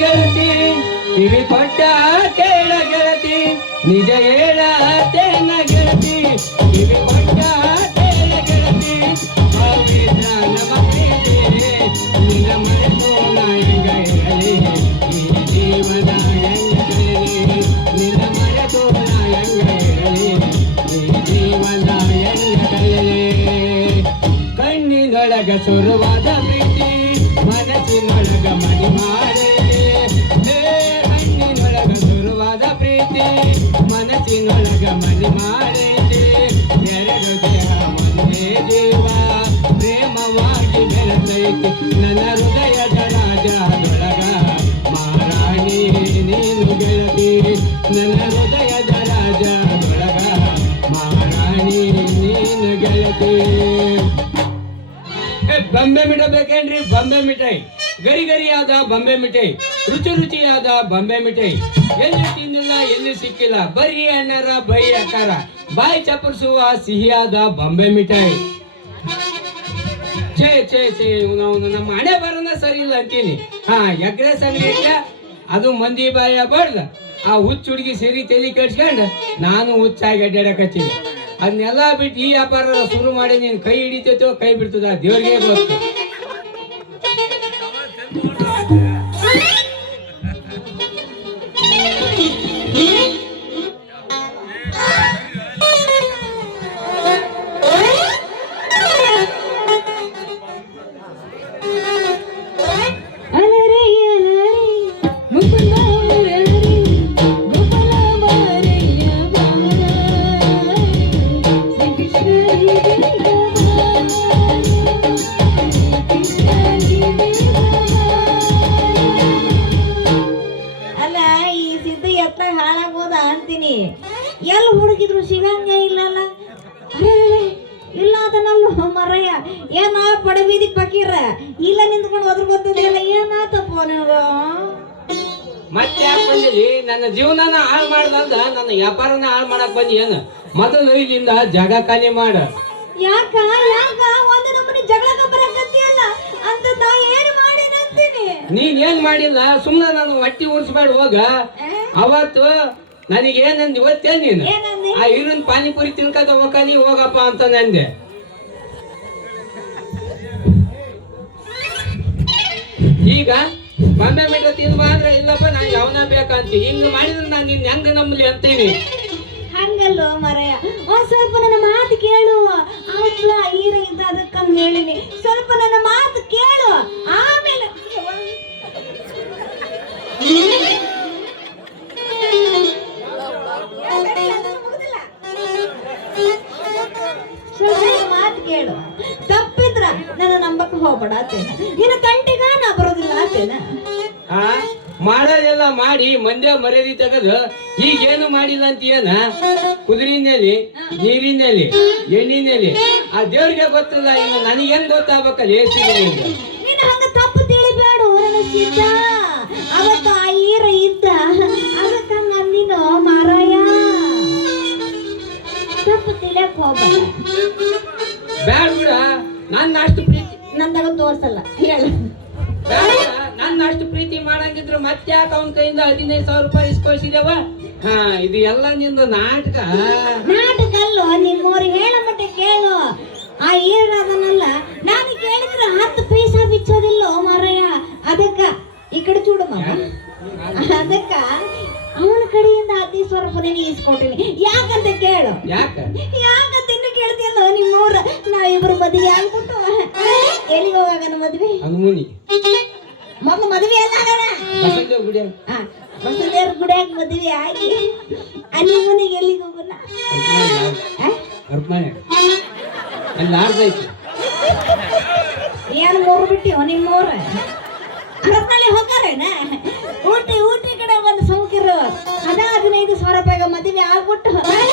ಗೆಳತಿ ಕಿವಿ ಕೊಟ್ಟ ಕೇಳ ಗೆಳತಿ ನಿಜ ಹೇಳತೇನ ಗೆಳತಿ ಕಿವಿ ಕೊಟ್ಟ ಕೇಳ ಗೆಳತಿ ಪವಿತ್ರ ನಮ್ಮ ಪ್ರೀತಿ ನಿನ್ನ ಮರೆತು ನಾ ಹೆಂಗ ಇರಲಿ ಈ ಜೀವನ ಹೆಂಗ ಕಳೆಯಲಿ ನಿನ್ನ ಮರೆತು ನಾ ಹೆಂಗ ಇರಲಿ ಈ ಜೀವನ ಹೆಂಗ ಕಳೆಯಲಿ ಕಣ್ಣಿನೊಳಗ ಸುರುವಾದ ಪ್ರೀತಿ ಮನಸ್ಸಿನೊಳಗ ಮನಿ ಮಾಡಲಿ ಹಣ್ಣಿನೊಳಗ ಸುರುವಾದ ಪ್ರೀತಿ ಮನಸ್ಸಿನೊಳಗ ಮನಿ ಮಾಡೈತೆ ಎರಡು ದೇಹ ಒಂದೇ ಜೀವ ಪ್ರೇಮವಾಗಿ ಬೆಳೆದೈತಿ ನನ್ನ ಹೃದಯದ ರಾಜದೊಳಗ ಮಹಾರಾಣಿ ನೀನು ಗೆಳತಿ ನನ್ನ ಹೃದಯದ ರಾಜದೊಳಗ ಮಹಾರಾಣಿ ನೀನು ಗೆಳತಿ ಬೊಂಬೆ ಮಿಠಾಯಿ ಬೇಕೇನ್ರಿ ಬೊಂಬೆ ಮಿಠಾಯಿ ಗರಿ ಗರಿಯಾದ ಬೊಂಬೆ ಮಿಠಾಯಿ ರುಚಿ ರುಚಿಯಾದ ಬೊಂಬೆ ಮಿಠಾಯಿ ಎಲ್ಲಿ ತಿನ್ನಿಲ್ಲ ಎಲ್ಲಿ ಸಿಕ್ಕಿಲ್ಲ ಬರೀ ಅಣ್ಣರ ಬೈ ಅಕ್ಕಾರ ಬಾಯಿ ಚಪ್ಪರಿಸುವ ಸಿಹಿಯಾದ ಬೊಂಬೆ ಮಿಠಾಯಿ ಛೇ ಛೇ ಛೇ ಅವನು ನಮ್ಮ ಹಣೆ ಬರೋಣ ಸರಿ ಇಲ್ಲ ಅಂತೀನಿ ಹಾ ಎಗ್ರೆಸ್ ಅಂಗಡಿ ಅದು ಮಂದಿ ಬಾಯ ಬಡ್ದ ಆ ಹುಚ್ಚ ಹುಡುಗಿ ಸೇರಿ ತಲೆ ಕೆಡ್ಸ್ಕೊಂಡ್ ನಾನು ಹುಚ್ಚಾಗಿ ಅಡ್ಡಾಡಕತ್ತೀನಿ ಅದನ್ನೆಲ್ಲ ಬಿಟ್ಟು ಈ ವ್ಯಾಪಾರ ಶುರು ಮಾಡಿ ನೀನು ಕೈ ಹಿಡಿತೈತೋ ಕೈ ಬಿಡ್ತದ ದೇವ್ರಿಗೆ ಗೊತ್ತು ಎಲ್ಲ ಹುಡುಗಿದ್ರು ಸಿಗಂಗ ಇಲ್ಲಲ್ಲ ಇಲ್ಲ ಅದನ್ನಲ್ಲ ಮರಯ್ಯ ಏನ ಪಡಬೀದಿ ಪಕೀರ ಇಲ್ಲ ನಿಂತ್ಕೊಂಡು ಹೋದ್ರ ಬರ್ತದಲ್ಲ ಏನಾತಪ್ಪ ನಿನಗ ಮತ್ತೆ ಯಾಕೆ ಬಂದಿರಿ ನನ್ನ ಜೀವನನ ಹಾಳು ಮಾಡ್ದಂಗ ನನ್ನ ವ್ಯಾಪಾರನ ಹಾಳು ಮಾಡಕ್ ಬಂದಿ ಏನು ಮೊದಲು ಇಲ್ಲಿಂದ ಜಾಗ ಖಾಲಿ ಮಾಡ ಯಾಕ ಯಾಕ ಒಂದು ನಮ್ಮನೆ ಜಗಳಕ ಬರಕತ್ತಿಯಲ್ಲ ಅಂತ ನಾ ಏನು ಮಾಡಿನಂತೀನಿ ನೀನ್ ಏನ್ ಮಾಡಿಲ್ಲ ಸುಮ್ಮನೆ ನಾನು ಹೊಟ್ಟಿ ಉಳಿಸ್ಬೇಡ ಹೋಗ ಅವತ್ತು ನನಗೇನಂದ್ ಇವತ್ತೇನ್ ನೀನು ಆ ಈರುನ್ ಪಾನಿಪುರಿ ತಿನ್ಕದ ಹೋಗಲಿ ಹೋಗಪ್ಪ ಅಂತ ನಂದೆ ಈಗ ಬೊಂಬೆ ಮಿಠ ತಿನ್ಬಾ ಅಂದ್ರೆ ಇಲ್ಲಪ್ಪ ನಾನು ಯಾವನ ಬೇಕಂತ ಹಿಂಗ್ ಮಾಡಿದ್ರೆ ನಾನು ನಿನ್ ಹೆಂಗ ನಂಬಲಿ ಅಂತೀನಿ ಹಂಗಲ್ಲೋ ಮರಯ್ಯ ಒಂದ್ ಸ್ವಲ್ಪ ನನ್ನ ಮಾತು ಕೇಳು ಅವಳ ಈರ ಇದ್ದ ಅದಕ್ಕಂತ ಹೇಳಿನಿ ಸ್ವಲ್ಪ ನನ್ನ ಮಾತು ಕೇಳು ಆಮೇಲೆ ಮಾತು ಕೇಳು ತಪ್ಪಿದ್ರ ನನ್ನ ನಂಬಕ್ ಹೋಗ್ಬೇಡ ಆತೇನ ನಿನ್ನ ಕಂಟಿಗ ನಾ ಬರೋದಿಲ್ಲ ಆತೇನ ಮಾಡೋದೆಲ್ಲ ಮಾಡಿ ಮಂದ್ಯ ಮರ್ಯಾದೆ ತೆಗೆದು ಈಗೇನು ಮಾಡಿಲ್ಲ ಅಂತ ಏನ ಕುದುರಿನಲ್ಲಿ ನೀರಿನಲ್ಲಿ ಎಣ್ಣಿನಲ್ಲಿ ಆ ದೇವ್ರಿಗೆ ಗೊತ್ತಿಲ್ಲ ಇನ್ನು ನನಗೇನ್ ಗೊತ್ತಾಗ್ಬೇಕಲ್ಲ ನೀನು ಹಂಗ ತಪ್ಪು ತಿಳಿಬೇಡ ಸಿದ್ಧ ಅವತ್ತು ಆ ಈರ ಇದ್ದ ಅದಕ್ಕ ಅಂದಿನ ಮಾರಾಯ ತಪ್ಪು ತಿಳಿಯಕ್ ಹೋಗ್ಬೇಡ ಬ್ಯಾಡ ಬಿಡ ನನ್ನ ಅಷ್ಟು ಪ್ರೀತಿ ನಂದಾಗ ತೋರ್ಸಲ್ಲ ಹೇಳು ನನ್ನ ಅಷ್ಟು ಪ್ರೀತಿ ಮಾಡಂಗಿದ್ರು ಮತ್ತೆ ಯಾಕೆ ಅವನ ಕೈಯಿಂದ 15,000 ರೂಪಾಯಿ ಇಸ್ಕೊಳ್ಸಿದೇವ ಹಾ ಇದು ಎಲ್ಲ ನಿಂದು ನಾಟಕ ಅಲ್ಲೋ ನಿಮ್ಮವ್ರಿಗೆ ಹೇಳ ಮಟ್ಟ ಕೇಳು ಆ ಈರದನ್ನಲ್ಲ ನಾನು ಕೇಳಿದ್ರೆ 10 ಪೈಸಾ ಬಿಚ್ಚೋದಿಲ್ಲ ಮಾರಯ್ಯ ಅದಕ್ಕ ಈ ಕಡೆ ಚೂಡು ಮಗ ಅದಕ್ಕ ಅವನ ಕಡೆಯಿಂದ 15,000 ರೂಪಾಯಿ ಇಸ್ಕೊಟ್ಟಿನಿ ಯಾಕಂತ ಕೇಳು ಯಾಕಂತ ಇನ್ನು ಕೇಳ್ತಿಯಲ್ಲ ನಿಮ್ಮವ್ರ ನಾವಿಬ್ರು ಮದುವೆ ಆಗ್ಬಿಟ್ಟು ಎಲ್ಲಿಗೆ ಹೋಗಾಗನ ಮದ್ವೆ ಮಗು ಮದುವೆ ಎಲ್ಲ ಬಸದೇವ್ರ ಗುಡಿಯಾಗ ಮದುವೆ ಆಗಿ ಅಲ್ಲಿ ಮನೆಗೆ ಎಲ್ಲಿಗೆ ಹೋಗೋಣ ಏನು ಮೂರು ಬಿಟ್ಟಿವ ನಿಮ್ಮವ್ರ ಅರಪ್ನಲ್ಲಿ ಹೋಗಾರೇನ ಊಟಿ ಕಡೆ ಒಂದು ಸೌಕಿರು ಅದ 15,000 ರೂಪಾಯಿಗೆ ಮದುವೆ ಆಗ್ಬಿಟ್ಟು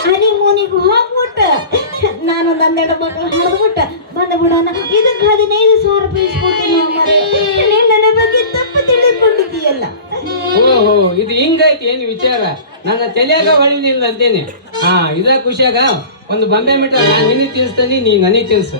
ಹನಿಮೂನಿಗೆ ಹೋಗ್ಬಿಟ್ಟು ನಾನೊಂದು 12 ಮಕ್ಕಳು ಹರಿದ್ಬಿಟ್ಟು ಬಂದ ಬಿಡೋಣ ಇದಕ್ಕೆ 15,000 ರೂಪಾಯಿ ಇಸ್ಕೊಡ್ತೀನಿ ನನ್ನ ಬಗ್ಗೆ ತಪ್ಪು ತಿಳಿದುಕೊಂಡಿದ್ದೀಯಲ್ಲ ಓಹೋ ಇದು ಹಿಂಗೈತಿ ಏನು ವಿಚಾರ ನನ್ನ ತಲೆಯಾಗ ಹೊಳಿಲಿಲ್ಲ ಅಂತೇನೆ ಹಾ ಇದ ಖುಷಿಯಾಗ ಒಂದು ಬೊಂಬೆ ಮಿಠ ನಾನು ನಿನಗೆ ತಿನ್ಸ್ತೀನಿ ನೀ ನನಗೆ ತಿನ್ಸು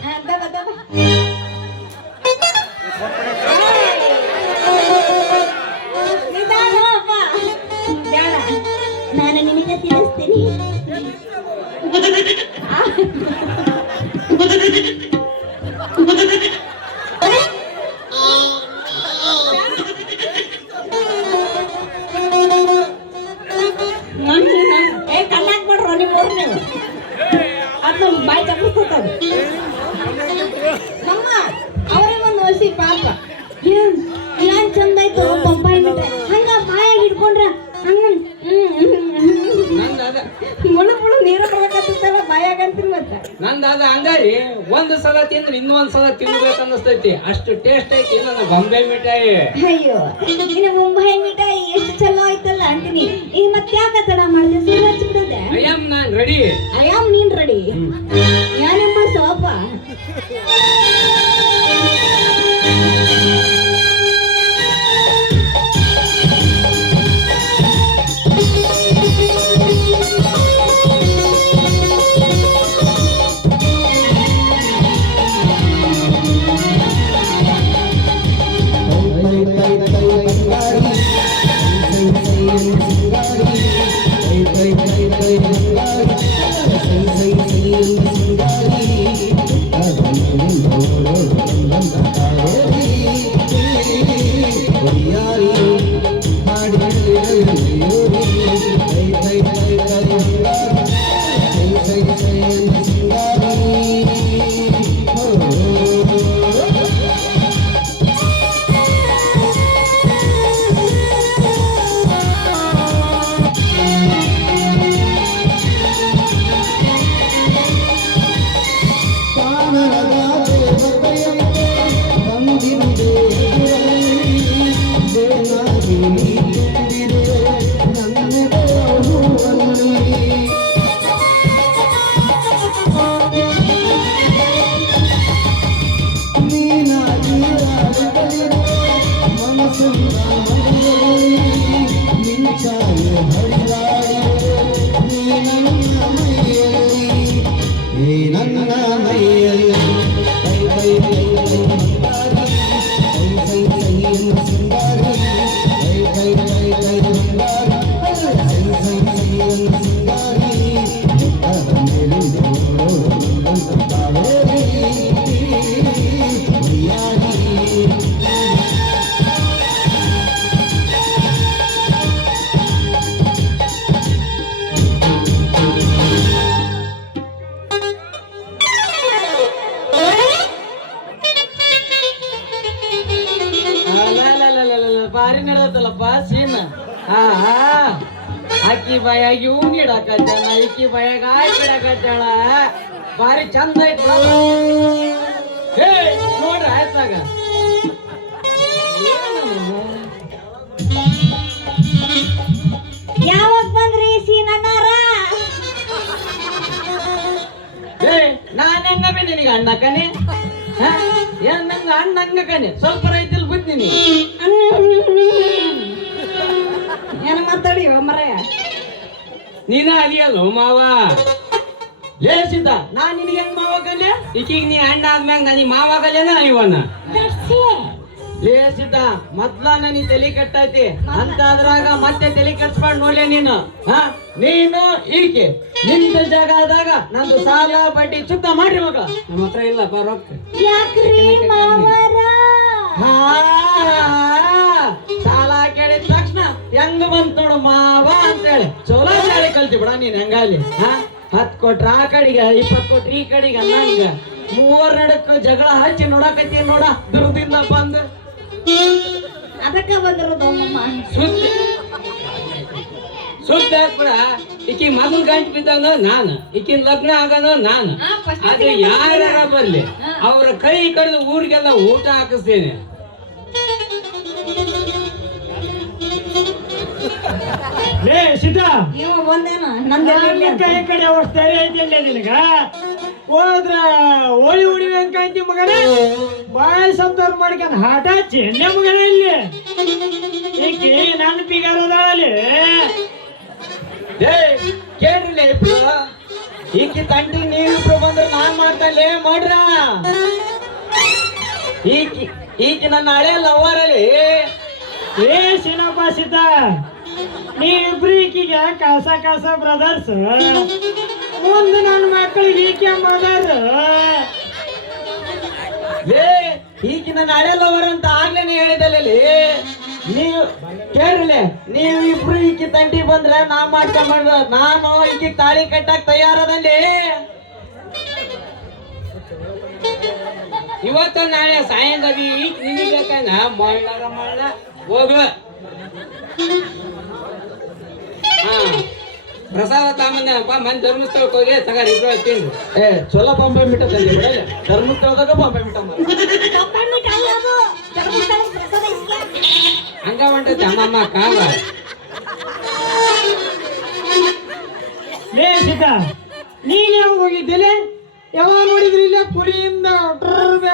ಮತ್ತು ಬೊಂಬಾಯಿ ಮಿಠಾಯಿ ಹಂಗ ಬಾಯಾಗ ಹಿಡ್ಕೊಂಡ್ರ ಹಂಗ ನಂದ ಅದ ಮುಳು ಮುಳು ನೀರು ಬರ್ಬೇಕಂತಲ್ಲ ಬಾಯಾಗ ಅಂತೀನಿ ಮತ್ತೆ ನಂದ ಅದ ಹಂಗಾರಿ ಒಂದ್ ಸಲ ತಿಂದ್ರೆ ಇನ್ನೊಂದ್ ಸಲ ತಿನ್ಬೇಕು ಅನ್ನಿಸ್ತೈತಿ ಅಷ್ಟು ಟೇಸ್ಟ್ ಐತಿ ನನ್ನ ಬೊಂಬೆ ಮಿಠಾಯಿ. ಅಯ್ಯೋ ನಿನ್ನ ಬೊಂಬಾಯಿ ಮಿಠಾಯಿ ಎಷ್ಟು ಚಲೋ ಆಯ್ತಲ್ಲ ಅಂತೀನಿ. ಈಗ ಮತ್ತೆ ಯಾಕೆ ತಡ ಮಾಡಿದೆ ಸುಳ್ಳು ಹಚ್ಬಿಡೋದೆ? ಅಯ್ಯಮ್ ನಾನ್ ರೆಡಿ. ಅಯ್ಯಮ್ ನೀನ್ ರೆಡಿ? ಯಾನೆಂಬ ಸೋಪ ಭಾರಿ ನಡೆದತ್ತಲ್ಲಪ್ಪ ಸೀನ್. ಅಕ್ಕಿ ಬಾಯಾಗ ಇವ್ ನೀಡಾಕತ್ತಾಳ, ಇಕ್ಕಿ ಬಾಯಾಗ ಆಯ್ ಬಿಡಾಕತ್ತಾಳ. ಭಾರಿ ಚಂದ ಐತ್ ನೋಡ್ರಿ ಆಯ್ತಾಗ. ಯಾವಾಗ ಬಂದ್ರಿ ಸೀನಣ್ಣಾರ? ನಾನ್ ಹೆಂಗ ನಿನಗೆ ಅಣ್ಣಕ್ಕನೆ ಏನ್ ನಂಗ ಅಣ್ಣಂಗ ಕನೆ ಸ್ವಲ್ಪ ರೈತಲ್ ಬುದ್ಧಿನಿ ಏನ ಮಾತಾಡಿ ಮರಯ್ಯ? ನೀನ ಅದಿಯಲ್ಲ ಮಾವ. ಲೇಸಿದ್ದ ನಾನ್ ನಿನಗೆ ಹೆಂಗ್ ಮಾವಾಗಲ್ಲ? ಈಕೀಗ ನೀ ಅಣ್ಣ ಆದ್ಮ್ಯಾಗ ನನಗೆ ಮಾವಾಗಲ್ಲೇನ ಇವನ ಲೇಸಿದ್ದ ಮೊದ್ಲ ನನಗೆ ತಲೆ ಕೆಟ್ಟೈತಿ ಅಂತ ಅದ್ರಾಗ ಮತ್ತೆ ತಲೆ ಕೆಡ್ಸ್ಕೊಂಡ್ ನೋಡ್ಲೆ ನೀನು. ನೀನು ಈಕೆ ನಿಂದ ಜಾಗ ಆದಾಗ ನಂದು ಸಾಲ ಬಡ್ಡಿ ಚುಕ್ತ ಮಾಡ್ರಿ ಮಗ. ನಮ್ಮ ಹತ್ರ ಇಲ್ಲ ರೊಕ್ಕ. ಯಾಕ್ರಿ ಮಾವರ? ಸಾಲ ಕೇಳಿದ ತಕ್ಷಣ ಹೆಂಗ ಬಂತ ನೋಡು ಮಾವ ಅಂತೇಳಿ ಚಲೋ ಜಾಳಿ ಕಲ್ತಿ ಬಿಡ ನೀನ್ ಹೆಂಗಾಲಿ. 10 ಕೊಟ್ರ ಆ ಕಡೆಗೆ 20 ಕೊಟ್ರ ಈ ಕಡೆಗೆ ಅನ್ನಂಗ ಮೂವರ್ ನಡಕ್ ಜಗಳ ಹಚ್ಚಿ ನೋಡಕತ್ತಿ ನೋಡ ದುರ್ದಿಂದ ಬಂದ ಅದಕ್ಕ ಬಂದಿರೋದು ಸುದ್ದ ಹಾಕ್ಬಿಡ. ಈಕಿ ಮಗನ್ ಗಂಟು ಬಿದ್ದಾನ ನಾನು, ಈಕಿನ ಲಗ್ನ ಆಗನೋ ನಾನು. ಅದು ಯಾರ ಬರ್ಲಿ ಅವ್ರ ಕೈ ಕಡ್ದು ಊರಿಗೆಲ್ಲ ಊಟ ಹಾಕಿಸ್ತೇನೆ. ನೀವು ಬಂದೇನ ಕೈ ಕಡೆ ಹೊಸ್ತೇನೆ ಐತಿಲ್ಲ ನಿನಗ ಹೋದ್ರ ಹೋಳಿ ಹುಡಿವಿ ಅಂಕಂತಿ ಮಗನ ಬಾಯ್ ಸಂತೋರ್ ಮಾಡ್ಕೊಂಡ್ ಹಾಟ ಚೆನ್ನೆ ಮಗನ ಇಲ್ಲಿ ಈಕಿ ನನ್ನ ಬಿಗಾರದಲ್ಲಿ ಕೇಳ್ರಿ ಈಕಿ ತಂಟಿ ನೀವಿಬ್ರು ಬಂದ್ರೆ ನಾನ್ ಮಾಡ್ತಲ್ಲೇ ಮಾಡ್ರ. ಈಕಿ ನನ್ನ ಹಳೆ ಲವರಲ್ಲಿ ಸಿನಪ್ಪ ಸಿದ್ದ ನೀವಿಬ್ರು ಈಕಿಗೆ ಕಾಸ ಬ್ರದರ್ಸ್ ಮುಂದೆ ನನ್ನ ಮಕ್ಕಳಿಗೆ ಈಕೆ ಮದರ್ ಈಕಿ ನನ್ನ ಹಳೆ ಲವರ್ ಅಂತ ಆಗ್ಲೇನೆ ಹೇಳಿದಲ್ಲಿ. ನೀವು ಕೇಳ್ರಿ ನೀವಿಬ್ರು ಈಕಿ ತಂಟಿ ಬಂದ್ರೆ ನಾ ಮಾಡ್ಕೊಂಡ್ ನಾನು ಈಕಿ ತಾಳಿ ಕಟ್ಟಕ್ ತಯಾರದಲ್ಲಿ. ಇವತ್ತ ನಾಳೆ ಸಾಯಂಕಾಲ ಈಗ ನಿನಗೇನ ಮಳ್ಳ ಹೋಗು. ಹಾ ಪ್ರಸಾದ ತಾಮಂದಪ್ಪ ಮನ್ ಧರ್ಮಸ್ಥಳಕ್ಕೆ ಹೋಗಿ ತಗಾರ ಇಬ್ರು ತಿಂದು. ಏ ಚೊಲೋ ಬಾಂಬೆ ಮಿಠ ತಂದಿ ಬಿಡ ಧರ್ಮಸ್ಥಳದಾಗ ಬಾಂಬೆ ಮಿಠ ಹಂಗ ಹೊಂಟೈತೆ ಅಮ್ಮಮ್ಮ ಕಾಲ. ಲೇ ಸೀತಾ ನೀನ್ ಯಾವ ಹೋಗಿದ್ದಿಲ್ಲ ಯಾವಾಗ ನೋಡಿದ್ರಿ ಇಲ್ಲ ಕುರಿಯಿಂದ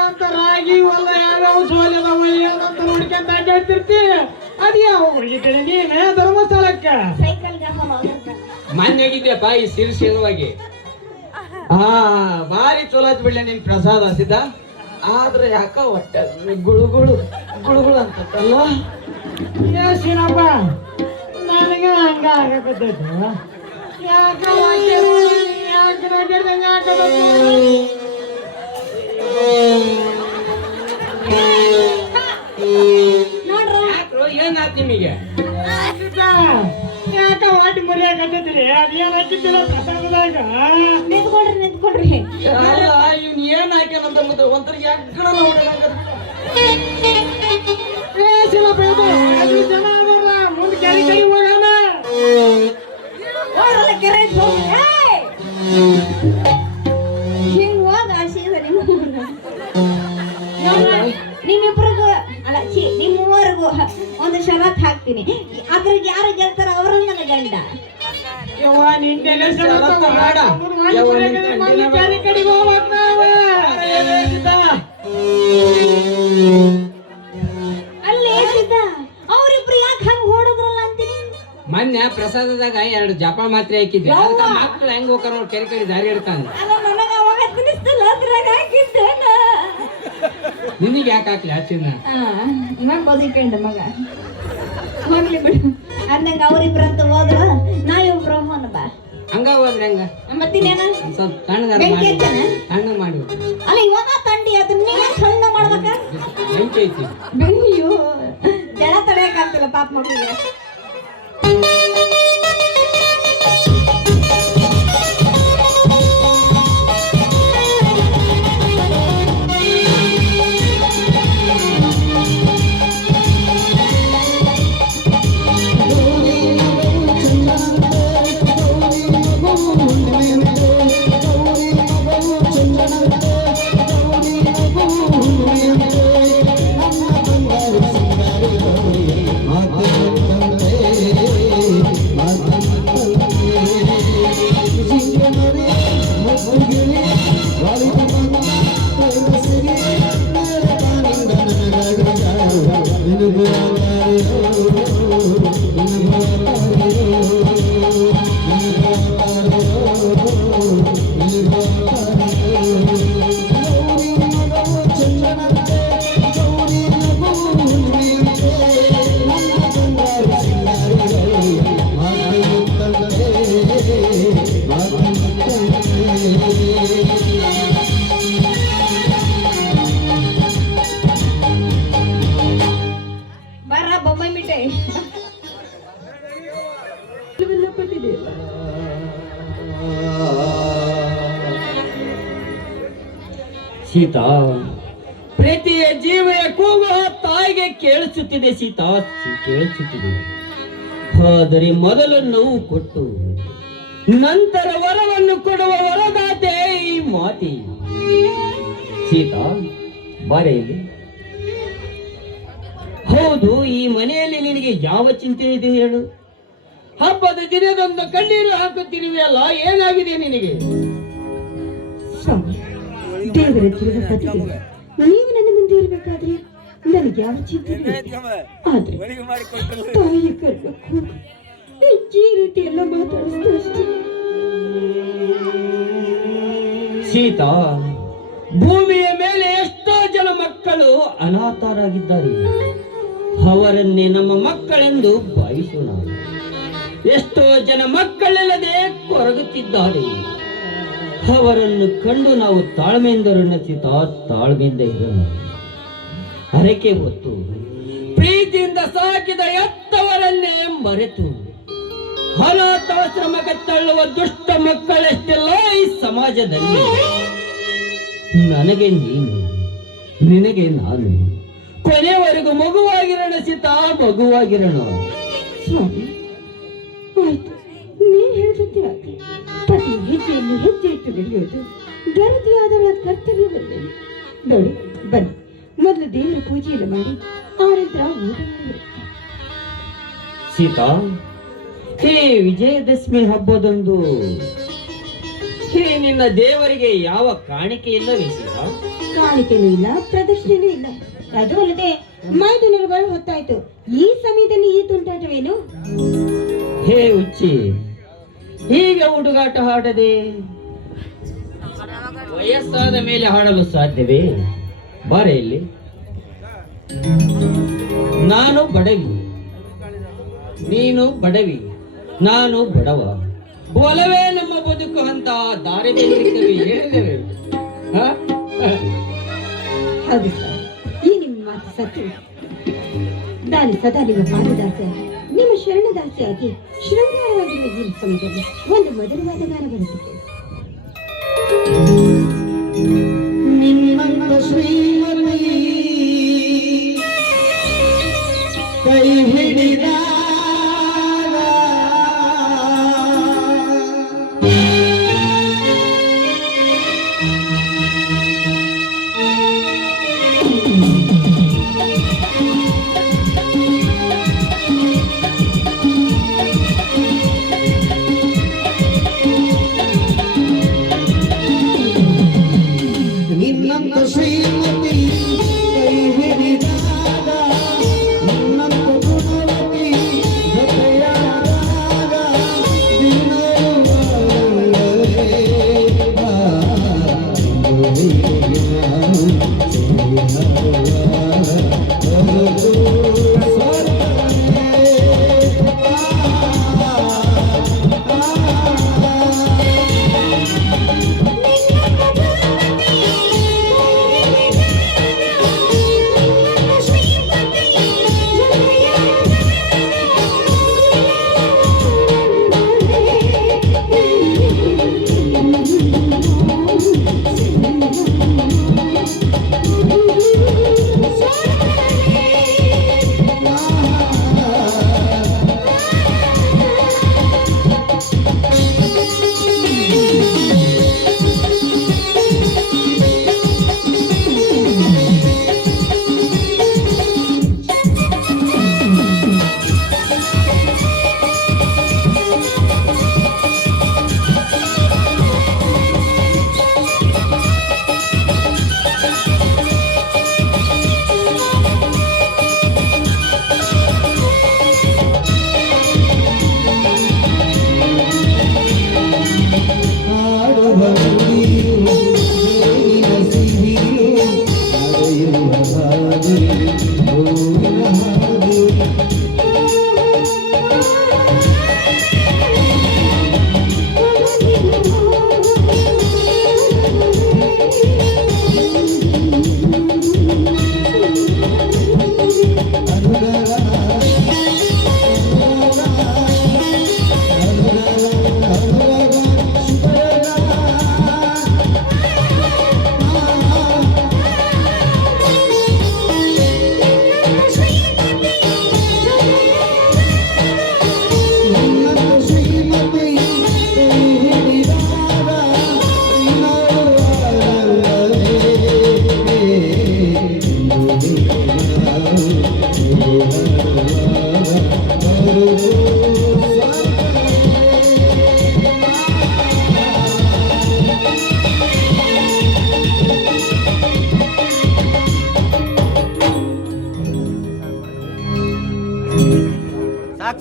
ಅಂತ ರಾಗಿ ಹೊಲ ಯಾವ್ಯಾವ ಸೋಲೆ ಅದಾವ ಅಂತ ನೋಡ್ಕೊಂತ ಅಡ್ಡಾಡ್ತಿರ್ತಿ ಅದ್ ಯಾವ ಹೋಗಿದ್ದೀನಿ ನೀನೇ ಧರ್ಮಸ್ಥಳಕ್ಕ ಮೊನ್ನೆ ಹೋಗಿದ್ದೆಪ್ಪ ಈ ಸಿರಿಸಿರುವಾಗಿ. ಭಾರಿ ಚಲೋ ಆತ್ ಬಿಡ್ಲೆ ನಿನ್ ಪ್ರಸಾದ ಸಿದ್ಧ ಆದ್ರೆ ಯಾಕ ಹೊಟ್ಟೆ ಗುಳುಗುಳು ಗುಳುಗುಳು ಅಂತಲ್ಲ ಸೀನಪ್ಪ ನನಗೆ ಹಂಗ ಆಗಕತ್ತೈತೆ ಯಾಕ ಏನಾತ್ ನಿಮಗೆ? ಯಾಕ ವಾಟಿ ಮರಿಯಾಕತ್ತೈತ್ರಿ ಅದೇನ್ ಹಾಕಿದ್ದಿಲ್ಲ ಪ್ರಸಾದದಾಗ ನಿಂತ್ಕೊಡ್ರಿ ಇವ್ನ ಏನ್ ಹಾಕ್ಯಾನಂತ ಮತ್ತೆ ಒಂಥರ ಯಾಕಣ ಜನ ಅದಾರ ಮುಂದೆ ಕೆರೆ ಕೈ ಹೋಗೋಣ ಹಿಂಗ್ ಹೋಗ ನಿಮ್ಮಿಬ್ರಿಗೂ ಅಲ್ಲ ನಿಮ್ ಮೂವರಿಗೂ ಒಂದು ಷರತ್ ಹಾಕ್ತೀನಿ. ಅದ್ರಾಗ ಯಾರು ಗೆಲ್ತಾರ ಅವ್ರನ್ನ ನನ್ನ ಗಂಡ. ಅಲ್ಲೇ ಅವ್ರಿಬ್ರು ಯಾಕೆ ಹಂಗ ಹೊಡೋದ್ರಲ್ಲ ಅಂತೀನಿ. ಮೊನ್ನೆ ಪ್ರಸಾದದಾಗ 2 ಜಪ ಮಾತ್ರೆ ಹಾಕಿದ್ವಿ. ಅದಕ್ಕ ಮಕ್ಳು ಹೆಂಗ್ ಹೋಗ್ತಾರ ನೋಡಿ ಕೆರೆ ಕಡೆ ದಾರಿ ಹಿಡ್ತಾನ. ನನಗ ಅವಾಗ ತಿನ್ನಿಸ್ತಲ್ಲ ಅದ್ರಾಗ ಹಾಕಿದ್ದೇನ. ನಿನಗೆ ಯಾಕೆ ಹಾಕ್ಲಿ ಆಚಿನ? ಇವಾಗ ಬದುಕಂಡ ಮಗ ಹೋಗ್ಲಿ ಬಿಡು. ಅಂದಂಗ ಅವ್ರಿಬ್ರಂತ ಹೋದ್ರ ನಾವಿಬ್ರು ಹೋನ ಬಾ. ಹಂಗ ಹೋದ್ರೆ ಹೆಂಗ? ಮತ್ತಿನೇನ ಸ್ವಲ್ಪ ತಣ್ಣಗಾರ ಬೆಂಕಿ ಐತೇನ? ತಣ್ಣ ಮಾಡಿ. ಅಲ್ಲ ಇವಾಗ ತಂಡಿ ಅದನ್ನ ನೀನ್ ಸಣ್ಣ ಮಾಡ್ಬೇಕ. ಬೆಂಕಿ ಐತಿ. ಬೆಂಕಿಯು ಜಳ ತಡೆಯಕ್ಕಾಗ್ತಿಲ್ಲ ಪಾಪ ಮಕ್ಕಳಿಗೆ. ಸೀತಾ, ಪ್ರೀತಿಯ ಜೀವೆಯ ಕೂಗು ತಾಯಿಗೆ ಕೇಳಿಸುತ್ತಿದೆ ಸೀತಾ, ಕೇಳಿಸುತ್ತಿದೆ. ಆದರೆ ಮೊದಲು ನೋವು ಕೊಟ್ಟು ನಂತರ ವರವನ್ನು ಕೊಡುವ ವರದಾತೆ ಈ ಮಾತೆ. ಸೀತಾ ಬಾರೆ ಇಲ್ಲಿ. ಹೌದು, ಈ ಮನೆಯಲ್ಲಿ ನಿನಗೆ ಯಾವ ಚಿಂತೆ ಇದೆ ಹೇಳು? ಹಬ್ಬದ ದಿನದೊಂದು ಕಣ್ಣೀರು ಹಾಕುತ್ತಿರುವೆಯಲ್ಲ, ಏನಾಗಿದೆ ನಿನಗೆ? ದೇವರ ನೀವು ನನ್ನ ಮುಂದೆ ಇರಬೇಕಾದ್ರೆ ನನಗೆ ಯಾವ ಚಿಂತೆ ಆದ್ರೆ ತಾಯಿ ಕರ್ಬೇಕು ಈ ರೀತಿ ಎಲ್ಲ ಮಾತಾಡಿಸ್ತು ಅಷ್ಟೇ. ಸೀತಾ, ಭೂಮಿಯ ಮೇಲೆ ಎಷ್ಟೋ ಜನ ಮಕ್ಕಳು ಅನಾಥರಾಗಿದ್ದಾರೆ. ಅವರನ್ನೇ ನಮ್ಮ ಮಕ್ಕಳೆಂದು ಭಾವಿಸೋಣ. ಎಷ್ಟೋ ಜನ ಮಕ್ಕಳಿಲ್ಲದೆ ಕೊರಗುತ್ತಿದ್ದಾರೆ. ಅವರನ್ನು ಕಂಡು ನಾವು ತಾಳ್ಮೆಯಿಂದ ಸೀತಾ, ತಾಳ್ಮೆಯಿಂದ ಇರೋಣ. ಹರಕೆ ಹೊತ್ತು ಪ್ರೀತಿಯಿಂದ ಸಾಕಿದ ಎತ್ತವರನ್ನೇ ಮರೆತು ಅನಾಥಾಶ್ರಮಕ್ಕೆ ತಳ್ಳುವ ದುಷ್ಟ ಮಕ್ಕಳೆಷ್ಟೆಲ್ಲ ಈ ಸಮಾಜದಲ್ಲಿ. ನನಗೆ ನೀನು, ನಿನಗೆ ನಾನು, ಕೊನೆಯವರೆಗೂ ಮಗುವಾಗಿರೋಣ ಸೀತಾ, ಮಗುವಾಗಿರೋಣ. ಸ್ವಾಮಿ ಆಯ್ತು, ನೀನ್ ಹೇಳಿದಂತೆ ಆಯ್ತು. ಪತಿ ಹೆಜ್ಜೆಯಲ್ಲಿ ಹೆಜ್ಜೆ ಇಟ್ಟು ನಡೆಯೋದು ಗರತಿಯಾದವಳ ಕರ್ತವ್ಯವಲ್ಲ. ನೋಡಿ ಬನ್ನಿ, ಮೊದಲು ದೇವರ ಪೂಜೆಯನ್ನು ಮಾಡಿ ಆನಂತರ ಊಟ ಮಾಡಿ. ಸೀತಾ, ಹೇ ವಿಜಯದಶಮಿ ಹಬ್ಬದಂದು ಹೇ ನಿನ್ನ ದೇವರಿಗೆ ಯಾವ ಕಾಣಿಕೆ ಇಲ್ಲವೇ ಸೀತಾ? ಕಾಣಿಕೆನೂ ಇಲ್ಲ, ಪ್ರದರ್ಶನವೂ ಇಲ್ಲ. ಅದು ಅಲ್ಲದೆ ಮೈದುನರು ಬರೋ ಹೊತ್ತಾಯ್ತು. ಈ ಸಮಯದಲ್ಲಿ ಈ ತುಂಟಾಟವೇನು? ಹೇ ಹುಚ್ಚಿ, ಹೀಗೆ ಹುಡುಗಾಟ ಆಡದೆ ವಯಸ್ಸಾದ ಮೇಲೆ ಹಾಡಲು ಸಾಧ್ಯವೇ? ಬಾರೆ ಇಲ್ಲಿ. ನಾನು ಬಡವಿ, ನೀನು ಬಡವಿ, ನಾನು ಬಡವ. ಒಲವೇ ನಮ್ಮ ಬದುಕು ಅಂತ ದಾರಿಯಲ್ಲಿ ಹೇಳಿದ್ದೇವೆ. ಹೌದು ಸರ್, ಈ ನಿಮ್ಮ ಮಾತು ಸತ್ಯ. ನಾನು ಸದಾ ನಿಮ್ಮ ಪಾದದಾಸಿಯಾಗಿ, ನಿಮ್ಮ ಶರಣದಾಸಿಯಾಗಿ ಶೃಂಗಾರವಾಗಿರುವ ಈ ಸಮಯದಲ್ಲಿ ಒಂದು ಮಧುರವಾದ ಗಾನ ಬರುತ್ತದೆ. ನಿನ್ನ ಶ್ರೀಮತಿ ಕೈ ಹಿಡಿದ ನಿನ್ನಂತ ಶ್ರೀಮತಿ ಕೈ ಹಿಡಿದಾಗ, ನಿನ್ನಂತ ಗುಣವತಿ ಜೊತೆಯಾದಾಗ,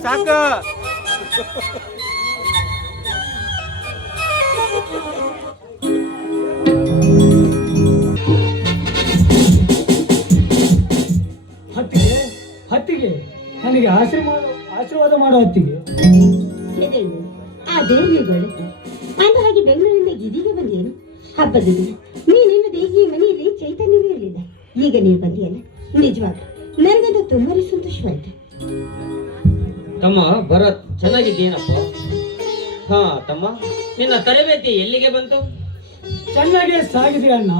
ಸಾಕು ಹತ್ತಿಗೆ ನನಗೆ ಆಶೀರ್ವಾದ ಮಾಡೋ ಹೊತ್ತಿಗೆ ಹೆದೆಳು. ಆ ದೇವಿಗಳು ಅಂದ ಹಾಗೆ ಬೆಂಗಳೂರಿನಿಂದ ಇದೀಗ ಬಂದೇನು? ಹಬ್ಬದಲ್ಲಿ ನೀನಿಲ್ಲದೆ ಈ ಮನೆಯಲ್ಲಿ ಚೈತನ್ಯವೇ ಇರಲಿಲ್ಲ. ಈಗ ನೀವು ಬಂದಿಯಲ್ಲ, ನಿಜವಾಗ ನನಗಂತೂ ತುಂಬಾ ಸಂತೋಷವಾಯ್ತು. ತಮ್ಮ ಭರತ್, ಚೆನ್ನಾಗಿದ್ದೀನಪ್ಪ. ಹಾ ತಮ್ಮ, ನಿನ್ನ ತರಬೇತಿ ಎಲ್ಲಿಗೆ ಬಂತು? ಚೆನ್ನಾಗೇ ಸಾಗಿದೆ ಅಣ್ಣ.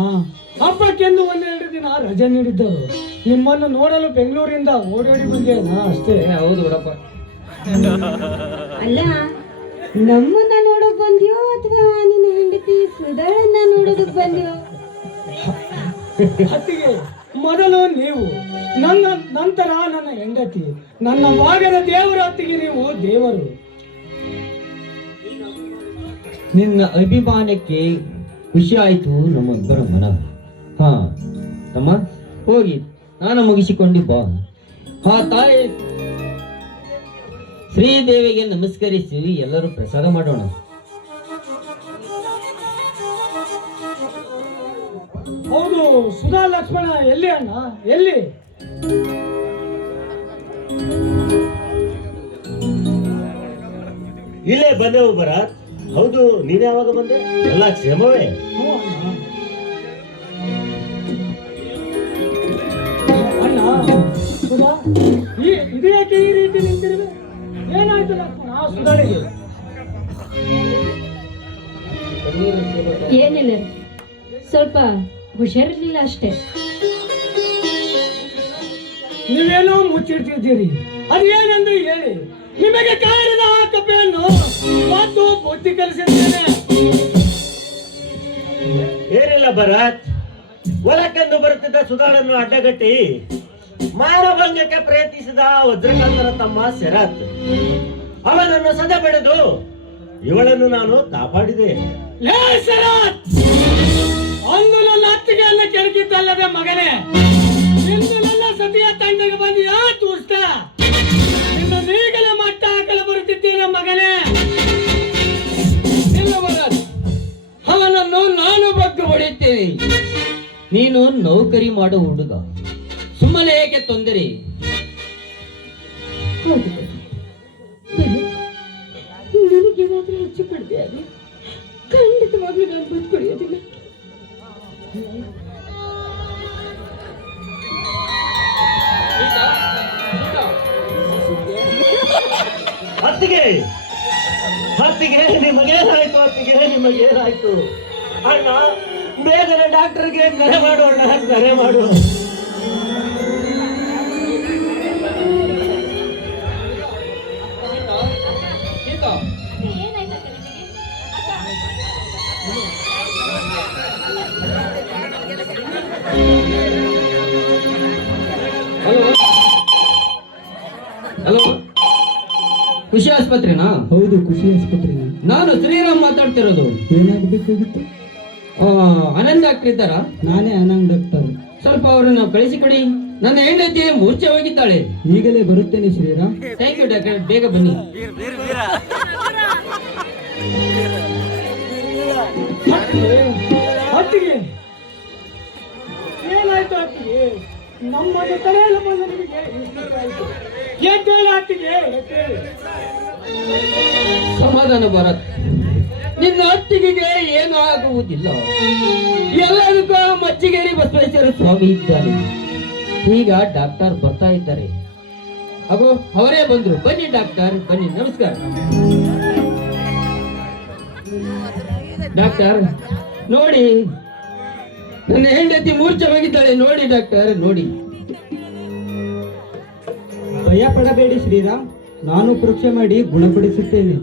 ಹಬ್ಬಕ್ಕೆಂದು ಒಂದೆರಡು ದಿನ ರಜೆ ನೀಡಿದ್ದರು. ನಿಮ್ಮನ್ನು ನೋಡಲು ಬೆಂಗಳೂರಿಂದ ಓಡೋಡಿ ಬಂದೇನಾ ಅಷ್ಟೇ. ಹೌದು ಬಿಡಪ್ಪ. ಅಲ್ಲ, ನಮ್ಮನ್ನ ನೋಡಕ್ ಬಂದ್ಯೋ ಅಥವಾ ನಿನ್ನ ಹೆಂಡತಿ ಸುಧಾಳನ್ನ ನೋಡೋದಕ್ ಬಂದ್ಯೋ? ಅತ್ತಿಗೆ, ಮೊದಲು ನೀವು, ನನ್ನ ನಂತರ ನನ್ನ ಹೆಂಡತಿ, ನನ್ನ ಭಾಗದ ದೇವರ ಅತ್ತಿಗೆ ನೀವು ದೇವರು. ನಿನ್ನ ಅಭಿಮಾನಕ್ಕೆ ಖುಷಿ ಆಯ್ತು ನಮ್ಮಿಬ್ಬರ ಮನ. ಹಾ ತಮ್ಮ, ಹೋಗಿ ನಾನು ಮುಗಿಸಿಕೊಂಡು ಬಾ. ಹಾ ತಾಯಿ ಶ್ರೀದೇವಿಗೆ ನಮಸ್ಕರಿಸಿ ಎಲ್ಲರೂ ಪ್ರಸಾದ ಮಾಡೋಣ. ಹೌದು, ಸುಧಾ ಲಕ್ಷ್ಮಣ ಎಲ್ಲಿ ಅಣ್ಣ, ಎಲ್ಲಿ? ಇಲ್ಲೇ ಬಂದೆವು ಭರತ್. ಹೌದು, ನೀನ್ ಯಾವಾಗ ಬಂದೆ? ಎಲ್ಲ ಕ್ಷೇಮವೇ? ಹ್ಞೂ ಅಣ್ಣ. ಅಣ್ಣ ಸುಧಾ, ಇದು ಯಾಕೆ ಈ ರೀತಿ ನಿಂತಿರುವೆ? ಏನಾಯ್ತು ಲಕ್ಷ್ಮಣ ಸುಧಾಳಿಗೆ? ಏನಿಲ್ಲ, ಸ್ವಲ್ಪ ಹುಷಾರಿರ್ಲಿಲ್ಲ ಅಷ್ಟೇ. ನೀವೇನೋ ಮುಚ್ಚಿಡ್ತಿದ್ದೀರಿ, ಅದೇನೆಂದು ಹೇಳಿ. ನಿಮಗೆ ಕಾರಿದ ಆ ಕಪ್ಪೆಯನ್ನು ಮತ್ತು ಬುದ್ಧಿ ಕಲಿಸಿದ್ದೇನೆ. ಏನಿಲ್ಲ ಭರತ್, ಹೊಲಕ್ಕೆಂದು ಬರುತ್ತಿದ್ದ ಸುಧಾಳನ್ನು ಅಡ್ಡಗಟ್ಟಿ ಮಾನಭಂಗಕ್ಕೆ ಪ್ರಯತ್ನಿಸಿದ ವಜ್ರಕಾಂತರ ತಮ್ಮ ಶರತ್ ಅವನನ್ನು ಸದೆ ಬೆಳೆದು ಇವಳನ್ನು ನಾನು ಕಾಪಾಡಿದೆ. ಲೇ ಶರತ್, ಅಂದು ನನ್ನ ಅತ್ತಿಗೆಯನ್ನು ಕೆಣಕಿದ್ದಲ್ಲದೆ ಮಗನೇ, ಇಂದು ನನ್ನ ಸತಿಯ ತಂಡಗೆ ಬಂದು ಯಾ ತೂಷ್ಟ ನಿನ್ನ ನೀಗಲೇ ಮಟ್ಟ ಹಾಕಲು ಬರುತ್ತಿದ್ದೇನೆ ಮಗನೇ. ಇಲ್ಲ ಭರತ್, ಅವನನ್ನು ನಾನು ಬಗ್ಗು ಹೊಡೆಯುತ್ತೇನೆ. ನೀನು ನೌಕರಿ ಮಾಡೋ ಹುಡುಗ, ಸುಮ್ಮನೆ ಏಕೆ ತೊಂದರೆ? ಹೌದು, ನನಗೆ ಮಾತ್ರ ಹೆಚ್ಚು ಕಡಿಮೆ ಆಗಿ ಖಂಡಿತವಾಗ್ಲೂ ನಾನು ಬದುಕೊಳಿಯೋದಿಲ್ಲ. ಅತ್ತಿಗೆ, ಅತ್ತಿಗೆ ನಿಮಗೇನಾಯ್ತು? ಅತ್ತಿಗೆ ನಿಮಗೇನಾಯ್ತು? ಅಣ್ಣ, ಬೇಗನೆ ಡಾಕ್ಟರ್ಗೆ ಕರೆ ಮಾಡು ಅಣ್ಣ, ಕರೆ ಮಾಡು. ಹಲೋ, ಖುಷಿ ಆಸ್ಪತ್ರೆನಾ? ಹೌದು, ಖುಷಿ ಆಸ್ಪತ್ರೆ. ನಾನು ಶ್ರೀರಾಮ್ ಮಾತಾಡ್ತಿರೋದು. ಏನಾಗಬೇಕಾಗಿತ್ತು? ಆನಂದ್ ಡಾಕ್ಟರ್ ಇದ್ದಾರಾ? ನಾನೇ ಆನಂದ್ ಡಾಕ್ಟರ್. ಸ್ವಲ್ಪ ಅವರನ್ನು ಕಳಿಸಿಕೊಡಿ. ನನ್ನ ಹೆಂಡತಿ ಮೂರ್ಛೆ ಹೋಗಿದ್ದಾಳೆ. ಈಗಲೇ ಬರುತ್ತೇನೆ ಶ್ರೀರಾಮ್. ಥ್ಯಾಂಕ್ ಯು ಡಾಕ್ಟರ್, ಬೇಗ ಬನ್ನಿ. ಅತ್ತಿಗೆ, ಏನಾಯ್ತು ಅತ್ತಿಗೆ? ನಮ್ಮನ್ನು ತಡೆಯಲು ಬಂದ ನಿಮಗೆ ಎದ್ದೇಳು ಅತ್ತಿಗೆ, ಎದ್ದೇಳು. ಸಮಾಧಾನ ಭರತ್, ನಿನ್ನ ಅತ್ತಿಗೆಗೆ ಏನು ಆಗುವುದಿಲ್ಲ. ಎಲ್ಲದಕ್ಕೂ ಮಜ್ಜಿಗೇರಿ ಬಸವೇಶ್ವರ ಸ್ವಾಮಿ ಇದ್ದಾರೆ. ಈಗ ಡಾಕ್ಟರ್ ಬರ್ತಾ ಇದ್ದಾರೆ. ಅಗೋ, ಅವರೇ ಬಂದ್ರು. ಬನ್ನಿ ಡಾಕ್ಟರ್, ಬನ್ನಿ. ನಮಸ್ಕಾರ ಡಾಕ್ಟರ್. ನೋಡಿ, ನನ್ನ ಹೆಂಡತಿ ಮೂರ್ಛೆ ಹೋಗಿದ್ದಾಳೆ. ನೋಡಿ ಡಾಕ್ಟರ್, ನೋಡಿ. ಭಯ ಪಡಬೇಡಿ ಶ್ರೀರಾಮ್, ನಾನು ಪರೀಕ್ಷೆ ಮಾಡಿ ಗುಣಪಡಿಸುತ್ತೇನೆ.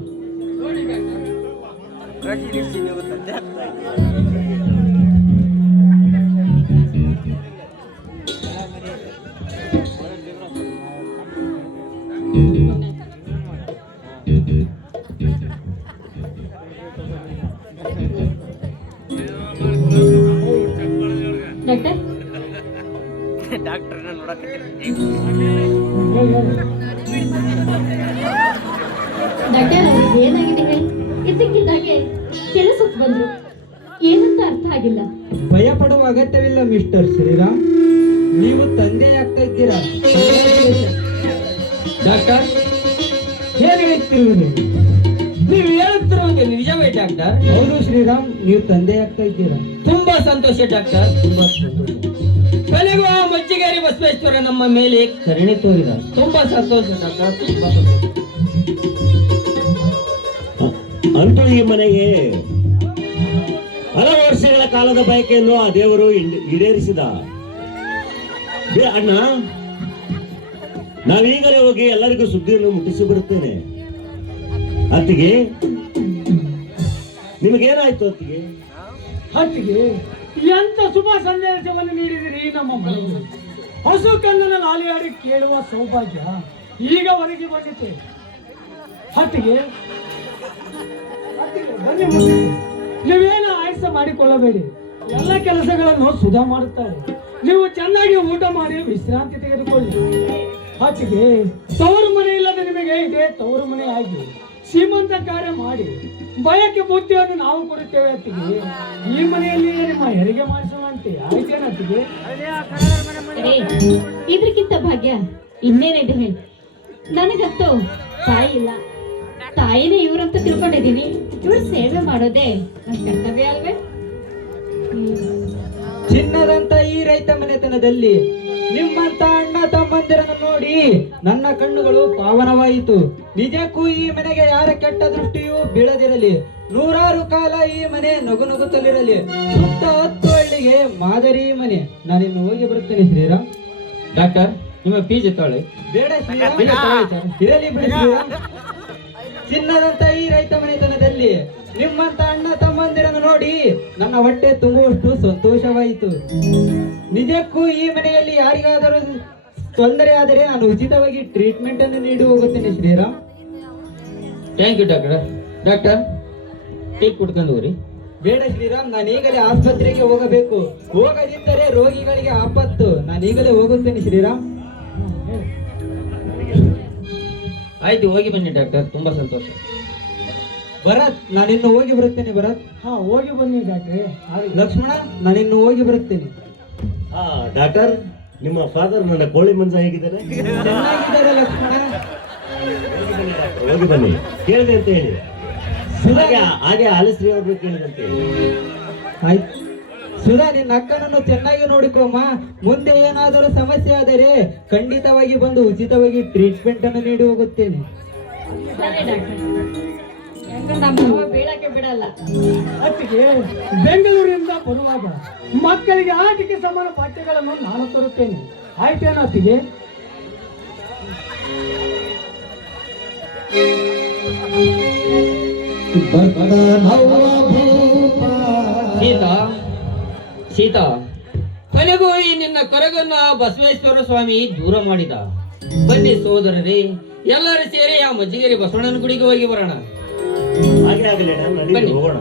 ಡಾಕ್ಟರ್, ಡಾಕ್ಟರ್ ಅವ್ರಿಗೆ ಏನಾಗಿದೆ ಹೇಳಿ? ಇದ್ದಕ್ಕಿದ್ದಾಗೆ ಕೆಲಸಕ್ಕೆ ಬಂದ್ರು, ಏನಂತ ಅರ್ಥ ಆಗಿಲ್ಲ. ಭಯ ಪಡುವ ಅಗತ್ಯವಿಲ್ಲ ಮಿಸ್ಟರ್ ಶ್ರೀರಾಮ್, ನೀವು ತಂದೆ ಆಗ್ತಾ ಇದ್ದೀರಾ. ಡಾಕ್ಟರ್, ಏನು ಹೇಳ್ತಿರುವುದು? ನೀವು ಹೇಳುತ್ತಿರುವುದು ನಿಜವೇ ಡಾಕ್ಟರ್? ಹೌದು ಶ್ರೀರಾಮ್, ನೀವು ತಂದೆ ಆಗ್ತಾ ಇದ್ದೀರಾ. ತುಂಬಾ ಸಂತೋಷ ಡಾಕ್ಟರ್, ತುಂಬಾ ಸಂತೋಷ. ಕೊನೆಗೂ ಆ ಮಜ್ಜಿಗೇರಿ ಬಸವೇಶ್ವರ ನಮ್ಮ ಮೇಲೆ ಕರುಣೆ ತೋರಿದ. ತುಂಬಾ ಸಂತೋಷ ಡಾಕ್ಟರ್, ತುಂಬಾ ಸಂತೋಷ. ಅಂತೂ ಈ ಮನೆಗೆ ಹಲವು ವರ್ಷಗಳ ಕಾಲದ ಬಯಕೆಯನ್ನು ಆ ದೇವರು ಈಡೇರಿಸಿದ. ಅಣ್ಣ, ನಾವೀಗಲೇ ಹೋಗಿ ಎಲ್ಲರಿಗೂ ಸುದ್ದಿಯನ್ನು ಮುಟ್ಟಿಸಿ ಬರುತ್ತೇನೆ. ಅತ್ತಿಗೆ, ನಿಮಗೇನಾಯ್ತು ಅತ್ತಿಗೆ? ಹತ್ತಿಗೆ ಎಂತ ಶುಭ ಸಂದೇಶವನ್ನು ನೀಡಿದಿರಿ ನಮ್ಮ ಮನೆಗೆ. ಹಸು ಕಣ್ಣನ ಲಾಲಿಯಾಡಿ ಕೇಳುವ ಸೌಭಾಗ್ಯ ಈಗ ಹೊರಗೆ ಬಂದಿತ್ತು. ಹತ್ತಿಗೆ ಬನ್ನಿ ಮುಂದೆ. ನೀವೇನು ಆಯಾಸ ಮಾಡಿಕೊಳ್ಳಬೇಡಿ, ಎಲ್ಲ ಕೆಲಸಗಳನ್ನು ಸುಧಾ ಮಾಡುತ್ತಾರೆ. ನೀವು ಚೆನ್ನಾಗಿ ಊಟ ಮಾಡಿ ವಿಶ್ರಾಂತಿ ತೆಗೆದುಕೊಳ್ಳಿ. ಹತ್ತಿಗೆ ತವರು ಮನೆ ಇಲ್ಲದೆ ನಿಮಗೆ ಇದೆ ತವರು ಮನೆ ಆಗಿ ಶ್ರೀಮಂತ ಕಾರ್ಯ ಮಾಡಿ ಭಯಕ್ಕೆ ಬುದ್ಧಿಯನ್ನು ನಾವು ಕೊಡುತ್ತೇವೆ. ಅತ್ತಿಗೆ ಈ ಮನೆಯಲ್ಲಿ ನಿಮ್ಮ ಹೆರಿಗೆ ಮಾಡಿಸುವಂತೆ ಆಯ್ತೇನ ಅತ್ತಿಗೆ? ಇದ್ರಕ್ಕಿಂತ ಭಾಗ್ಯ ಇನ್ನೇನಿದೆ ಹೇಳಿ. ನನಗಂತೂ ತಾಯಿ ಇಲ್ಲ, ತಾಯಿನೇ ಇವ್ರಂತ ತಿಳ್ಕೊಂಡಿದ್ದೀನಿ. ಇವ್ರ ಸೇವೆ ಮಾಡೋದೇ ನನ್ನ ಕರ್ತವ್ಯ ಅಲ್ವೇ? ಚಿನ್ನದಂತ ಈ ರೈತ ಮನೆತನದಲ್ಲಿ ನಿಮ್ಮಂತ ಅಣ್ಣ ತಮ್ಮಂದಿರನ್ನು ನೋಡಿ ನನ್ನ ಕಣ್ಣುಗಳು ಪಾವನವಾಯಿತು. ನಿಜಕ್ಕೂ ಈ ಮನೆಗೆ ಯಾರ ಕೆಟ್ಟ ದೃಷ್ಟಿಯೂ ಬೀಳದಿರಲಿ. ನೂರಾರು ಕಾಲ ಈ ಮನೆ ನಗು ನಗುತ್ತಲಿರಲಿ. ಸುತ್ತ 10 ಹಳ್ಳಿಗೆ ಮಾದರಿ ಮನೆ. ನಾನಿನ್ನು ಹೋಗಿ ಬರುತ್ತೇನೆ ಶ್ರೀರಾಮ್. ಡಾಕ್ಟರ್, ನಿಮ್ಮ ಫೀಸ್ ಎತ್ತಾಳೆ. ಬೇಡ ಶ್ರೀರಾಮ್, ಇರಲಿ ಬಿಡಿ ಶ್ರೀರಾಮ್. ಚಿನ್ನದಂತ ಈ ರೈತ ಮನೆತನದಲ್ಲಿ ನಿಮ್ಮಂತ ಅಣ್ಣ ತಮ್ಮಂದಿರನ್ನು ನೋಡಿ ನನ್ನ ಹೊಟ್ಟೆ ತುಂಬುವಷ್ಟು ಸಂತೋಷವಾಯಿತು. ನಿಜಕ್ಕೂ ಈ ಮನೆಯಲ್ಲಿ ಯಾರಿಗಾದರೂ ತೊಂದರೆ ಆದರೆ ನಾನು ಉಚಿತವಾಗಿ ಟ್ರೀಟ್ಮೆಂಟ್ ಅನ್ನು ನೀಡಿ ಹೋಗುತ್ತೇನೆ Sriram. Thank you doctor. Doctor, tea ಕುಡ್ಕೊಂಡು ಹೋಗ್ರಿ. ಬೇಡ ಶ್ರೀರಾಮ್, ನಾನು ಈಗಲೇ ಆಸ್ಪತ್ರೆಗೆ ಹೋಗಬೇಕು. ಹೋಗದಿದ್ದರೆ ರೋಗಿಗಳಿಗೆ ಆಪತ್ತು. ನಾನು ಈಗಲೇ ಹೋಗುತ್ತೇನೆ ಶ್ರೀರಾಮ್. ಆಯ್ತು, ಹೋಗಿ ಬನ್ನಿ ಡಾಕ್ಟರ್. ತುಂಬಾ ಸಂತೋಷ. ಭರತ್, ನಾನಿನ್ನು ಹೋಗಿ ಬರುತ್ತೇನೆ. ಭರತ್, ಹಾ ಹೋಗಿ ಬನ್ನಿ ಡಾಕ್ಟ್ರೆ. ಲಕ್ಷ್ಮಣ, ನಾನಿನ್ನು ಹೋಗಿ ಬರುತ್ತೇನೆ. ಡಾಕ್ಟರ್, ನಿಮ್ಮ ಫಾದರ್ ನನ್ನ ಕೋಳಿ ಮಂಜ ಹೇಗಿದ್ದಾರೆ? ಚೆನ್ನಾಗಿದ್ದಾರೆ ಲಕ್ಷ್ಮಣ. ಹೋಗಿ ಬನ್ನಿ. ಕೇಳಿದೆ ಅಂತ ಹೇಳಿ. ಹಾಗೆ ಆಲಿಸ್ರಿ ಅವ್ರನ್ನು ಕೇಳಿದಂತೆ ಹೇಳಿ. ಆಯ್ತು ಸುಧಾ, ನಿನ್ನ ಅಕ್ಕನನ್ನು ಚೆನ್ನಾಗಿ ನೋಡಿಕೊಮ್ಮ. ಮುಂದೆ ಏನಾದರೂ ಸಮಸ್ಯೆ ಆದರೆ ಖಂಡಿತವಾಗಿ ಬಂದು ಉಚಿತವಾಗಿ ಟ್ರೀಟ್ಮೆಂಟ್ ಅನ್ನು ನೀಡಿ ಹೋಗುತ್ತೇನೆ. ನಮ್ಮ ಬೀಳಕ್ಕೆ ಬಿಡಲ್ಲ. ಅತ್ತಿಗೆ ಬೆಂಗಳೂರಿನಿಂದ ಬರುವಾಗ ಮಕ್ಕಳಿಗೆ ಆಟಿಕೆ ಸಮಾನ ಪಾಠ್ಯಗಳನ್ನು ನಾನು ತರುತ್ತೇನೆ. ಆಯ್ತೇನ ಅತ್ತಿಗೆ? ಸೀತಾ, ಸೀತಾ, ಕೊನೆಗೂ ಈ ನಿನ್ನ ಕೊರಗನ್ನ ಬಸವೇಶ್ವರ ಸ್ವಾಮಿ ದೂರ ಮಾಡಿದ. ಬನ್ನಿ ಸೋದರರೇ, ಎಲ್ಲರೂ ಸೇರಿ ಆ ಮಜ್ಜಿಗೆರೆ ಬಸವಣ್ಣನ ಗುಡಿಗೆ ಹೋಗಿ ಬರೋಣ. ಹಾಗೆ ಆಗಲಿ, ನಡೀರಿ, ಹೋಗೋಣ.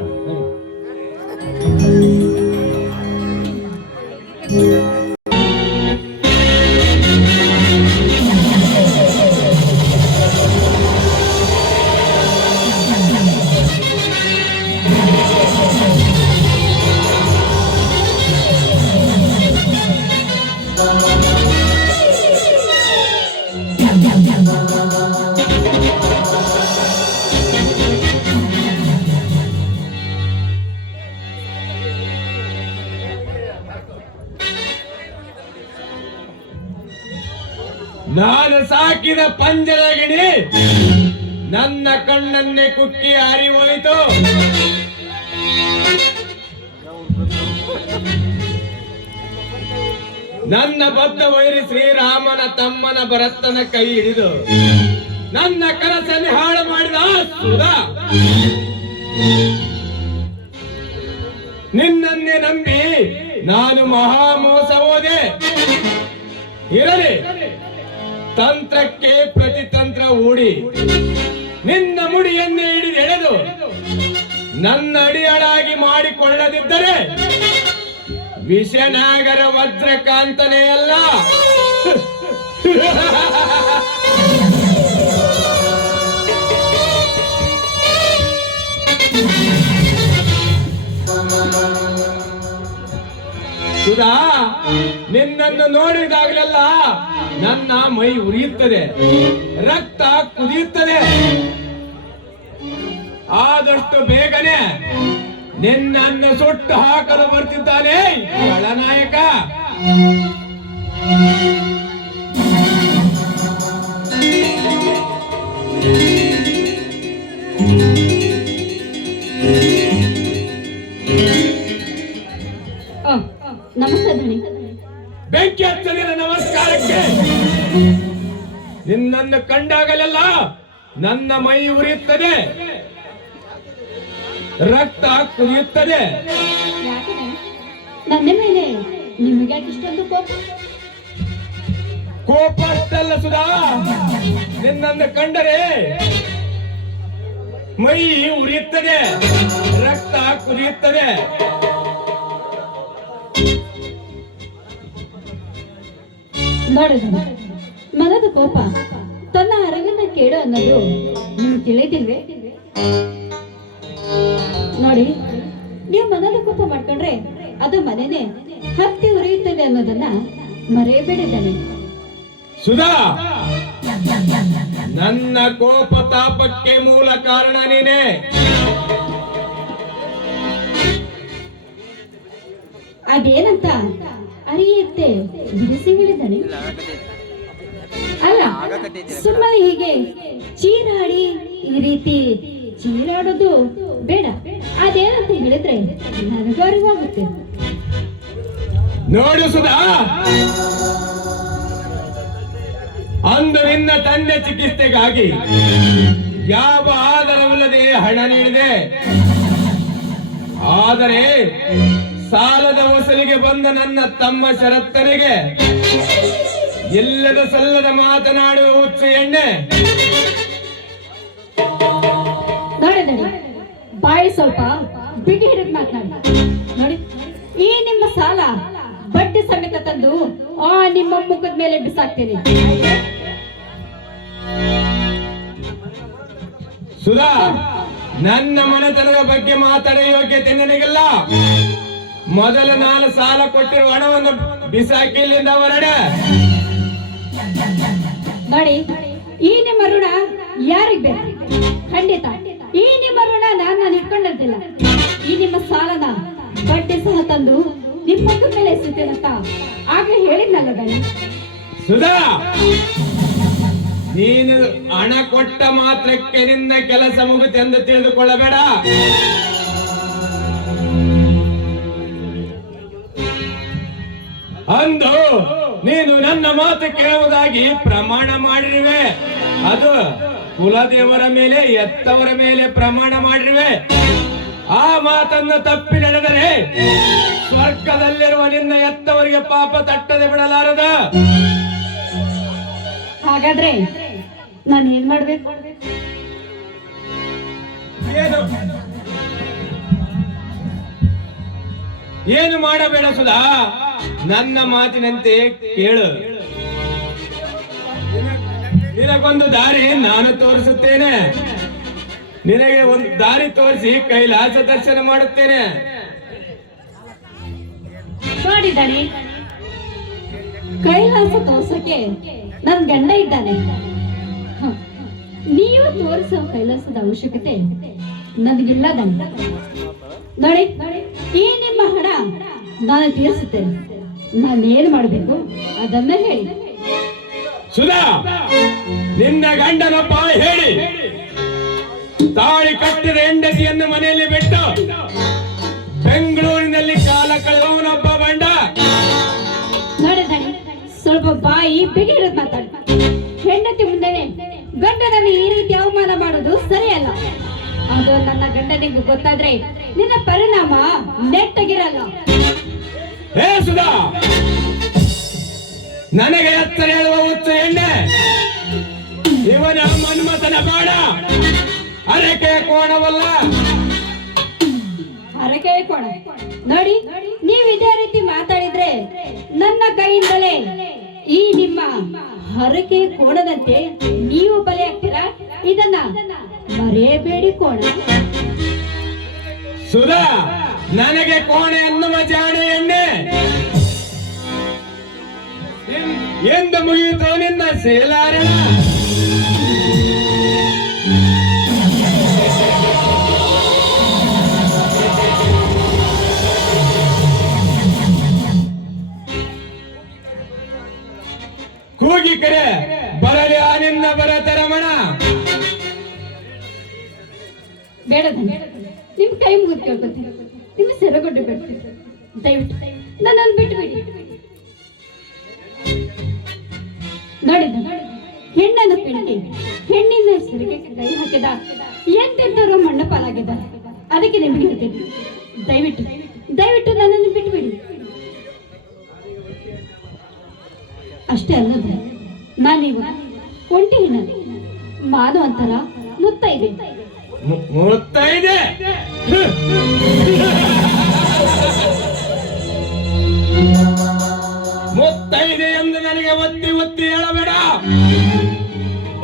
ನಾನು ಸಾಕಿದ ಪಂಜರ ಗಿಣಿ ನನ್ನ ಕಣ್ಣನ್ನೇ ಕುಕ್ಕಿ ಹಾರಿಹೋಯಿತು. ನನ್ನ ಬದ್ಧ ವೈರಿ ಶ್ರೀರಾಮನ ತಮ್ಮನ ಭರತನ ಕೈ ಹಿಡಿದು ನನ್ನ ಕನಸನ್ನು ಹಾಳು ಮಾಡಿದ ಸುಧಾ, ನಿನ್ನನ್ನೇ ನಂಬಿ ನಾನು ಮಹಾ ಮೋಸ ಹೋದೆ. ಇರಲಿ, ತಂತ್ರಕ್ಕೆ ಪ್ರತಿತಂತ್ರ ಹೂಡಿ ನಿನ್ನ ಮುಡಿಯನ್ನೇ ಹಿಡಿದೆಳೆದು ನನ್ನ ಅಡಿಯಾಳಾಗಿ ಮಾಡಿಕೊಳ್ಳದಿದ್ದರೆ ವಿಷನಾಗರ ವಜ್ರಕಾಂತನೇ ಅಲ್ಲ. ಸುಧಾ, ನಿನ್ನನ್ನು ನೋಡಿದಾಗಲೆಲ್ಲ ನನ್ನ ಮೈ ಉರಿಯುತ್ತದೆ, ರಕ್ತ ಕುದಿಯುತ್ತದೆ. ಆದಷ್ಟು ಬೇಗನೆ ನಿನ್ನನ್ನು ಸುಟ್ಟು ಹಾಕಲು ಬರ್ತಿದ್ದಾನೆ ಖಳನಾಯಕ. ನಮಸ್ತೆ ಧಣಿ. ಬೆಂಕಿ ಹಚ್ಚಲಿನ ನಮಸ್ತೆ. ನಿನ್ನನ್ನು ಕಂಡಾಗಲೆಲ್ಲ ನನ್ನ ಮೈ ಉರಿಯುತ್ತದೆ, ರಕ್ತ ಕುದಿಯುತ್ತದೆ. ಯಾಕೆ ನನ್ನ ಮೇಲೆ ನಿಮಗೆ ಇಷ್ಟೊಂದು ಕೋಪ? ಕೋಪ ಅಷ್ಟಲ್ಲ ಸುಧಾ, ನಿನ್ನನ್ನು ಕಂಡರೆ ಮೈ ಉರಿಯುತ್ತದೆ, ರಕ್ತ ಕುದಿಯುತ್ತದೆ. ನೋಡಿದ ಮನದ ಕೋಪ ತನ್ನ ಅರಗನ್ನ ಕೇಳು ಅನ್ನೋದು ನಿಮ್ಗೆ ತಿಳಿದಿಲ್ವೇ? ನೋಡಿ, ನೀವು ಮನದ ಕೋಪ ಮಾಡ್ಕೊಂಡ್ರೆ ಅದು ಮನೆನೇ ಹತ್ತಿ ಉರಿಯುತ್ತದೆ ಅನ್ನೋದನ್ನ ಮರೆಯಬೇಡಿದ್ದಾನೆ. ಸುಧಾ, ನನ್ನ ಕೋಪ ತಾಪಕ್ಕೆ ಮೂಲ ಕಾರಣ ನೀನೇ. ಅದೇನಂತ ಅರಿಯುತ್ತೆ ಬಿಡಿಸಿ ಹೇಳಿದ್ದಾನೆ. ಅಲ್ಲ, ಸುಮ್ಮನೆ ಹೀಗೆ ಚೀರಾಡಿ ಈ ರೀತಿ ಚೀರಾಡೋದು ಬೇಡ. ಅದೇನಂತ ಹೇಳಿದ್ರೆ ನನಗೂ ಅರಿವಾಗುತ್ತೆ. ನೋಡು ಸುಧಾ, ಅಂದು ನಿನ್ನ ತಂದೆ ಚಿಕಿತ್ಸೆಗಾಗಿ ಯಾವ ಆಧಾರವಿಲ್ಲದೆ ಹಣ ನೀಡಿದೆ. ಆದರೆ ಸಾಲದ ವಸೂಲಿಗೆ ಬಂದ ನನ್ನ ತಮ್ಮ ಶರತ್ತನಿಗೆ ಎಲ್ಲದ ಸಲ್ಲದ ಮಾತನಾಡುವ ಹುಚ್ಚು ಎಣ್ಣೆ. ನೋಡಿದಡಿ, ಬಾಯಿ ಸ್ವಲ್ಪ ಬಿಗಿ ಹಿಡಿದು ಮಾತನಾಡಿ. ನೋಡಿ, ಈ ನಿಮ್ಮ ಸಾಲ ಬಡ್ಡಿ ಸಮೇತ ತಂದು ನಿಮ್ಮ ಮುಖದ ಮೇಲೆ ಬಿಸಾಕ್ತೀನಿ. ಸುಧಾ, ನನ್ನ ಮನೆತನದ ಬಗ್ಗೆ ಮಾತಾಡೋ ಯೋಗ್ಯತೆ ನನಗಿಲ್ಲ. ಮೊದಲ ನಾನು ಸಾಲ ಕೊಟ್ಟಿರುವ ಹಣವನ್ನು ಬಿಸಾಕಿ ಇಲ್ಲಿಂದ ಹೊರಡೆ. ನೋಡಿ, ಈ ನಿಮ್ಮ ಋಣ ಯಾರಿಗ್ ಬೇಕು? ಖಂಡಿತ ಈ ನಿಮ್ಮ ಋಣ ನಾನು ಇಟ್ಕೊಂಡಂತಿಲ್ಲ. ಈ ನಿಮ್ಮ ಸಾಲನ ಬಡ್ಡಿ ಸಹ ತಂದು ನಿಮ್ಮ ಮುಖದ ಮೇಲೆ ಎಸಿತೇನಂತ ಆಗ್ಲೇ ಹೇಳಿದ್ನಲ್ಲ ಗಣಿ. ಸುಧಾ, ನೀನು ಹಣ ಕೊಟ್ಟ ಮಾತ್ರಕ್ಕೆ ನಿನ್ನ ಕೆಲಸ ಮುಗಿತು ಎಂದು ತಿಳಿದುಕೊಳ್ಳಬೇಡ. ಅಂದು ನೀನು ನನ್ನ ಮಾತು ಕೇಳುವುದಾಗಿ ಪ್ರಮಾಣ ಮಾಡಿರುವೆ. ಅದು ಕುಲದೇವರ ಮೇಲೆ, ಎತ್ತವರ ಮೇಲೆ ಪ್ರಮಾಣ ಮಾಡಿರುವೆ. ಆ ಮಾತನ್ನು ತಪ್ಪಿ ನಡೆದರೆ ಸ್ವರ್ಗದಲ್ಲಿರುವ ನಿನ್ನ ಎತ್ತವರಿಗೆ ಪಾಪ ತಟ್ಟದೆ ಬಿಡಲಾರದ. ಹಾಗಾದ್ರೆ ನಾನು ಏನ್ ಮಾಡ್ಬೇಕು? ಏನು ಮಾಡಬೇಡ ಸುಧಾ, ನನ್ನ ಮಾತಿನಂತೆ ಕೇಳು. ನಿನಗೊಂದು ದಾರಿ ನಾನು ತೋರಿಸುತ್ತೇನೆ. ನಿನಗೆ ಒಂದು ದಾರಿ ತೋರಿಸಿ ಕೈಲಾಸ ದರ್ಶನ ಮಾಡುತ್ತೇನೆ. ನೋಡಿದ್ದಾನೆ, ಕೈಲಾಸ ತೋರ್ಸಕ್ಕೆ ನನ್ ಗಂಡ ಇದ್ದಾನೆ. ನೀವು ತೋರಿಸೋ ಕೈಲಾಸದ ಅವಶ್ಯಕತೆ ನನಗಿಲ್ಲ ಗಂಡ. ನೋಡಿ, ಈ ನಿಮ್ಮ ಹಣ ನಾನು ತೀರಿಸುತ್ತೇನೆ. ನಾನೇನು ಮಾಡಬೇಕು ಅದನ್ನ ಹೇಳಿ. ಸುಧಾ, ನಿನ್ನ ಗಂಡನಪ್ಪ ಹೇಳಿ ತಾಳಿ ಕಟ್ಟಿದ ಹೆಂಡತಿಯನ್ನು ಮನೆಯಲ್ಲಿ ಬಿಟ್ಟು ಬೆಂಗಳೂರಿನಲ್ಲಿ ಕಾಲ ಕಳೆದವನೊಬ್ಬ ಬಂಡ. ನೋಡಿದ್ದಾನೆ, ಸ್ವಲ್ಪ ಬಾಯಿ ಬಿಗಿ ಹಿಡಿದು ಮಾತಾಡಿ. ಹೆಂಡತಿ ಮುಂದೆನೆ ಗಂಡನನ್ನು ಈ ರೀತಿ ಅವಮಾನ ಮಾಡೋದು ಸರಿಯಲ್ಲ. ಅದು ನನ್ನ ಗಂಡನಿಗೆ ಗೊತ್ತಾದ್ರೆ ನಿನ್ನ ಪರಿಣಾಮ ನೆಟ್ಟಗಿರಲ್ಲ. ಹೇ ಸುಧಾ, ನನಗೆ ಎತ್ತರ ಹೇಳುವ ಹುಚ್ಚು ಎಣ್ಣೆ. ಇವನ ಮನ್ಮಥನ ಬಾಣ, ಅರಕೆ ಕೋಣವಲ್ಲ. ಹರಕೆ ಕೋಣ. ನೋಡಿ, ನೀವು ಇದೇ ರೀತಿ ಮಾತಾಡಿದ್ರೆ ನನ್ನ ಕೈಯಿಂದಲೇ ಈ ನಿಮ್ಮ ಹರಕೆ ಕೋಣದಂತೆ ನೀವು ಬಲೆ ಆಗ್ತೀರಾ. ಇದನ್ನ ಮರೆಯಬೇಡಿ ಕೋಣ. ಸುಧಾ, ನನಗೆ ಕೋಣೆ ಅನ್ನುವ ಜಾಣೆ ಎಣ್ಣೆ ಎಂದು ಮುಗಿಯಿತು ನಿನ್ನ ಶೀಲಾರಣ. ಕೂಗಿ ಕರೆ ಬರಲಿ ಆ ನಿನ್ನ ಭರತರಮಣ. ಬೇಡ ಧನ್ಯ, ನಿಮ್ ಕೈ ಮುಗಿದು ಕೇಳ್ಕೊತೀನಿ. ನಿಮ್ಮ ಸೆರಗೊಡ್ಡು ಬೇಡ, ದಯವಿಟ್ಟು ನನ್ನನ್ನು ಬಿಟ್ಟು ಬಿಡಿ. ನೋಡಿದ ಹೆಣ್ಣನ್ನು ಕೆಣಕಿ ಹೆಣ್ಣಿನ ಹೆಸರಿಗೆ ಕೈ ಹಾಕಿದ ಎಂತೆಂತವರು ಮಣ್ಣು ಪಾಲಾಗಿದ್ದಾರೆ. ಅದಕ್ಕೆ ನಿಮಗೆ ಹೇಳ್ತೀನಿ, ದಯವಿಟ್ಟು ದಯವಿಟ್ಟು ನನ್ನನ್ನು ಬಿಟ್ಟುಬಿಡಿ. ಅಷ್ಟೇ ಅಲ್ಲದೆ ನಾನೀಗ ಒಂಟಿ ಹೆಣ್ಣಲ್ಲಿ ಮಾನು ಅಂತರ ಮುತ್ತೈದೆ. ಮುತ್ತೈದೆ ಮುತ್ತೈದೆ ಎಂದು ನನಗೆ ಒತ್ತಿ ಒತ್ತಿ ಹೇಳಬೇಡ.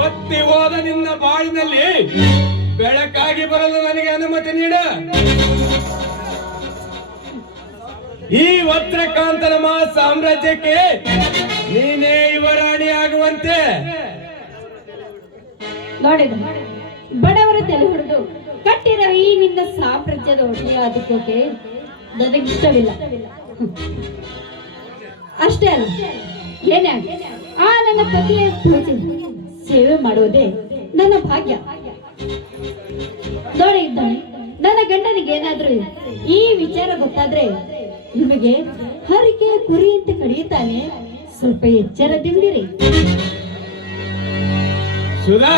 ಒತ್ತಿ ಹೋದ ನಿನ್ನ ಬಾಳಿನಲ್ಲಿ ಬೆಳಕಾಗಿ ಬರಲು ನನಗೆ ಅನುಮತಿ ನೀಡ. ಈ ವಜ್ರಕಾಂತನ ಸಾಮ್ರಾಜ್ಯಕ್ಕೆ ನೀನೇ ಯುವರಾಣಿ ಆಗುವಂತೆ. ನೋಡಿದ ಬಡವರ ತಲೆ ಹೊಡೆದು ಕಟ್ಟಿರೋ ಈ ನಿನ್ನ ಸಾಮ್ರಾಜ್ಯದ ಒಡೆಯಾದಿಕ್ಕೆ ನನಗಿಷ್ಟವಿಲ್ಲ. ಅಷ್ಟೇ ಅಲ್ಲ, ಏನೇ ಆಗಲಿ ಆ ನನ್ನ ಪತಿಯ ಪೂಜೆ ಸೇವೆ ಮಾಡುವುದೇ ನನ್ನ ಭಾಗ್ಯ. ನೋಡಿ ಇದ್ದಾನೆ ನನ್ನ ಗಂಡನಿಗೆ ಏನಾದ್ರೂ ಈ ವಿಚಾರ ಗೊತ್ತಾದ್ರೆ ನಿಮಗೆ ಹರಿಕೆ ಕುರಿ ಅಂತ ಕಡಿಯುತ್ತಾನೆ. ಸ್ವಲ್ಪ ಎಚ್ಚರದಿಂದಿರಿ. ಸುಧಾ,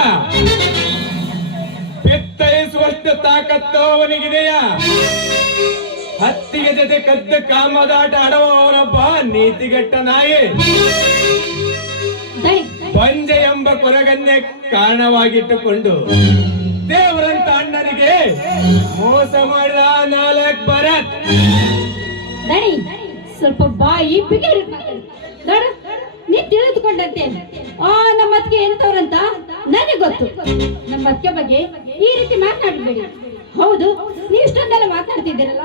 ಪಿತ್ತೈಸುವಷ್ಟು ತಾಕತ್ತು ಅವನಿಗಿದೆಯಾ? ಹತ್ತಿಗೆ ಜೊತೆ ಕದ್ದು ಕಾಮದಾಟ ಆಡುವವನೊಬ್ಬ ನೀತಿಗೆಟ್ಟ ನಾಯಿ. ಪಂಜೆ ಎಂಬ ಕೊರಗನ್ನೇ ಕಾರಣವಾಗಿಟ್ಟುಕೊಂಡು ದೇವರಂತ ಅಣ್ಣನಿಗೆ ಮೋಸ ಮಾಡಿದ ನಾಲ್ಕು ಭರತ್. ಸ್ವಲ್ಪ ಬಾಯಿ ಬಿಗಿರಿ. ನೋಡು, ನೀ ತಿಳಿದುಕೊಂಡಂತೆ ಆ ನಮ್ಮ ಅತ್ತಿಗೆ ಎಂತವ್ರಂತ ನನಗೆ ಗೊತ್ತು. ನಮ್ಮ ಅತ್ತಿಗೆ ಬಗ್ಗೆ ಈ ರೀತಿ ಮಾತನಾಡಬೇಡಿ. ಹೌದು, ನೀವು ಇಷ್ಟೊಂದೆಲ್ಲ ಮಾತನಾಡ್ತಿದ್ದೀರಲ್ಲ,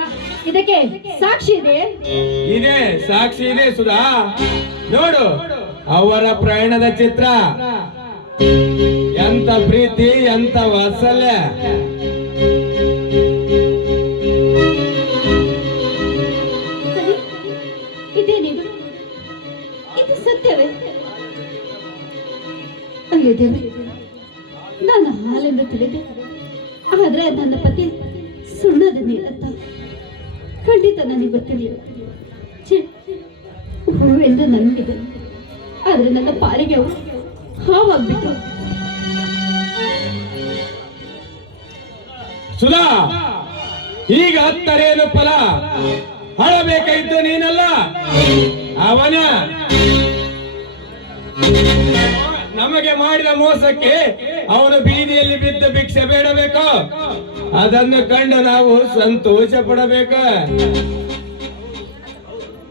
ಇದಕ್ಕೆ ಸಾಕ್ಷಿ ಇದೆ. ಇದೆ, ಸಾಕ್ಷಿ ಇದೆ ಸುಧಾ. ನೋಡು ಅವರ ಪ್ರಯಾಣದ ಚಿತ್ರ. ಎಂತ ಪ್ರೀತಿ, ಎಂತ ವಾತ್ಸಲ್ಯ. ಇದೇನಿದು? ಇದು ಸತ್ಯವೇ? ಅಯ್ಯೋ ದೇವಿ, ನಾನು ಹಾಲೆಂದು ತಿಳಿದೆ, ಆದ್ರೆ ನನ್ನ ಪತಿ ಸುಣ್ಣದ ನೀರಂತ ಖಂಡಿತ ನನಗೆ ಗೊತ್ತಿರಲಿಲ್ಲ. ಹೂವೆಂದು ನನಗಿದೆ, ಆದ್ರೆ ನನ್ನ ಪಾಲಿಗೆ ಅವರು ಹಾವಾಗ್ಬಿಟ್ಟು. ಸುಧಾ, ಈಗ ಹತ್ತರೇನು ಫಲ? ಅಳಬೇಕಾಯ್ತು ನೀನಲ್ಲ, ಅವನ. ನಮಗೆ ಮಾಡಿದ ಮೋಸಕ್ಕೆ ಅವನು ಬೀದಿಯಲ್ಲಿ ಬಿದ್ದು ಭಿಕ್ಷೆ ಬೇಡಬೇಕು. ಅದನ್ನು ಕಂಡು ನಾವು ಸಂತೋಷ ಪಡಬೇಕು.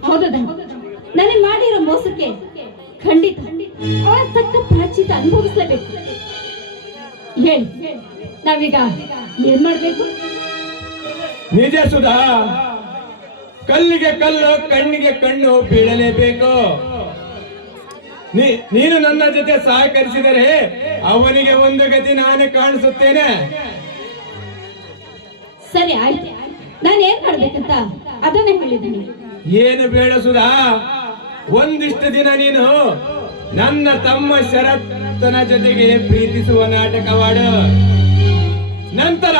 ಹೌದಾ? ನನಗೆ ಮಾಡಿರೋ ಮೋಸಕ್ಕೆ ಖಂಡಿತ ತಕ್ಕ ಪ್ರಾಚಿತ ಅನುಭವಿಸಲೇಬೇಕು. ಹೇಳಿ, ನಾವೀಗ ಏನ್ ಮಾಡ್ಬೇಕು? ನಿಜ ಸುಧಾ, ಕಲ್ಲಿಗೆ ಕಲ್ಲು, ಕಣ್ಣಿಗೆ ಕಣ್ಣು ಬೀಳಲೇಬೇಕು. ನೀನು ನನ್ನ ಜೊತೆ ಸಹಕರಿಸಿದರೆ ಅವನಿಗೆ ಒಂದು ಗತಿ ನಾನೇ ಕಾಣಿಸುತ್ತೇನೆ. ಸರಿ, ಆಯ್ತು. ನಾನು ಏನ್ ಮಾಡ್ಬೇಕಂತ ಅದನ್ನೇ ಹೇಳಿದ್ದೀನಿ. ಏನು ಬೇಡ ಸುಧಾ, ಒಂದಿಷ್ಟು ದಿನ ನೀನು ನನ್ನ ತಮ್ಮ ಶರತ್ತನ ಜೊತೆಗೆ ಪ್ರೀತಿಸುವ ನಾಟಕವಾಡು. ನಂತರ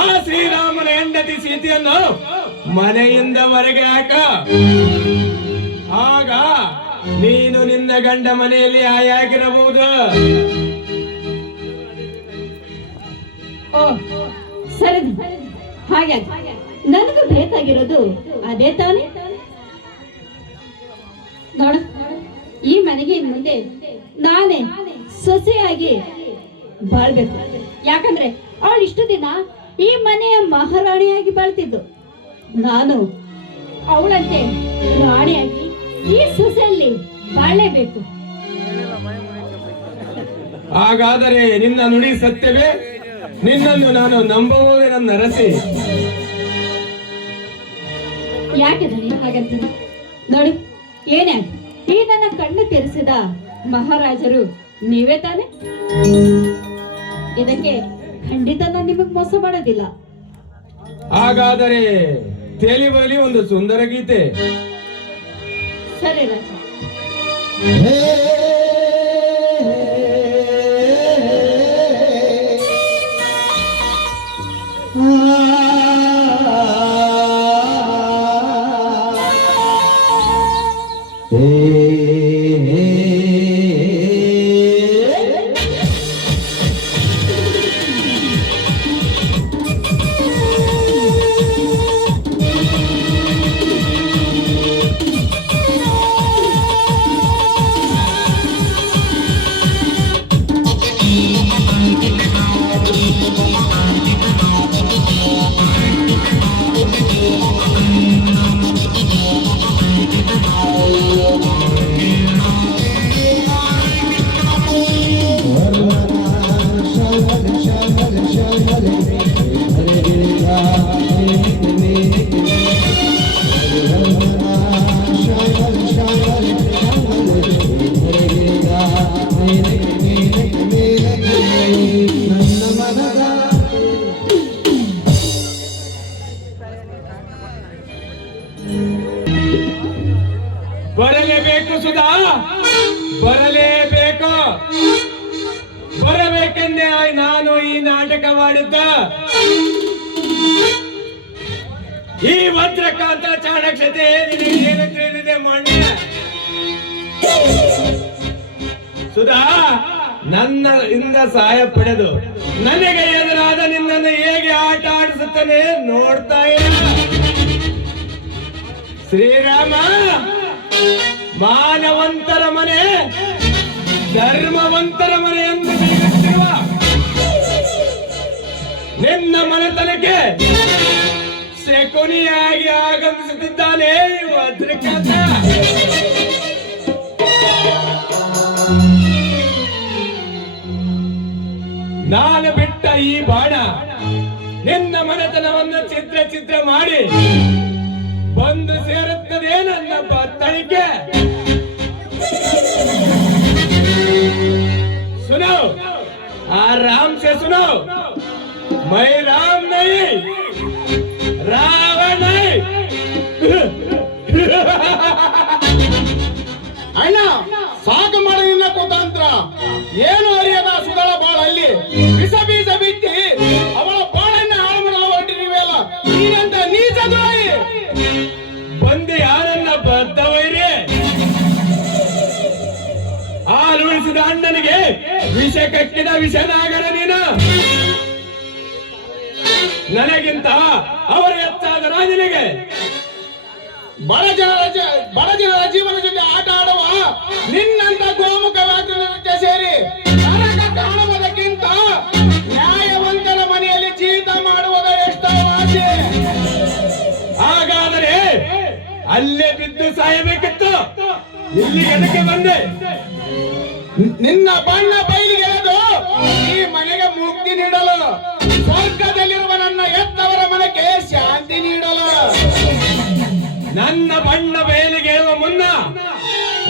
ಆ ಶ್ರೀರಾಮನ ಹೆಂಡತಿ ಸೀತೆಯನ್ನು ಮನೆಯಿಂದ ಹೊರಗೆ ಹಾಕ. ಆಗ ನೀನು ನಿನ್ನ ಗಂಡ ಮನೆಯಲ್ಲಿ ಆಯಾಗಿರಬಹುದು. ಓ ಸರಿ, ಹಾಗೆ ನನಗೂ ಬೇಕಾಗಿರೋದು ಅದೇ ತಾನೇ. ನೋಡ, ಈ ಮನೆಗೆ ಇನ್ ಮುಂದೆ ನಾನೇ ಸೊಸೆಯಾಗಿ ಬಾಳ್ಬೇಕು. ಯಾಕಂದ್ರೆ ಅವಳು ಇಷ್ಟು ದಿನ ಈ ಮನೆಯ ಮಹಾರಾಣಿಯಾಗಿ ಬಾಳ್ತಿದ್ದು, ನಾನು ಅವಳಂತೆ ರಾಣಿಯಾಗಿ ಈ ಸೊಸೆಯಲ್ಲಿ ಬಾಳಲೇಬೇಕು. ಹಾಗಾದರೆ ನಿನ್ನ ನುಡಿ ಸತ್ಯವೇ? ನಿನ್ನನ್ನು ನಾನು ನಂಬುವುದೇ ನನ್ನ ರಸಿ. ಯಾಕೆ ಹಾಗಂತ ನೋಡಿ, ಏನೇ ಈ ನನ್ನ ಕಣ್ಣು ತೆರೆಸಿದ ಮಹಾರಾಜರು ನೀವೇ ತಾನೆ. ಇದಕ್ಕೆ ಖಂಡಿತ ನಾನು ನಿಮಗ್ ಮೋಸ ಮಾಡೋದಿಲ್ಲ. ಹಾಗಾದರೆ ತಿಳಿವಲ್ಲಿ ಒಂದು ಸುಂದರ ಗೀತೆ. ಸರಿ ರಾಜ. ಬರಲೇಬೇಕು ಸುಧಾ, ಬರಲೇಬೇಕು. ಬರಬೇಕೆಂದೇ ನಾನು ಈ ನಾಟಕವಾಡಿದ್ದ. ಈ ವಜ್ರಕಾಂತ ಚಾಣಕ್ಷತೆ ನಿನಗೆ ಏನು ತಿಳಿದಿದೆ ಮೊನ್ನೆ? ಸುಧಾ, ನನ್ನ ಇಂದ ಸಹಾಯ ಪಡೆದು ನನಗೆ ಎದುರಾದ ನಿನ್ನನ್ನು ಹೇಗೆ ಆಟ ಆಡಿಸುತ್ತಾನೆ ನೋಡ್ತಾ ಇಲ್ಲ. ಶ್ರೀರಾಮ, ಮಾನವಂತರ ಮನೆ ಧರ್ಮವಂತರ ಮನೆ ಎಂದು ಬೀಗುತ್ತಿರುವ ನಿನ್ನ ಮನೆತನಕ್ಕೆ ಶಕುನಿಯಾಗಿ ಆಗಮಿಸುತ್ತಿದ್ದಾನೆ ಈ ವಜ್ರಕಾಂತ. ನಾನು ಬಿಟ್ಟ ಈ ಬಾಣ ನಿನ್ನ ಮನೆತನವನ್ನು ಚಿತ್ರ ಮಾಡಿ ಬಂದು ಸೇರುತ್ತದೆ ನನ್ನ ಬತ್ತಳಿಕೆ. सुनो, आराम से सुनो. मैं राम नहीं, रावण नहीं. ಅಣ್ಣ, ಸಾಕು ಮಾಡ ನಿನ್ನ ಕುತಂತ್ರ. ಏನು ಅರಿಯದ ಸುಧಳ ಬಾಳಲ್ಲಿ ವಿಷ ಬೀಜ ಬಿತ್ತಿ ಅವಳ ಬಾಳನ್ನ ಹಾಳು ಮಾಡಲು ಹೊರಟಿರುವೆಯಲ್ಲ, ನೀನಂತ ನೀಚ ದ್ರೋಹಿ. ಬಂದೆ ಯಾರನ್ನ ಬದ್ದವೈರಿ? ಹಾಲುಳಿಸಿದ ಅಣ್ಣನಿಗೆ ವಿಷ ಕಟ್ಟಿದ ವಿಷನಾಗರ ನೀನು. ನನಗಿಂತ ಅವರ ಹೆಚ್ಚಾದ ರಾಜನಿಗೆ ಬಡ ಜನರ ಜೀವನ ಜೊತೆ ಆಟ ಆಡುವ ನಿನ್ನಂತ ಗೋಮುಖವಾದ ಜೊತೆ ಸೇರಿ ನರಕ ಕಾಣುವುದಕ್ಕಿಂತ ನ್ಯಾಯವಂತರ ಮನೆಯಲ್ಲಿ ಜೀವಿತ ಮಾಡುವುದು ಎಷ್ಟೋ ಆಸೆ. ಹಾಗಾದರೆ ಅಲ್ಲೇ ಬಿದ್ದು ಸಾಯಬೇಕಿತ್ತು. ಇಲ್ಲಿ ಎದಕ್ಕೆ ಬಂದೆ? ನಿನ್ನ ಬಣ್ಣ ಬಯಲಿಗೆಳೆದು ಈ ಮನೆಗೆ ಮುಕ್ತಿ ನೀಡಲು, ಸ್ವರ್ಗದಲ್ಲಿರುವ ನನ್ನ ಎತ್ತವರ ಮನೆಗೆ ಶಾಂತಿ ನೀಡಲು. ನನ್ನ ಬಣ್ಣ ಬಯಲಿಗೆ ಹೇಳುವ ಮುನ್ನ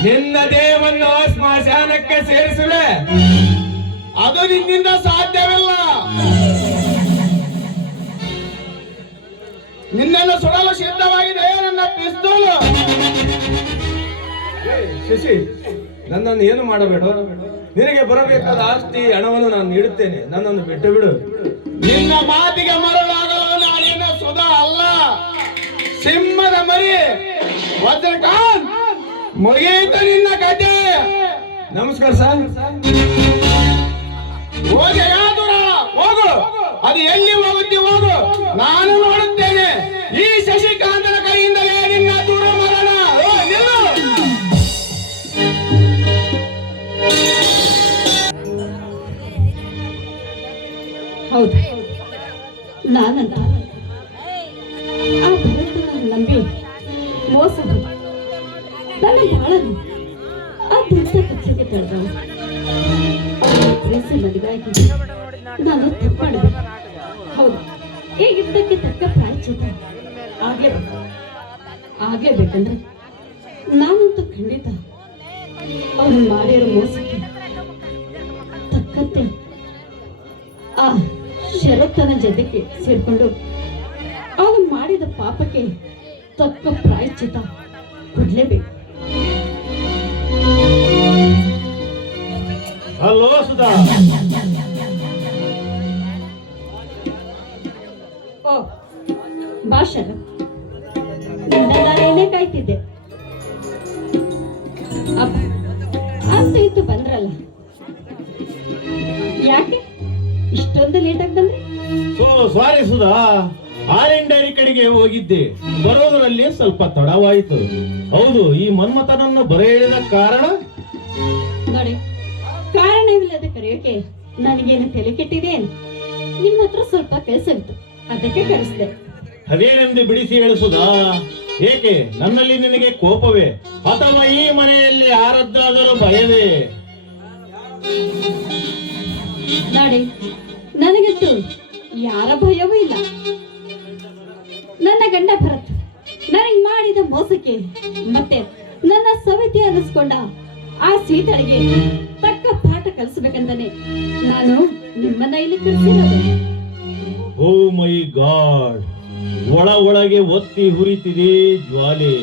ನಿನ್ನ ದೇಹವನ್ನು ಸ್ಮಶಾನಕ್ಕೆ ಸೇರಿಸುವೆ. ಅದು ನಿನ್ನಿಂದ ಸಾಧ್ಯವಿಲ್ಲ. ನಿನ್ನನ್ನು ಸುಡಲು ಸಿದ್ಧವಾಗಿದೆ ನನ್ನ ಪಿಸ್ತೂಲು. ಶಶಿ, ನನ್ನನ್ನು ಏನು ಮಾಡಬೇಡ. ನಿನಗೆ ಬರಬೇಕಾದ ಆಸ್ತಿ ಹಣವನ್ನು ನಾನು ನೀಡುತ್ತೇನೆ. ನನ್ನನ್ನು ಬಿಟ್ಟು ಬಿಡು. ನಿನ್ನ ಮಾತಿಗೆ ಮರಳಾಗಲು ನಾನಿನ್ನ ಸುಧಾ ಅಲ್ಲ, ಸಿಂಹದ ಮರಿ. ವಜ್ರಕಾಂತ್, ಮುಗಿಯಿತು ನಿನ್ನ ಕತೆ. ನಮಸ್ಕಾರ ಸರ್. ಹೋಗಿ ಯಾದೂರ ಹೋಗು. ಅದು ಎಲ್ಲಿ ಹೋಗುತ್ತೆ ಹೋಗು, ನಾನು ನೋಡುತ್ತೇನೆ. ಈ ಶಶಿಕಾಂತನ ಕೈಯಿಂದಲೇ ನಿನ್ನ ದೂರ ಮರಣ. ನಿಲ್ಲು. ಹೌದು, ನಾನಂತ ಆ ಭರತನನ್ನು ನಂಬಿ ಮೋಸ ಹೋಗಿ ನನ್ನ ಬಾಳನ್ನು ಆ ದುಡ್ಡ ಕಚ್ಚೆಗೆ ತಡೆದವ. ಪ್ರೇಸಿ ಮದುವೆಯಾಗಿ ನಾನು ತಪ್ಪು ಮಾಡಬೇಕು. ಹೌದು, ಹೇಗಿದ್ದಕ್ಕೆ ತಕ್ಕ ಪ್ರಾಯಶ್ಚಿತ್ತ ಆಗ್ಲೇಬೇಕಂದ್ರೆ ನಾನಂತೂ ಖಂಡಿತ ಅವ್ರು ಮಾಡಿರೋ ಮೋಸಕ್ಕೆ ತಕ್ಕಂತೆ ಆ ಶರತ್ತನ ಜೊತೆಗೆ ಸೇರ್ಕೊಂಡು ಅವನು ಮಾಡಿದ ಪಾಪಕ್ಕೆ ತಕ್ಕ ಪ್ರಾಯಶ್ಚಿತ್ತ ಕೊಡ್ಲೇಬೇಕು. ಹಲೋ ಸುಧಾ, ಓ ಭಾಷಣ, ನಾನೇನೇ ಕಾಯ್ತಿದ್ದೆ. ಅಪ್ಪ ಅಂತೂ ಇತ್ತು ಬಂದ್ರಲ್ಲ, ಯಾಕೆ ಇಷ್ಟೊಂದು ಲೇಟಾಗಿ ಬಂದ್ರಿ? ಸಾರಿ ಸುಧಾ, ಆಲ್ ಡೈರಿ ಕಡೆಗೆ ಹೋಗಿದ್ದೆ. ಬರೋದರಲ್ಲಿ ಸ್ವಲ್ಪ ತಡವಾಯಿತು. ಹೌದು, ಈ ಮನ್ಮಥನನ್ನು ಬರೆ ಹೇಳಿದ ಕಾರಣ ನೋಡಿ, ಕಾರಣವಿಲ್ಲದೆ ಕರೆಯೋಕೆ ನನಗೇನು ತಲೆ ಕೆಟ್ಟಿದೆ? ನಿಮ್ಮ ಹತ್ರ ಸ್ವಲ್ಪ ಕೆಲಸ ಇತ್ತು, ಅದಕ್ಕೆ ಕರೆಸಿದೆ. ಅದೇನೆಂದು ಬಿಡಿಸಿ ಹೇಳಿಸುದಾ? ಏಕೆ ನನ್ನಲ್ಲಿ ನಿನಗೆ ಕೋಪವೇ, ಅಥವಾ ಈ ಮನೆಯಲ್ಲಿ ಯಾರದ್ದಾದರೂ ಭಯವೇ? ನೋಡಿ, ನನಗಂತೂ ಯಾರ ಭಯವೂ ಇಲ್ಲ. ನನ್ನ ಗಂಡ ಭರತ್ ನನಗೆ ಮಾಡಿದ ಮೋಸಕ್ಕೆ ಮತ್ತೆ ನನ್ನ ಸವಿತಿ ಅನ್ನಿಸ್ಕೊಂಡ ಆ ಸೀತಳಿಗೆ ತಕ್ಕ ಪಾಠ ಕಲಿಸ್ಬೇಕಂತಾನೆ ನಾನು ನಿಮ್ಮನ್ನ ಇಲ್ಲಿ ಕಳಿಸಿರೋದು. ಓ ಮೈ ಗಾಡ್, ಒಳಗೆ ಒತ್ತಿ ಹುರಿತಿದೆ ಜ್ವಾಲೆ.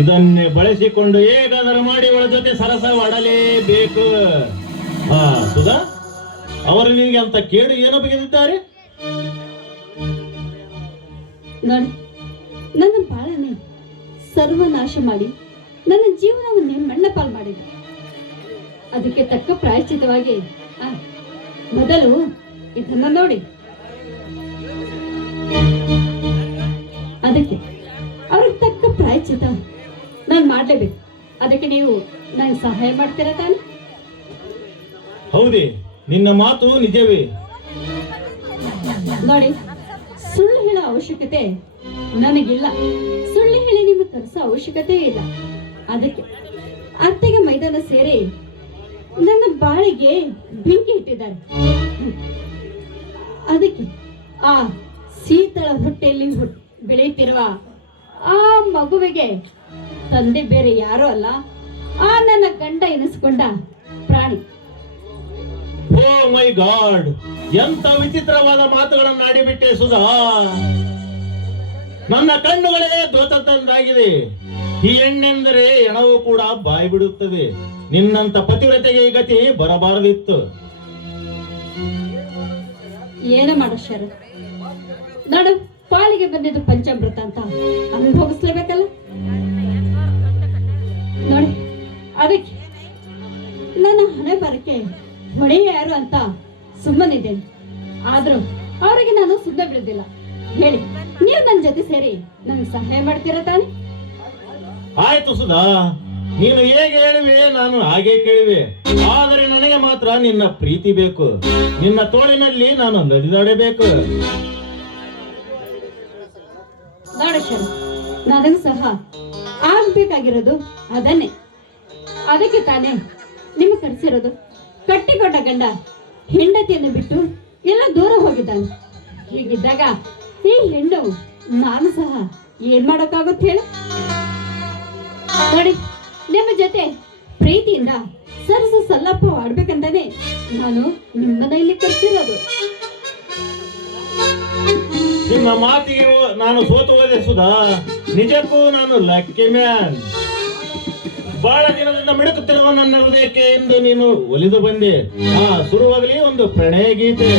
ಇದನ್ನೇ ಬಳಸಿಕೊಂಡು ಹೇಗಾದರೂ ಮಾಡಿ ಅವಳ ಜೊತೆ ಸರಸವಾಡಲೇಬೇಕು. ಸುಧಾ, ಅವರು ನಿನಗೆ ಅಂತ ಕೇಡು ಏನು ಬಗೆದಿದ್ದಾರೆ? ನೋಡಿ, ನನ್ನ ಬಾಳನೆ ಸರ್ವನಾಶ ಮಾಡಿ ನನ್ನ ಜೀವನವನ್ನೇ ಮಣ್ಣಪಾಲ್ ಮಾಡಿದೆ. ಅದಕ್ಕೆ ತಕ್ಕ ಪ್ರಾಯಶ್ಚಿತವಾಗಿ ಮೊದಲು ಇದನ್ನ ನೋಡಿ. ಅದಕ್ಕೆ ಅವ್ರಿಗೆ ತಕ್ಕ ಪ್ರಾಯಶ್ಚಿತ ನಾನು ಮಾಡ್ಲೇಬೇಕು. ಅದಕ್ಕೆ ನೀವು ನನಗೆ ಸಹಾಯ ಮಾಡ್ತೀರಾ ತಾನೆ? ಹೌದೇ, ನಿನ್ನ ಮಾತು ನಿಜವೇ. ನೋಡಿ, ಸುಳ್ಳು ಹೇಳೋ ಅವಶ್ಯಕತೆ ನನಗಿಲ್ಲ. ಸುಳ್ಳು ಹೇಳಿ ನಿಮಗೆ ತರಿಸೋ ಅವಶ್ಯಕತೆ ಇಲ್ಲ. ಅದಕ್ಕೆ ಅತ್ತೆಗೆ ಮೈದಾನ ಸೇರಿ ನನ್ನ ಬಾಳಿಗೆ ಬೆಂಕಿ ಇಟ್ಟಿದ್ದಾರೆ. ಅದಕ್ಕೆ ಆ ಶೀತಳ ಹೊಟ್ಟೆಯಲ್ಲಿ ಬೆಳೆಯುತ್ತಿರುವ ಆ ಮಗುವಿಗೆ ತಂದೆ ಬೇರೆ ಯಾರೋ ಅಲ್ಲ, ಆ ನನ್ನ ಗಂಡ ಎನಿಸ್ಕೊಂಡ ಪ್ರಾಣಿ. ಓ ಮೈ ಗಾಡ್, ಎಂತ ವಿಚಿತ್ರವಾದ ಮಾತುಗಳನ್ನು ಆಡಿಬಿಟ್ಟೆ ಸುಧಾ. ನನ್ನ ಕಣ್ಣುಗಳೇ ದೋತದಂತಾಗಿದೆ. ಈ ಹೆಣ್ಣೆಂದರೆ ಹೆಣವು ಕೂಡ ಬಾಯಿ ಬಿಡುತ್ತದೆ. ನಿನ್ನಂತ ಪತಿವ್ರತೆಗೆ ಈ ಗತಿ ಬರಬಾರದಿತ್ತು. ಏನ ಮಾಡೋ ಶರ, ನಾಡು ಪಾಲಿಗೆ ಬಂದಿದ್ದು ಪಂಚಾಮೃತ ಅಂತ ಅನುಭವಿಸ್ಲೇಬೇಕಲ್ಲ. ನೋಡಿ, ಅದಕ್ಕೆ ನನ್ನ ಹಣೆ ಬರಕ್ಕೆ ಹೊಣೆ ಯಾರು ಅಂತ ಸುಮ್ಮನಿದ್ದೇನೆ. ಆದ್ರೂ ಅವರಿಗೆ ನಾನು ಸುಮ್ಮನೆ ಬಿಡುದಿಲ್ಲ. ಹೇಳಿ, ನೀವು ನನ್ನ ಜೊತೆ ಸೇರಿ ನನಗೆ ಸಹಾಯ ಮಾಡ್ತೀರಾ ತಾನೆ? ಆಯ್ತು ಸುಧಾ, ನೀನು ಹೇಗೆ ಹೇಳಿವೆ ನಾನು ಹಾಗೆ ಕೇಳಿವೆ. ಆದರೆ ನನಗೆ ಮಾತ್ರ ನಿನ್ನ ಪ್ರೀತಿ ಬೇಕು. ನಿನ್ನ ತೋಳಿನಲ್ಲಿ ನಾನು ನಲಿದಾಡಬೇಕು. ನಾಡೇಶ್ವರ, ನನಗೂ ಸಹ ಆಗ್ಬೇಕಾಗಿರೋದು ಅದನ್ನೇ. ಅದಕ್ಕೆ ತಾನೇ ನಿಮಗೆ ಕರೆಸಿರೋದು. ಕಟ್ಟಿಕೊಂಡ ಗಂಡ ಹೆಂಡತಿಯನ್ನು ಬಿಟ್ಟು ಎಲ್ಲ ದೂರ ಹೋಗಿದ್ದಾನೆ. ಹೀಗಿದ್ದಾಗ ಈ ಹೆಣ್ಣು ನಾನು ಸಹ ಏನ್ ಮಾಡೋಕ್ಕಾಗುತ್ತೆ ಹೇಳು? ನೋಡಿ, ನಿಮ್ಮ ಜೊತೆ ಪ್ರೀತಿಯಿಂದ ಸರಸ ಸಲ್ಲಪ್ಪ ಆಡ್ಬೇಕಂತಾನೆ ನಾನು ನಿಮ್ಮನ್ನ ಇಲ್ಲಿ ಕರೆಸಿರೋದು. ನಿನ್ನ ಮಾತಿಗೆ ನಾನು ಸೋತು ಹೋದೆ ಸುಧಾ. ನಿಜಕ್ಕೂ ನಾನು ಲಕ್ಕಿ ಮ್ಯಾನ್. ಬಹಳ ದಿನದಿಂದ ಮಿಡುಕುತ್ತಿರುವ ನನ್ನ ಹೃದಯಕ್ಕೆ ಎಂದು ನೀನು ಒಲಿದು ಬಂದೆ. ಶುರುವಾಗಲಿ ಒಂದು ಪ್ರಣಯ ಗೀತೆ.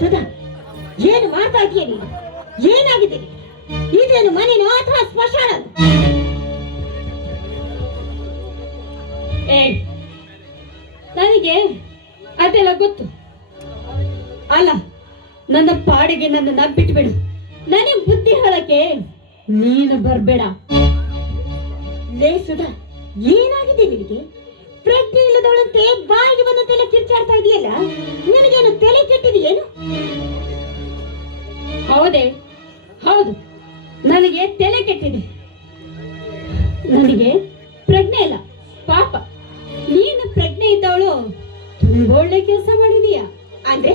ಸುಧಾ, ಏನು ಮಾಡ್ತಾ ಇದೀಯ ನೀನು? ಏನಾಗಿದೆ? ಇದೇನು ಮನೆನೋ ಅಥವಾ ಸ್ಮಶಾನ? ನನಗೆ ಅದೆಲ್ಲ ಗೊತ್ತು. ಅಲ್ಲ, ನನ್ನ ಪಾಡಿಗೆ ನನ್ನ ಬಿಟ್ಟು ಬಿಡು. ನನಗೆ ಬುದ್ಧಿ ಹೇಳಕ್ಕೆ ನೀನು ಬರ್ಬೇಡ. ಲೇ ಸುಧಾ, ಏನಾಗಿದೆ ನಿನಗೆ? ಪ್ರಜ್ಞೆ ಇಲ್ಲದವಳಂತೆ ಬಾಯಿಗೆ ಬಂದ ತಲೆ ಕಿರ್ಚಾಡ್ತಾ ಇದೆಯಲ್ಲ, ನಿನಗೇನು ತಲೆ ಕೆಟ್ಟಿದೆಯೇನು? ಹೌದೇ? ಹೌದು, ನನಗೆ ತಲೆ ಕೆಟ್ಟಿದೆ. ನನಗೆ ಪ್ರಜ್ಞೆ ಇಲ್ಲ. ಪಾಪ, ನೀನು ಪ್ರಜ್ಞೆ ಇದ್ದವಳು ತುಂಬಾ ಒಳ್ಳೆ ಕೆಲಸ ಮಾಡಿದೀಯ. ಅಂದ್ರೆ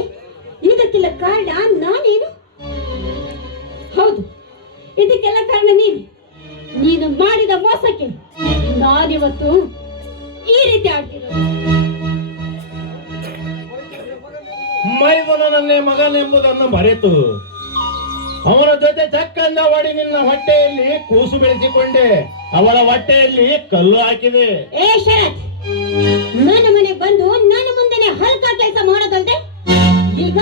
ಇದಕ್ಕೆಲ್ಲ ಕಾರಣ ನಾನೇನು? ಹೌದು, ಇದಕ್ಕೆಲ್ಲ ಕಾರಣ ನೀನು ಮಾಡಿದ ಮೋಸಕ್ಕೆ ನಾನಿವತ್ತು ಈ ರೀತಿ ಆಗ್ತಿರೋದು. ಮೈದುನನ್ನೇ ಮಗನೆಂಬುದನ್ನು ಮರೆತು ಅವನ ಜೊತೆ ಚಕ್ಕಂದ ಒಡಿ ನಿನ್ನ ಹೊಟ್ಟೆಯಲ್ಲಿ ಕೂಸು ಬೆಳೆಸಿಕೊಂಡೆ, ಅವಳ ಹೊಟ್ಟೆಯಲ್ಲಿ ಕಲ್ಲು ಹಾಕಿದೆ. ಏ ಶರತ್, ನನ್ನ ಮನೆಗೆ ಬಂದು ನನ್ನ ಮುಂದೆನೆ ಹಲ್ಕ ಕೆಲಸ ಮಾಡೋದಲ್ದೆ ಈಗ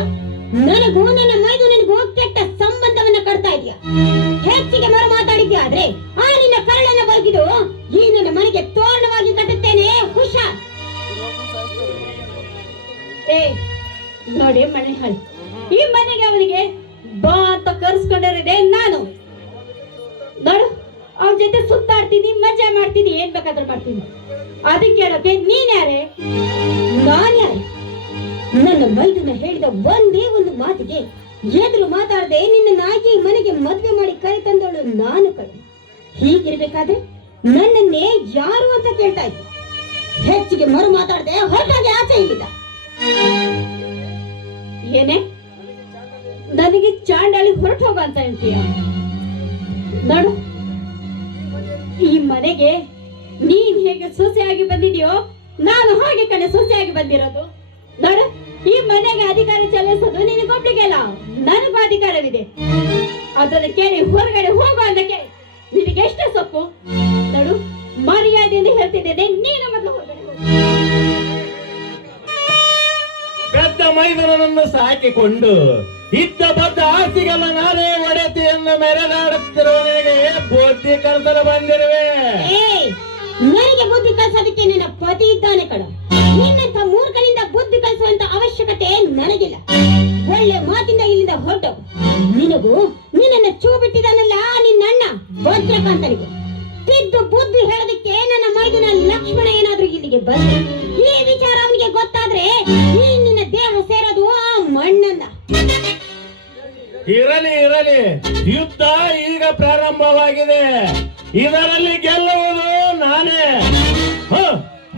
ನನಗೂ ನನ್ನ ಮೈದುನನಿಗೂ ಕೆಟ್ಟ ಸಂಬಂಧವನ್ನ ಕಟ್ತಾ ಇದೆಯಾ? ಹೆಚ್ಚಿಗೆ ಮರು ಮಾತಾಡಿದ್ಯಾ ಆದ್ರೆ ಆ ನಿನ್ನ ಕರಳನ್ನ ಬಗ್ಗಿದು ಈ ನನ್ನ ಮನೆಗೆ ತೋರಣವಾಗಿ ಕಟ್ಟುತ್ತೇನೆ, ಹುಷಾರ್. ಏ ನೋಡಿ ಮನೆ ಹಾಳಿ, ಈ ಮನೆಗೆ ಅವನಿಗೆ ಬಾ ಅಂತ ಕರ್ಸ್ಕೊಂಡಿರೋದೆ ನಾನು. ನೋಡು, ಅವನ ಜೊತೆ ಸುತ್ತಾಡ್ತೀನಿ, ಮಜಾ ಮಾಡ್ತೀನಿ, ಏನ್ ಬೇಕಾದ್ರೂ ಮಾಡ್ತೀನಿ. ಅದಕ್ಕೆ ಹೇಳೋಕೆ ನೀನ್ ಯಾರೇ? ನಾನ್ ಯಾರು? ನನ್ನ ಮೈದುನ ಹೇಳಿದ ಒಂದೇ ಒಂದು ಮಾತಿಗೆ ಎದುರು ಮಾತಾಡದೆ ನಿನ್ನ ಈ ಮನೆಗೆ ಮದ್ವೆ ಮಾಡಿ ಕರೆ ತಂದವಳು ನಾನು ಕಡೆ. ಹೀಗಿರ್ಬೇಕಾದ್ರೆ ನನ್ನನ್ನೇ ಯಾರು ಅಂತ ಕೇಳ್ತಾ ಇದ್ದೆ. ಹೆಚ್ಚಿಗೆ ಮರು ಮಾತಾಡದೆ ಹೊರಟಾಗಿ ಆಚೆ ಇಲ್ಲಿದ್ದ. ಏನೇ ನನಗೆ ಚಾಂಡಾಳಿ ಹೊರಟು ಹೋಗ ಅಂತ ಹೇಳ್ತೀಯ? ನೋಡು, ಈ ಮನೆಗೆ ನೀನ್ ಹೇಗೆ ಸೊಸೆಯಾಗಿ ಬಂದಿದ್ಯೋ ನಾನು ಹಾಗೆ ಕಡೆ ಸೊಸೆಯಾಗಿ ಬಂದಿರೋದು. ನೋಡು, ಈ ಮನೆಗೆ ಅಧಿಕಾರ ಚಲಾಯಿಸೋದು ನಿನಗೊಬ್ಳಿಗೆ ಅಲ್ಲ, ನನಗೂ ಅಧಿಕಾರವಿದೆ. ಅದನ್ನು ಕೇಳಿ ಹೊರಗಡೆ ಹೋಗು ಅನ್ನಕ್ಕೆ ನಿನಗೆ ಎಷ್ಟೇ ಸೊಪ್ಪು? ನೋಡು, ಮರ್ಯಾದೆಯಿಂದ ಹೇಳ್ತಿದ್ದೇನೆ, ನೀನು ಮೊದಲು ಹೊರಗಡೆ ಹೋಗು. ಪೆದ್ದ ಮೈದುನನ್ನು ಸಾಕಿಕೊಂಡು ಇದ್ದ ಬದ್ದ ಆಸ್ತಿಗೆಲ್ಲ ನಾನೇ ಒಡೆತಿಯನ್ನು ಮೆರೆದಾಡುತ್ತಿರುವ ನಿನಗೆ ಬುದ್ಧಿ ಕಲಿಸಲು ಬಂದಿರುವೆ. ನನಗೆ ಬುದ್ಧಿ ಕಲಿಸೋದಕ್ಕೆ ನಿನ್ನ ಪತಿ ಇದ್ದಾನೆ ಕಣ. ನಿನ್ನಂತ ಮೂರ್ಖನಿಂದ ಬುದ್ಧಿ ಕಲಿಸುವಂತ ಅವಶ್ಯಕತೆ ನನಗಿಲ್ಲ. ಒಳ್ಳೆ ಮಾತಿಂದ ಇಲ್ಲಿಂದ ಹೊರಟು. ನಿನಗೂ ನಿನ್ನನ್ನ ಚೂ ಬಿಟ್ಟಿದ್ದಾನಲ್ಲ ನಿನ್ನ ಅಣ್ಣ ಭದ್ರಕಾಂತನಿಗೂ ತಿದ್ದು ಬುದ್ಧಿ ಹೇಳೋದಕ್ಕೆ ನನ್ನ ಮೈದುನ ಲಕ್ಷ್ಮಣ ಏನಾದ್ರೂ ಇಲ್ಲಿಗೆ ಬಂದ ಈ ವಿಚಾರ ಅವನಿಗೆ ಗೊತ್ತಾದ್ರೆ ಈ ನಿನ್ನ ದೇಹ ಸೇರೋದು ಆ ಮಣ್ಣನ್ನ. ಇರಲಿ ಇರಲಿ, ಯುದ್ಧ ಈಗ ಪ್ರಾರಂಭವಾಗಿದೆ. ಇದರಲ್ಲಿ ಗೆಲ್ಲುವುದು ನಾನೇ.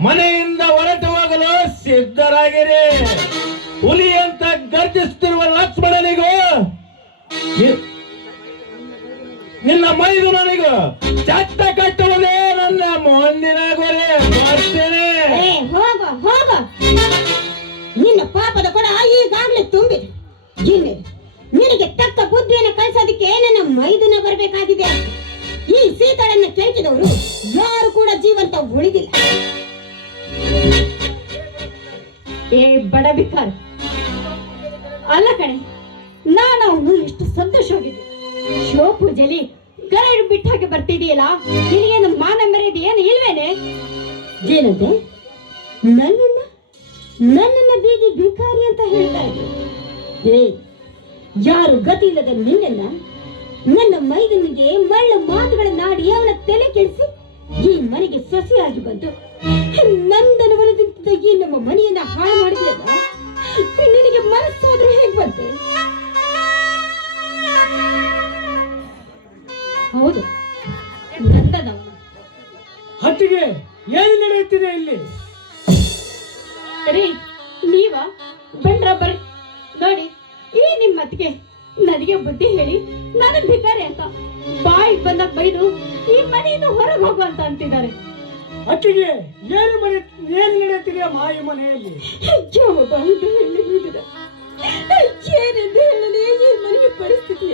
ಮನೆಯಿಂದ ಹೊರಟು ಹೋಗಲು ಸಿದ್ಧರಾಗಿರಿ. ಹುಲಿ ಅಂತ ಗರ್ಜಿಸುತ್ತಿರುವ ಲಕ್ಷ್ಮಣನಿಗೂ ನಿನ್ನ ಮೈದುನನಿಗೂ ಚಟ್ಟ ಕಟ್ಟುವುದೇ ನನ್ನ ಮುಂದಿನ ಗುರಿ. ಬರ್ತೇನೆ. ಹೋಗ ಹೋಗ, ನಿನ್ನ ಪಾಪದ ಕೊಡ ಈಗಾಗ್ಲೇ ತುಂಬಿದೆ. ಇನ್ನು ನಿನಗೆ ತಕ್ಕ ಬುದ್ಧಿಯನ್ನು ಕಲಿಸೋದಕ್ಕೆ ನನ್ನ ಮೈದುನ ಬರಬೇಕಾಗಿದೆ. ಈ ಸೀತಾಳನ್ನ ಕೆಣಕಿದವರು ಯಾರು ಕೂಡ ಜೀವಂತ ಉಳಿದಿಲ್ಲ. ಏ ಬಡ ಬಿಕ್ಕಾರ, ಅಲ್ಲ ಕಣೆ, ನಾನು ಅವನು ಎಷ್ಟು ಸಂತೋಷವಾಗಿದ್ದೆ. ಶಿವ ಪೂಜೆಲಿ ಗರಡು ಬಿಟ್ಟಾಗಿ ಬರ್ತಿದೆಯಲ್ಲ, ನಿನಗೇನು ಮಾನ ಮರ್ಯಾದೆ ಏನು ಇಲ್ವೇನೆ? ಏನಂತೆ? ನನ್ನನ್ನ ಬೀದಿ ಭಿಕಾರಿ ಅಂತ ಹೇಳ್ತಾ ಇದ್ದೆ. ಯಾರು ಗತಿ ಇಲ್ಲದ ನಿನ್ನನ್ನ ನನ್ನ ಮೈದನಿಗೆ ಮಳ್ಳ ಮಾತುಗಳನ್ನಾಡಿ ಅವನ ತಲೆ ಕೆಡಿಸಿ ಈ ಮನೆಗೆ ಸೊಸೆಯಾಗಿ ಬಂದು ನಂದನವರದಿಂದ ಈ ನಮ್ಮ ಮನೆಯನ್ನ ಹಾಳು ಮಾಡಿದೆಯಲ್ಲ, ನಿನಗೆ ಮನಸ್ಸಾದ್ರೂ ಹೇಗ್ ಬಂತು? ಹೌದು, ನಂದನವನು. ಹತ್ತಿಗೆ ಏನು ನಡೆಯುತ್ತಿದೆ ಇಲ್ಲಿ? ರೀ, ನೀವ ಬಂದ್ರ ಬರ್ರಿ ನೋಡಿ. ಈ ನಿಮ್ಮ ಅತ್ತಿಗೆ ನನಗೆ ಬುದ್ಧಿ ಹೇಳಿ ನಾನು ಭಿಕಾರಿ ಅಂತ ಬಾಯಿ ಬಂದಾಗ ಬೈದು ಈ ಮನೆಯಿಂದ ಹೊರಗೆ ಹೋಗು ಅಂತ ಅಂತಿದ್ದಾರೆ. ಹತ್ತಿಗೆ ಏನು ನಡೆಯುತ್ತಿದೆ ಈ ಮನೆಯಲ್ಲಿ? ಏನೆಂದು ಹೇಳಲಿ ಈ ಮನೆಯ ಪರಿಸ್ಥಿತಿ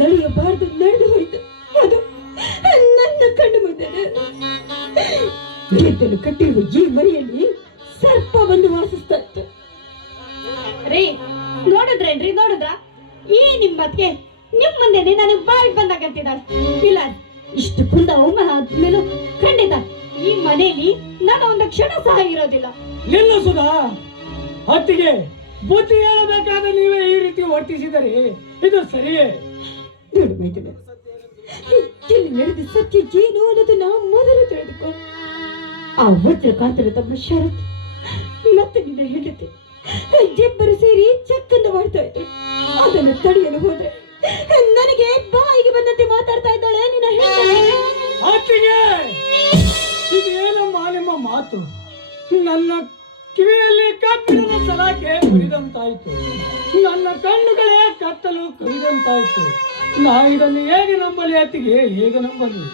ನಡೆಯಬಾರ್ದು ನಡೆದು ಹೋಯ್ತು. ಅದು ನನ್ನ ಕಣ್ಣು ಮುಂದೆ ಗೆದ್ದಲು ಕಟ್ಟಿರುವ ಈ ಮನೆಯಲ್ಲಿ ಸರ್ಪ ಬಂದು ವಾಸಿಸ್ತಾ ಇತ್ತು. ರೀ, ನೋಡಿದ್ರೇನ್ರಿ? ನೋಡಿದ್ರ? ಈ ನಿಮ್ಮತ್ಗೆ ನಿಮ್ ಮುಂದೆನೆ ನನಗೆ ಬಾಯಿ ಬಂದಾಗಂತಿದ್ದಾಳೆ. ಇಲ್ಲ, ಇಷ್ಟು ಕುಂದ ಅವಮಾನ ಆದ್ಮೇಲೂ ಖಂಡಿತ ಈ ಮನೆಯಲ್ಲಿ ನಾನು ಒಂದು ಕ್ಷಣ ಸಹ ಇರೋದಿಲ್ಲ. ನಿಲ್ಲ ಸುಧಾ, ಹತ್ತಿಗೆ ಬುದ್ಧಿ ಹೇಳಬೇಕಾದ ನೀವೇ ಈ ರೀತಿ ವರ್ತಿಸಿದರೆ ಇದು ಸರಿಯೇ? ನೋಡು ಮೈದುನ, ಇಲ್ಲಿ ನಡೆದ ಸತ್ಯ ಏನು ಅನ್ನೋದು ನಾವು ಮೊದಲು ತಿಳಿದುಕೋ. ಆ ವಜ್ರಕಾಂತರ ತಮ್ಮ ಶರತ್ ಮತ್ತೆ ನಿನ್ನ ಹೆಂಡತಿ ಇಬ್ಬರು ಸೇರಿ ಚಕ್ಕಂದ ಮಾಡ್ತಾ ಇದ್ರು. ಅದನ್ನು ತಡೆಯಲು ಹೋದ್ರೆ ನನಗೆ ಬಾಯಿಗೆ ಬಂದಂತೆ ಮಾತಾಡ್ತಾ ಇದ್ದಾಳೆ ನಿನ್ನ ಹೆಂಡತಿ. ಅತ್ತಿಗೆ, ಇದೇನಮ್ಮ ನಿಮ್ಮ ಮಾತು? ನನ್ನ ಕಿವಿಯಲ್ಲಿ ಕಬ್ಬಿಣದ ಸಲಾಕೆ ಮುರಿದಂತಾಯ್ತು, ನನ್ನ ಕಣ್ಣುಗಳೇ ಕತ್ತಲು ಕವಿದಂತಾಯ್ತು. ನಾ ಇದನ್ನು ಹೇಗೆ ನಂಬಲಿ ಅತ್ತಿಗೆ, ಹೇಗೆ ನಂಬಲಿ?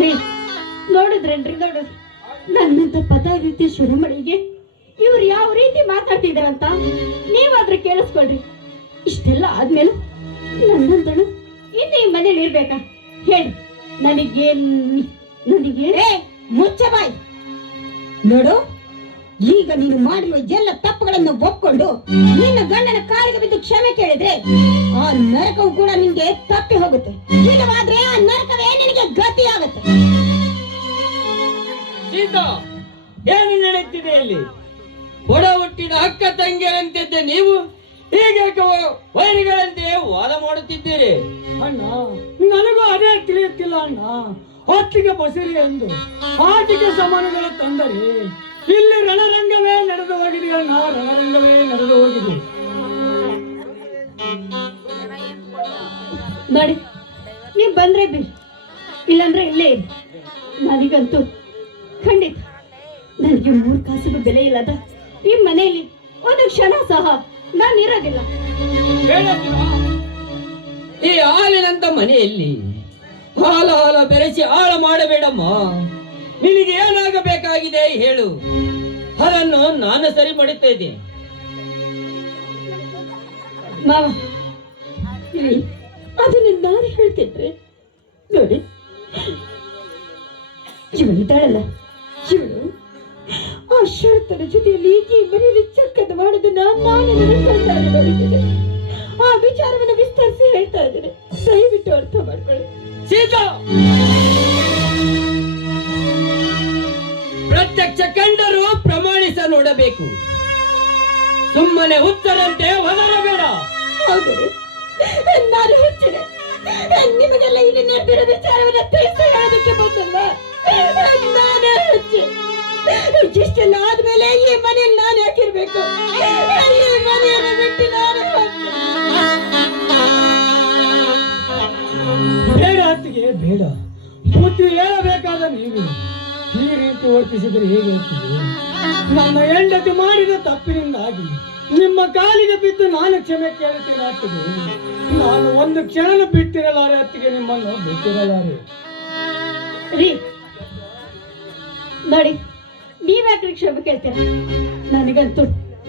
ರೀ ನೋಡಿದ್ರೇನ್ರಿ, ನೋಡಿದ್ರಿ ನನ್ನಂತ ಪದಾಧಿತ್ಯ ಶುರುಮಳಿಗೆ ಇವ್ರು ಯಾವ ರೀತಿ ಮಾತಾಡ್ತಿದಾರಂತ ನೀವಾದ್ರೂ ಕೇಳಿಸ್ಕೊಳ್ರಿ. ಇಷ್ಟೆಲ್ಲ ಆದ್ಮೇಲೆ ನನ್ನಂತಳು ಇನ್ನು ಈ ಮನೇಲಿ ಇರ್ಬೇಕಾ ಹೇಳಿ? ನನಗೆ ಮುಚ್ಚ ಬಾಯ್. ನೋಡು, ಈಗ ನೀನು ಮಾಡಿರುವ ಎಲ್ಲ ತಪ್ಪುಗಳನ್ನು ಒಪ್ಕೊಂಡು ನಿನ್ನ ಗಂಡನ ಕಾಲಿಗೆ ಬಿದ್ದು ಕ್ಷಮೆ ಕೇಳಿದ್ರೆ ಆ ನರಕವು ಕೂಡ ನಿನ್ಗೆ ತಪ್ಪಿ ಹೋಗುತ್ತೆ. ಇಲ್ಲವಾದ್ರೆ ಆ ನರಕವೇ ನಿನಗೆ ಗತಿ ಆಗುತ್ತೆ. ಸೀತಾ, ಏನು ನಡೆಯುತ್ತಿದೆ ಇಲ್ಲಿ? ಒಡ ಹುಟ್ಟಿದ ಅಕ್ಕ ತಂಗಿಯರಂತಿದ್ದೆ ನೀವು ಹೀಗೆ ವೈರಿಗಳಂತೆ ವಾದ ಮಾಡುತ್ತಿದ್ದೀರಿ. ಅಣ್ಣ, ನನಗೂ ಅದೇ ತಿಳಿಯುತ್ತಿಲ್ಲ ಅಣ್ಣ. ಹೊತ್ತಿಗೆ ಬಸಿರಿ ಎಂದು ಆಟಿಕೆ ಸಮಾನಗಳು ತಂದರೆ ಇಲ್ಲಿ ರಣರಂಗವೇ ನಡೆದು ಹೋಗಿದೆ ಅಣ್ಣ, ರಣರಂಗವೇ ನಡೆದು ಹೋಗಿದೆ. ನೋಡಿ, ನೀವ್ ಬಂದ್ರೆ ಬಿಡಿ, ಇಲ್ಲಾಂದ್ರೆ ಇಲ್ಲೇ ಇರಿ. ನನಗಂತೂ ಖಂಡಿತ ನನಗೆ 3 ಕಾಸಿಗೂ ಬೆಲೆ ಇಲ್ಲದ ಈ ಮನೆಯಲ್ಲಿ ಒಂದು ಕ್ಷಣ ಸಹ ನಾನು ಇರೋದಿಲ್ಲ. ಈ ಹಾಲಿನಂತ ಮನೆಯಲ್ಲಿ ಹಾಲ ಬೆರೆಸಿ ಹಾಳ ಮಾಡಬೇಡಮ್ಮ. ನಿನಗೆ ಏನಾಗಬೇಕಾಗಿದೆ ಹೇಳು, ಅದನ್ನು ನಾನು ಸರಿ ಮಾಡುತ್ತಾ ಇದ್ದೀನಿ. ಮಾವ, ಇಲ್ಲಿ ಅದನ್ನು ನಾನು ಹೇಳ್ತಿದ್ರೆ ನೋಡಿ, ಇವಳಿದ್ದಾಳಲ್ಲ, ಇವಳು ಆ ಶರತ್ತರ ಜೊತೆಯಲ್ಲಿ ಈ ಮನೆಯಲ್ಲಿ ಚಕ್ಕದ ಮಾಡೋದನ್ನ ನಾನು ನೋಡಿದ್ದೇನೆ. ಆ ವಿಚಾರವನ್ನು ವಿಸ್ತರಿಸಿ ಹೇಳ್ತಾ ಇದ್ದೇನೆ, ದಯವಿಟ್ಟು ಅರ್ಥ ಮಾಡ್ಕೊಳ್ಳಿ. ಸೀತಾ, ಪ್ರತ್ಯಕ್ಷ ಕಂಡರೂ ಪ್ರಮಾಣಿಸ ನೋಡಬೇಕು. ಸುಮ್ಮನೆ ಹುಚ್ಚರಂತೆ ಒದರಬೇಡ. ಆದರೆ ನಾನು ಹುಚ್ಚಿದೆ. ನಿಮಗೆಲ್ಲ ಇಲ್ಲಿ ನಡೆದಿರೋ ವಿಚಾರವನ್ನ ತಿಳಿಸಿ ಹೇಳೋದಕ್ಕೆ ಬಂದಲ್ಲ, ನಾನೇ ಹುಚ್ಚು. ಇಷ್ಟೆಲ್ಲ ಆದ್ಮೇಲೆ ಈ ಮನೆಯಲ್ಲಿ ನಾನು ಯಾಕಿರ್ಬೇಕು? ಈ ಮನೆಯನ್ನು ಬಿಟ್ಟು ನಾನು ಬೇಡ ಅತ್ತಿಗೆ, ಬೇಡ. ಬುದ್ಧಿ ಹೇಳಬೇಕಾದ ನೀವು ಈ ರೀತಿ ವರ್ತಿಸಿದರೆ ಹೇಗೆ ಆಗ್ತದೆ? ನನ್ನ ಹೆಂಡತಿ ಮಾಡಿದ ತಪ್ಪಿನಿಂದಾಗಿ ನಿಮ್ಮ ಕಾಲಿಗೆ ಬಿದ್ದು ನಾನು ಕ್ಷಮೆ ಕೇಳುತ್ತೇನೆ ಅತ್ತಿಗೆ. ನಾನು ಒಂದು ಕ್ಷಣ ಬಿಟ್ಟಿರಲಾರೆ ಅತ್ತಿಗೆ, ನಿಮ್ಮನ್ನು ಬಿಟ್ಟಿರಲಾರೆ. ರೀ ನೋಡಿ, ನೀವ್ಯಾಕ್ರಿ ಕ್ಷಮೆ ಕೇಳ್ತೀರ? ನನಗಂತೂ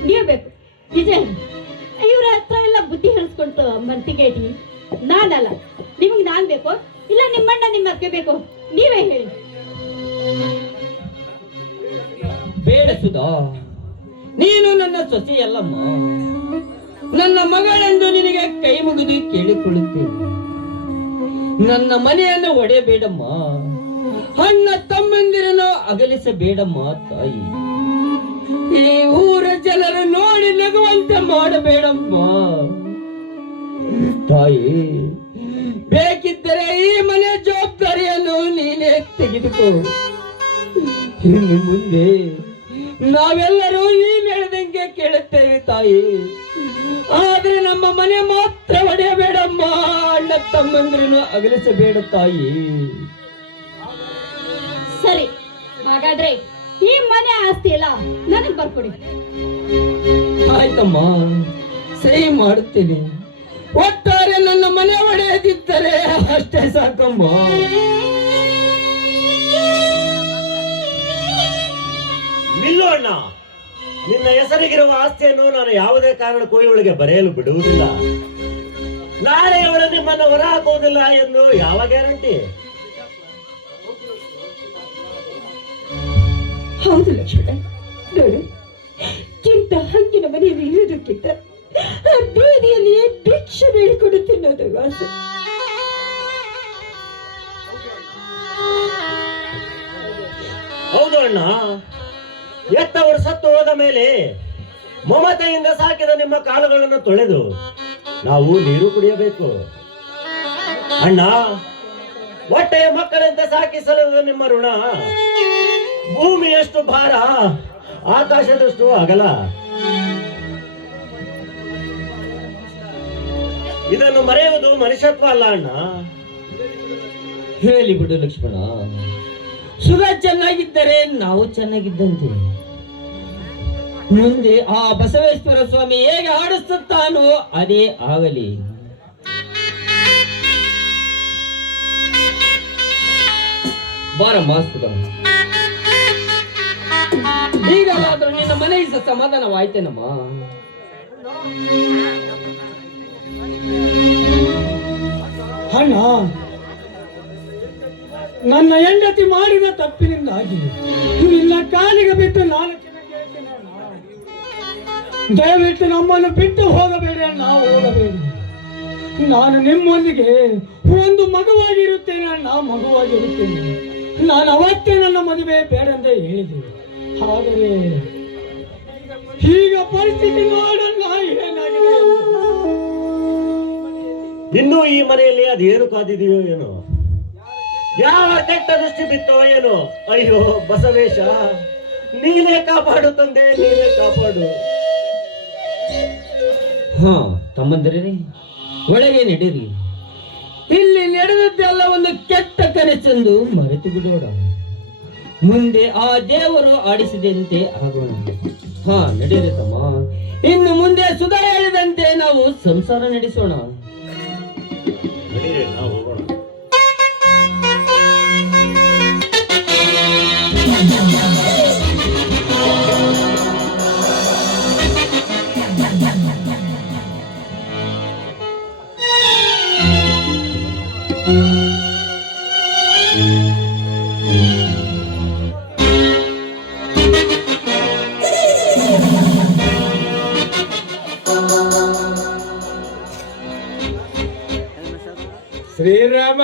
ನೀವ್ ಬೇಕು, ನಿಜ. ಇವ್ರ ಹತ್ರ ಎಲ್ಲ ಬುದ್ಧಿ ಹೇಳಿಸ್ಕೊಂತು ಮಂತಿಗೆ ಇದ್ದೀನಿ. ನಾನಲ್ಲ, ನಿಮಗೆ ನಾನ್ ಬೇಕು, ಇಲ್ಲ ನಿಮ್ಮಣ್ಣ ನಿಮ್ಮ ಅಕ್ಕೆ ಬೇಕು, ನೀವೇ ಹೇಳಿ. ಬೇಡ ಸುಧಾ, ನೀನು ನನ್ನ ಸೊಸೆಯಲ್ಲಮ್ಮ, ನನ್ನ ಮಗಳೆಂದು ನಿನಗೆ ಕೈ ಮುಗಿದು ಕೇಳಿಕೊಳ್ಳುತ್ತೇನೆ. ನನ್ನ ಮನೆಯನ್ನು ಒಡೆಯಬೇಡಮ್ಮ, ಅಣ್ಣ ತಮ್ಮಂದಿರನ್ನು ಅಗಲಿಸಬೇಡಮ್ಮ ತಾಯಿ. ಈ ಊರ ಜನರು ನೋಡಿ ನಗುವಂತೆ ಮಾಡಬೇಡಮ್ಮ ತಾಯಿ. ಬೇಕಿದ್ದರೆ ಈ ಮನೆ ಜವಾಬ್ದಾರಿಯನ್ನು ನೀನೇ ತೆಗೆದುಕೋ. ಇನ್ನು ಮುಂದೆ ನಾವೆಲ್ಲರೂ ನೀನ್ ಹೇಳ್ದಂಗೆ ಕೇಳುತ್ತೇವೆ ತಾಯಿ. ಆದ್ರೆ ನಮ್ಮ ಮನೆ ಮಾತ್ರ ಒಡೆಯಬೇಡಮ್ಮ, ಅಣ್ಣ ತಮ್ಮಂದ್ರನ್ನು ಅಗಲಿಸಬೇಡ ತಾಯಿ. ಸರಿ, ಹಾಗಾದ್ರೆ ಈ ಮನೆ ಆಸ್ತಿ ಎಲ್ಲ ನನಗ್ ಬರ್ಕೊಡಿ. ಆಯ್ತಮ್ಮ, ಸಹಿ ಮಾಡುತ್ತೇನೆ. ಒಟ್ಟಾರೆ ನನ್ನ ಮನೆ ಒಡೆಯದಿದ್ದರೆ ಅಷ್ಟೇ ಸಾಕಮ್ಮ. ನಿಲ್ಲು ಅಣ್ಣ, ನಿನ್ನ ಹೆಸರಿಗಿರುವ ಆಸ್ತಿಯನ್ನು ನಾನು ಯಾವುದೇ ಕಾರಣಕ್ಕೂ ಇವಳಿಗೆ ಬರೆಯಲು ಬಿಡುವುದಿಲ್ಲ. ನಾಳೆ ಇವಳು ನಿಮ್ಮನ್ನು ಹೊರ ಹಾಕುವುದಿಲ್ಲ ಎಂದು ಯಾವ ಗ್ಯಾರಂಟಿ? ಹೌದು ಲಕ್ಷ್ಮಣ, ನೋಡು, ಚಿಂತ ಹಂಗಿನ ಮನೆಯಲ್ಲಿ ಇರುವುದಕ್ಕಿಂತ ಬೀದಿಯಲ್ಲಿಯೇ ಭಿಕ್ಷೆ ಬೇಡಿಕೊಂಡು ತಿನ್ನೋದು ವಾಸ. ಹೌದು ಅಣ್ಣ, ಎತ್ತವರು ಸತ್ತು ಹೋದ ಮೇಲೆ ಮಮತೆಯಿಂದ ಸಾಕಿದ ನಿಮ್ಮ ಕಾಲುಗಳನ್ನು ತೊಳೆದು ನಾವು ನೀರು ಕುಡಿಯಬೇಕು. ಅಣ್ಣ, ಹೊಟ್ಟೆಯ ಮಕ್ಕಳಂತೆ ಸಾಕಿಸಲು ನಿಮ್ಮ ಋಣ ಭೂಮಿಯಷ್ಟು ಭಾರ, ಆಕಾಶದಷ್ಟು ಅಗಲ. ಇದನ್ನು ಮರೆಯುವುದು ಮನುಷ್ಯತ್ವ ಅಲ್ಲ ಅಣ್ಣ. ಹೇಳಿ ಬಿಡು ಲಕ್ಷ್ಮಣ, ಸುಧಾ ಚೆನ್ನಾಗಿದ್ದರೆ ನಾವು ಚೆನ್ನಾಗಿದ್ದಂತೆ. ಮುಂದೆ ಆ ಬಸವೇಶ್ವರ ಸ್ವಾಮಿ ಹೇಗೆ ಆಡಿಸುತ್ತಾನೋ ಅದೇ ಆಗಲಿ. ಬಾರಮ್ಮ ಸುಧಾ, ಈಗಲಾದ್ರೂ ನಿನ್ನ ಮನೆಗೆ ಸಮಾಧಾನವಾಯ್ತೇನಮ್ಮ? ಅಣ್ಣ, ನನ್ನ ಹೆಂಡತಿ ಮಾಡಿದ ತಪ್ಪಿನಿಂದಾಗಿ ನಿನ್ನ ಕಾಲಿಗೆ ಬಿಟ್ಟು ನಾನು ದಯವಿಟ್ಟು ನಮ್ಮನ್ನು ಬಿಟ್ಟು ಹೋಗಬೇಡಿ ಅಣ್ಣ, ಹೋಗಬೇಡಿ. ನಾನು ನಿಮ್ಮೊಂದಿಗೆ ಒಂದು ಮಗುವಾಗಿರುತ್ತೇನೆ ಅಣ್ಣ, ಮಗುವಾಗಿರುತ್ತೇನೆ. ನಾನು ಅವತ್ತೇ ನನ್ನ ಮದುವೆ ಬೇಡಂತ ಹೇಳಿದೆ. ಆದರೆ ಈಗ ಪರಿಸ್ಥಿತಿ ನೋಡಣ್ಣ ಏನಾಗಿದೆ. ಇನ್ನೂ ಈ ಮನೆಯಲ್ಲಿ ಅದೇನು ಕಾದಿದೆಯೋ ಏನೋ, ಯಾವ ಕೆಟ್ಟ ದೃಷ್ಟಿ ಬಿತ್ತೋ ಏನೋ. ಅಯ್ಯೋ ಬಸವೇಶ, ನೀನೇ ಕಾಪಾಡು ತಂದೆ, ನೀನೇ ಕಾಪಾಡು. ಹಾ ತಮ್ಮಂದಿರೇ, ಒಳಗೆ ನಡೀರಿ. ಇಲ್ಲಿ ನಡೆದದ್ದೆಲ್ಲ ಒಂದು ಕೆಟ್ಟ ಕನಸೆಂದು ಮರೆತು ಬಿಡೋಣ. ಮುಂದೆ ಆ ದೇವರು ಆಡಿಸಿದಂತೆ ಆಗೋಣ. ಹಾ ನಡೀರಿ ತಮ್ಮ. ಇನ್ನು ಮುಂದೆ ಸುಧಾ ಹೇಳಿದಂತೆ ನಾವು ಸಂಸಾರ ನಡೆಸೋಣ. ನಡೀರಿ, ನಾವು ಹೋಗೋಣ. ಶ್ರೀರಾಮ,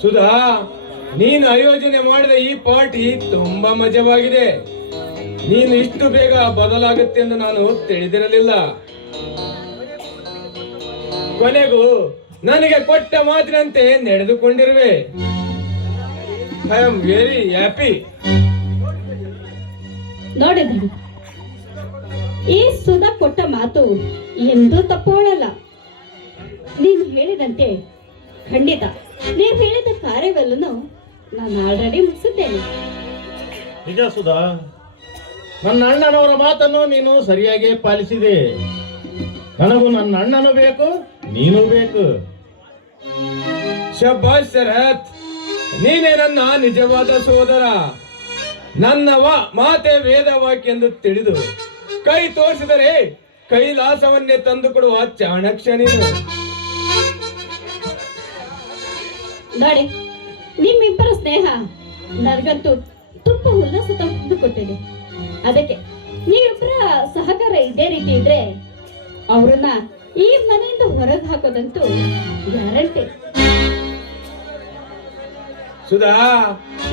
ಸುಧಾ, ನೀನು ಆಯೋಜನೆ ಮಾಡಿದ ಈ ಪಾರ್ಟಿ ತುಂಬಾ ಮಜವಾಗಿದೆ. ನೀನು ಇಷ್ಟು ಬೇಗ ಬದಲಾಗುತ್ತೆ ಎಂದು ನಾನು ತಿಳಿದಿರಲಿಲ್ಲ. ಕೊನೆಗೂ ನನಗೆ ಕೊಟ್ಟ ಮಾತಿನಂತೆ ನಡೆದುಕೊಂಡಿರುವೆ. I am very happy. ನೋಡಿದ್ರಿ, ಈ ಸುಧಾ ಕೊಟ್ಟ ಮಾತು ಎಂದೂ ತಪ್ಪೋಳಲ್ಲ. ನೀನು ಹೇಳಿದಂತೆ ಖಂಡಿತ ನೀವು ಹೇಳಿದ ಕಾರ್ಯವನ್ನು ನಾನು ಆಲ್ರೆಡಿ ಮುಗಿಸಿದ್ದೇನೆ. ನಿಜ ಸುಧಾ, ನನ್ನ ಅಣ್ಣನವರ ಮಾತನ್ನು ನೀನು ಸರಿಯಾಗಿ ಪಾಲಿಸಿದೆ. ನನಗೂ ನನ್ನ ಅಣ್ಣನೂ ಬೇಕು, ನೀನು ಬೇಕು. ಶಬ್ಬಾಷ್ ಶರತ್, ನೀನೇ ನನ್ನ ನಿಜವಾದ ಸೋದರ. ನನ್ನ ಮಾತೆ ವೇದವಾಕ್ಯ ಎಂದು ತಿಳಿದು ಕೈ ತೋರಿಸಿದರೆ ಕೈಲಾಸವನ್ನೇ ತಂದು ಕೊಡುವ ಚಾಣಕ್ಯ ನೀನು. ನೋಡಿ, ನಿಮ್ಮಿಬ್ಬರ ಸ್ನೇಹ ನನಗಂತೂ ತುಂಬ ಉಲ್ಲಾಸ ತಂದು ಕೊಟ್ಟಿದೆ. ಅದಕ್ಕೆ ನೀವಿಬ್ಬರ ಸಹಕಾರ ಇದೇ ರೀತಿ ಇದ್ರೆ ಅವ್ರನ್ನ ಈ ಮನೆಯಿಂದ ಹೊರಗೆ ಹಾಕೋದಂತೂ ಗ್ಯಾರಂಟಿ. ಸುಧಾ,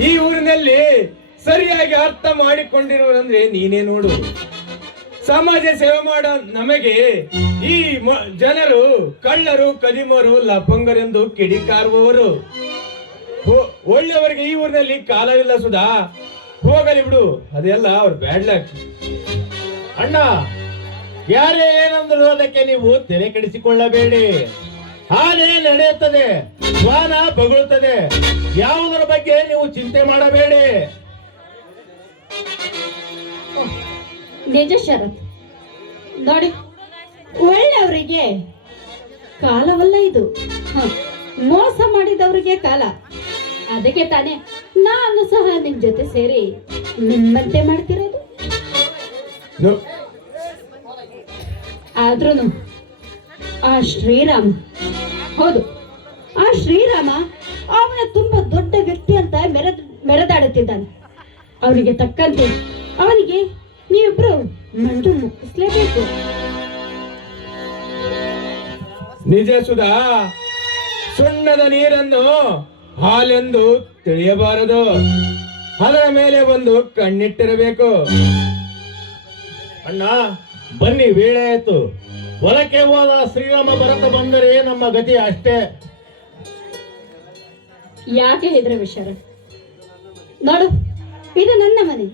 ಈ ಊರಿನಲ್ಲಿ ಸರಿಯಾಗಿ ಅರ್ಥ ಮಾಡಿಕೊಂಡಿರುವಂದ್ರೆ ನೀನೇ ನೋಡು. ಸಮಾಜ ಸೇವೆ ಮಾಡೋ ನಮಗೆ ಈ ಜನರು ಕಳ್ಳರು, ಕದಿಮರು, ಲಫಂಗರೆಂದು ಕಿಡಿಕಾರುವವರು. ಒಳ್ಳೆಯವರಿಗೆ ಈ ಊರಿನಲ್ಲಿ ಕಾಲವಿಲ್ಲ ಸುಧಾ. ಹೋಗಲಿ ಬಿಡು, ಅದೆಲ್ಲ ಅವ್ರ ಬ್ಯಾಡ್ ಲಕ್. ಅಣ್ಣ, ಯಾರೇ ಏನಂದ್ರು ಅದಕ್ಕೆ ನೀವು ತಲೆ ಕೆಡಿಸಿಕೊಳ್ಳಬೇಡಿ. ಹಾಗೆ ನಡೆಯುತ್ತದೆ, ಶ್ವಾನ ಬಗಳುತ್ತದೆ. ಯಾವುದರ ಬಗ್ಗೆ ನೀವು ಚಿಂತೆ ಮಾಡಬೇಡಿ. ನಿಜ ಶರತ್. ನೋಡಿ, ಒಳ್ಳೆಯವರಿಗೆ ಕಾಲವಲ್ಲ ಇದು, ಮೋಸ ಮಾಡಿದವರಿಗೆ ಕಾಲ. ಅದಕ್ಕೆ ತಾನೇ ನಾನು ಸಹ ನಿಮ್ ಜೊತೆ ಸೇರಿ ನಿಮ್ಮಂತೆ ಮಾಡ್ತಿರೋದು. ಆದ್ರೂನು ಆ ಶ್ರೀರಾಮ, ಹೌದು ಆ ಶ್ರೀರಾಮ ಅವನ ತುಂಬಾ ದೊಡ್ಡ ವ್ಯಕ್ತಿ ಅಂತ ಮೆರೆದಾಡುತ್ತಿದ್ದಾನೆ. ಅವನಿಗೆ ತಕ್ಕಂತೆ ಅವನಿಗೆ ನೀವಿಬ್ರು ಮಂಡು ಮುಟ್ಟಿಸ್ಲೇಬೇಕು. ನಿಜ ಸುಧಾ, ಸುಣ್ಣದ ನೀರನ್ನು ಹಾಲೆಂದು ತಿಳಿಯಬಾರದು, ಅದರ ಮೇಲೆ ಒಂದು ಕಣ್ಣಿಟ್ಟಿರಬೇಕು. ಅಣ್ಣ ಬನ್ನಿ, ವೇಳೆ ಆಯ್ತು. ಹೊಲಕ್ಕೆ ಹೋದ ಶ್ರೀರಾಮ ಭರತ ಬಂದರೆ ನಮ್ಮ ಗತಿ ಅಷ್ಟೇ. ಯಾಕೆ ಹೆದ್ರ ವಿಚಾರ? ನೋಡು, ಇದು ನನ್ನ ಮನೆ,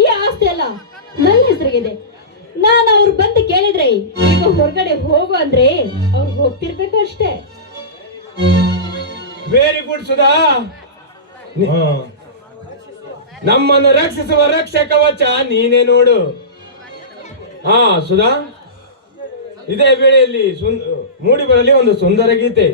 ಈ ಆಸ್ತಿ ಎಲ್ಲ ನನ್ನ ಹೆಸರಿಗಿದೆ. ನಾನು ಅವ್ರು ಬಂದು ಕೇಳಿದ್ರೆ ಈಗ ಹೊರಗಡೆ ಹೋಗು ಅಂದ್ರೆ ಅವ್ರು ಹೋಗ್ತಿರ್ಬೇಕು ಅಷ್ಟೇ. Very good Sudha. ನಮ್ಮನ್ನು ರಕ್ಷಿಸುವ ರಕ್ಷಕವಚ ನೀನೇ ನೋಡು. ಹಾ ಸುಧಾ, ಇದೇ ವೇಳೆಯಲ್ಲಿ ಮೂಡಿ ಬರಲಿ ಒಂದು ಸುಂದರ ಗೀತೆ.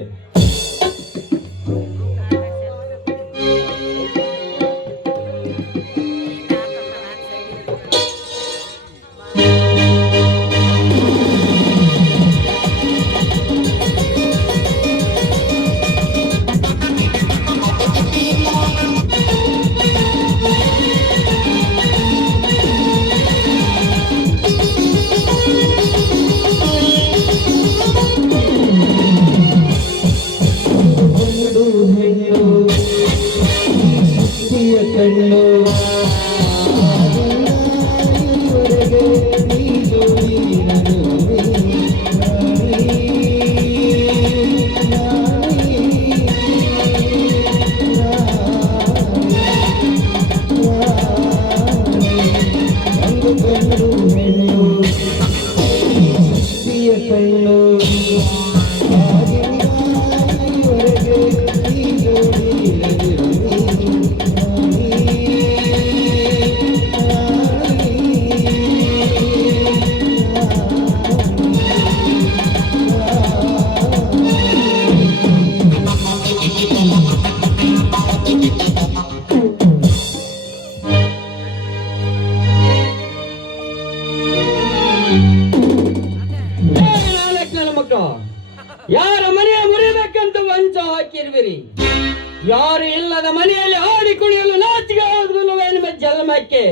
ಯಾರ ಮನೆಯ ಮುರಿಬೇಕಂತ ವಂಚ ಹಾಕಿರುವಿರಿ? ಯಾರು ಇಲ್ಲದ ಮನೆಯಲ್ಲಿ ಆಡಿ ಕುಣಿಯಲು ನಾಚಿಕೆ ಹೋಗುದಿಲ್ಲವೇ ನಿಮ್ಮ ಜನ್ಮಕ್ಕೆ?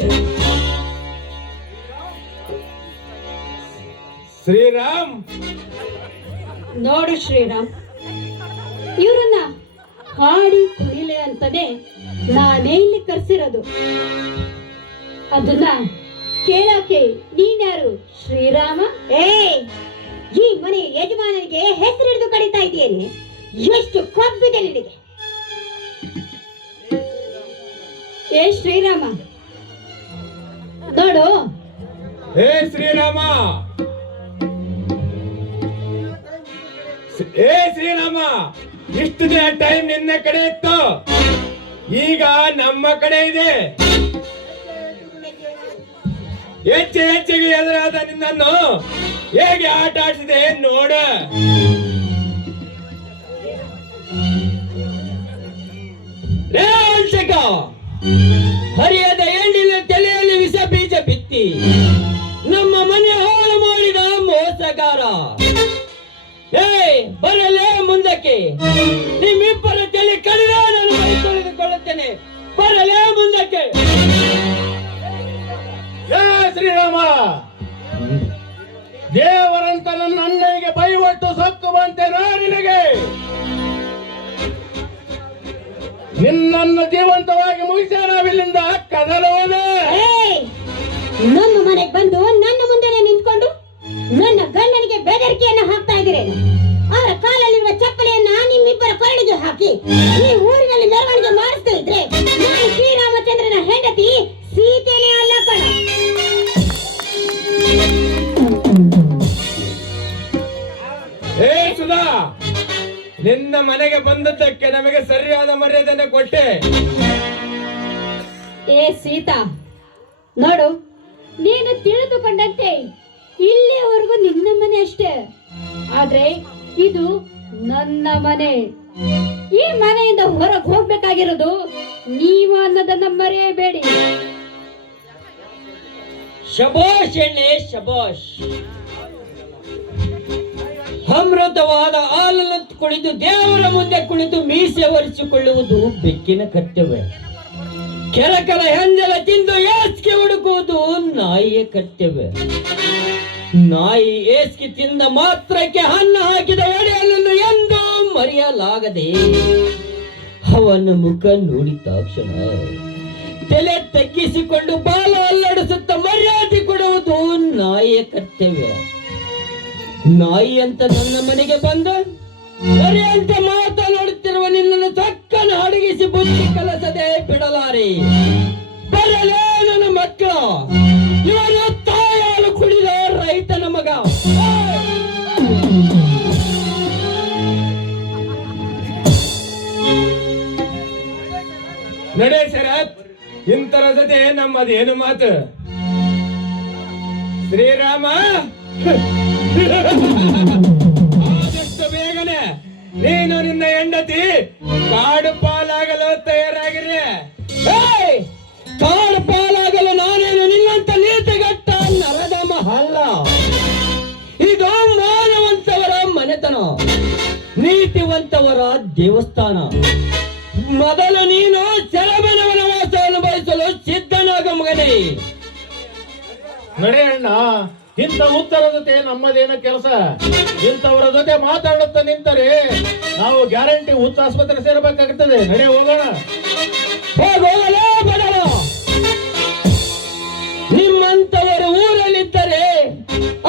ಶ್ರೀರಾಮ್, ನೋಡು ಶ್ರೀರಾಮ್, ಇವ್ರನ್ನ ಹಾಡಿ ಕುಣಿಲೆ ಅಂತಾನೆ ನಾನೇ ಇಲ್ಲಿ ಕರ್ಸಿರೋದು. ಅದನ್ನ ಕೇಳಕ್ಕೆ ನೀನ್ಯಾರು ಶ್ರೀರಾಮ? ಈ ಮನೆ ಯಜಮಾನನಿಗೆ ಹೆಸರು ಹಿಡಿದು ಕಡಿತಾ ಇದೆಯೇನೆ? ಎಷ್ಟು ಕೊಬ್ಬಿದೆ ನಿನಗೆ? ಏ ಶ್ರೀರಾಮ, ನೋಡು. ಹೇ ಶ್ರೀರಾಮ, ಏ ಶ್ರೀರಾಮ, ಇಷ್ಟು ದಿನ ಟೈಮ್ ನಿನ್ನ ಕಡೆ ಇತ್ತು, ಈಗ ನಮ್ಮ ಕಡೆ ಇದೆ. ಹೆಚ್ಚಿಗೆ ಎದುರಾದ ನಿನ್ನನ್ನು ಹೇಗೆ ಆಟ ಆಡಿಸಿದೆ ನೋಡ. ಹರಿಯದ ಎಣ್ಣಿನ ತಲೆಯಲ್ಲಿ ವಿಷ ಬೀಜ ಬಿತ್ತಿ ನಮ್ಮ ಮನೆ ಹಾಳು ಮಾಡಿದ ಮೋಸಗಾರ. ಬರಲೇ ಮುಂದಕ್ಕೆ, ನಿಮ್ಮಿಬ್ಬರ ತಲೆ ಕಡಿದ ನಾನು ಮೈ ತೊಳೆದುಕೊಳ್ಳುತ್ತೇನೆ. ಬರಲೇ ಮುಂದಕ್ಕೆ. ಶ್ರೀರಾಮ, ದೇವರಂತ ನನ್ನ ಅಣ್ಣನಿಗೆ ಬೈವಟ್ಟು ಸಕ್ಕು ಬಂತೇನೋ ನಿನಗೆ? ನಿನ್ನನ್ನು ಜೀವಂತವಾಗಿ ಮುಗಿಸ ನಾವಿಲ್ಲಿಂದ ಕದಲುವುದು. ನನ್ನ ಮನೆಗೆ ಬಂದು ನನ್ನ ಮುಂದೆನೆ ನಿಂತ್ಕೊಂಡು ನನ್ನ ಗಂಡನಿಗೆ ಬೆದರಿಕೆಯನ್ನು ಹಾಕ್ತಾ ಇದ್ದೀರೇನು? ಅವರ ಕಾಲಲ್ಲಿರುವ ಚಪ್ಪಲಿಯನ್ನ ನಿಮ್ಮಿಬ್ಬರ ಕೊರಳಿಗೆ ಹಾಕಿ ಈ ಊರಿನಲ್ಲಿ ಮೆರವಣಿಗೆ ಮಾಡಿಸ್ತಾ ಇದ್ರೆ ನಾನು ಶ್ರೀರಾಮಚಂದ್ರನ ಹೆಂಡತಿ ಸೀತೆನೇ ಅಲ್ಲ ಕಣ. ಹೇ ಸುಧಾ, ನಿನ್ನ ಮನೆಗೆ ಬಂದದ್ದಕ್ಕೆ ನಮಗೆ ಸರಿಯಾದ ಮರ್ಯಾದೆಯನ್ನು ಕೊಟ್ಟೆ. ಏ ಸೀತಾ, ನೋಡು, ನೀನು ತಿಳಿದುಕೊಂಡಂತೆ ಇಲ್ಲಿಯವರೆಗೂ ನಿನ್ನ ಮನೆ ಅಷ್ಟೇ, ಆದ್ರೆ ಇದು ನನ್ನ ಮನೆ. ಈ ಮನೆಯಿಂದ ಹೊರಗೆ ಹೋಗ್ಬೇಕಾಗಿರೋದು ನೀವು ಅನ್ನೋದನ್ನ ಮರೆಯಬೇಡಿ. ಶಬಾಷ್ ಎಣ್ಣೆ ಶಬಾಷ್. ಅಮೃತವಾದ ಹಾಲನ್ನು ಕುಳಿತು ದೇವರ ಮುಂದೆ ಕುಳಿತು ಮೀಸೆ ಒರೆಸಿಕೊಳ್ಳುವುದು ಬೆಕ್ಕಿನ ಕರ್ತವ್ಯ. ಕೆರಕಲ ಹೆಂಜಲ ತಿಂದು ಏಸ್ಗೆ ಹುಡುಕುವುದು ನಾಯಿಯ ಕರ್ತವ್ಯ. ನಾಯಿ ಏಸ್ಗೆ ತಿಂದ ಮಾತ್ರಕ್ಕೆ ಅನ್ನ ಹಾಕಿದ ಒಡೆಯಲನ್ನು ಎಂದು ಮರೆಯಲಾಗದೆ ಅವನ ಮುಖ ನೋಡಿದ ತಕ್ಷಣ ತಲೆ ತಗ್ಗಿಸಿಕೊಂಡು ಬಾಲ ಅಲ್ಲಾಡಿಸುತ್ತ ಮರ್ಯಾದೆ ಕೊಡುವುದು ನಾಯಿಯ ಕರ್ತವ್ಯ. ನಾಯಿ ಅಂತ ನನ್ನ ಮನೆಗೆ ಬಂದ ಮರಿ ಅಂತ ಮಾತನಾಡುತ್ತಿರುವ ನಿನ್ನನ್ನು ತಕ್ಕನ ಅಡಗಿಸಿ ಬುದ್ಧಿ ಕಲಸದೆ ಬಿಡಲಾರೆ. ಬರಲೇ ನನ್ನ ಮಕ್ಕಳು, ಇವನು ತಾಯಾಲು ಕುಡಿದ ರೈತನ ಮಗ. ನಡೆ ಶರತ್, ಇಂತರ ಜೊತೆ ನಮ್ಮದೇನು ಮಾತು. ಶ್ರೀರಾಮ, ಆದಷ್ಟು ಬೇಗನೆ ನೀನು ನಿನ್ನ ಹೆಂಡತಿ ಕಾಡು ಪಾಲಾಗಲು ತಯಾರಾಗಿರಿ. ಕಾಡು ಪಾಲಾಗಲು ನಾನೇನು ನಿನ್ನಂತ ನೀತಿಗಟ್ಟ ನರದಮ ಅಲ್ಲ. ಇದು ಮಾನವಂತವರ ಮನೆತನ, ನೀತಿವಂತವರ ದೇವಸ್ಥಾನ. ಮೊದಲು ನೀನು ಸೆರೆಮನೆ ವನವಾಸ ಅನುಭವಿಸಲು ಸಿದ್ಧನಾಗ ಮಗನೇ. ನಡೆ ಅಣ್ಣ, ಇಂಥ ಉತ್ತರ ಜೊತೆ ನಮ್ಮದೇನ ಕೆಲಸ. ಇಂಥವರ ಜೊತೆ ಮಾತಾಡುತ್ತಾ ನಿಂತರೆ ನಾವು ಗ್ಯಾರಂಟಿ ಹುಚ್ಚ ಆಸ್ಪತ್ರೆ ಸೇರಬೇಕಾಗುತ್ತದೆ. ನಡೆ ಹೋಗೋಣ. ಹೋಗಲೇ ಬಡವ. ನಿಮ್ಮಂತವರು ಊರಲ್ಲಿದ್ದರೆ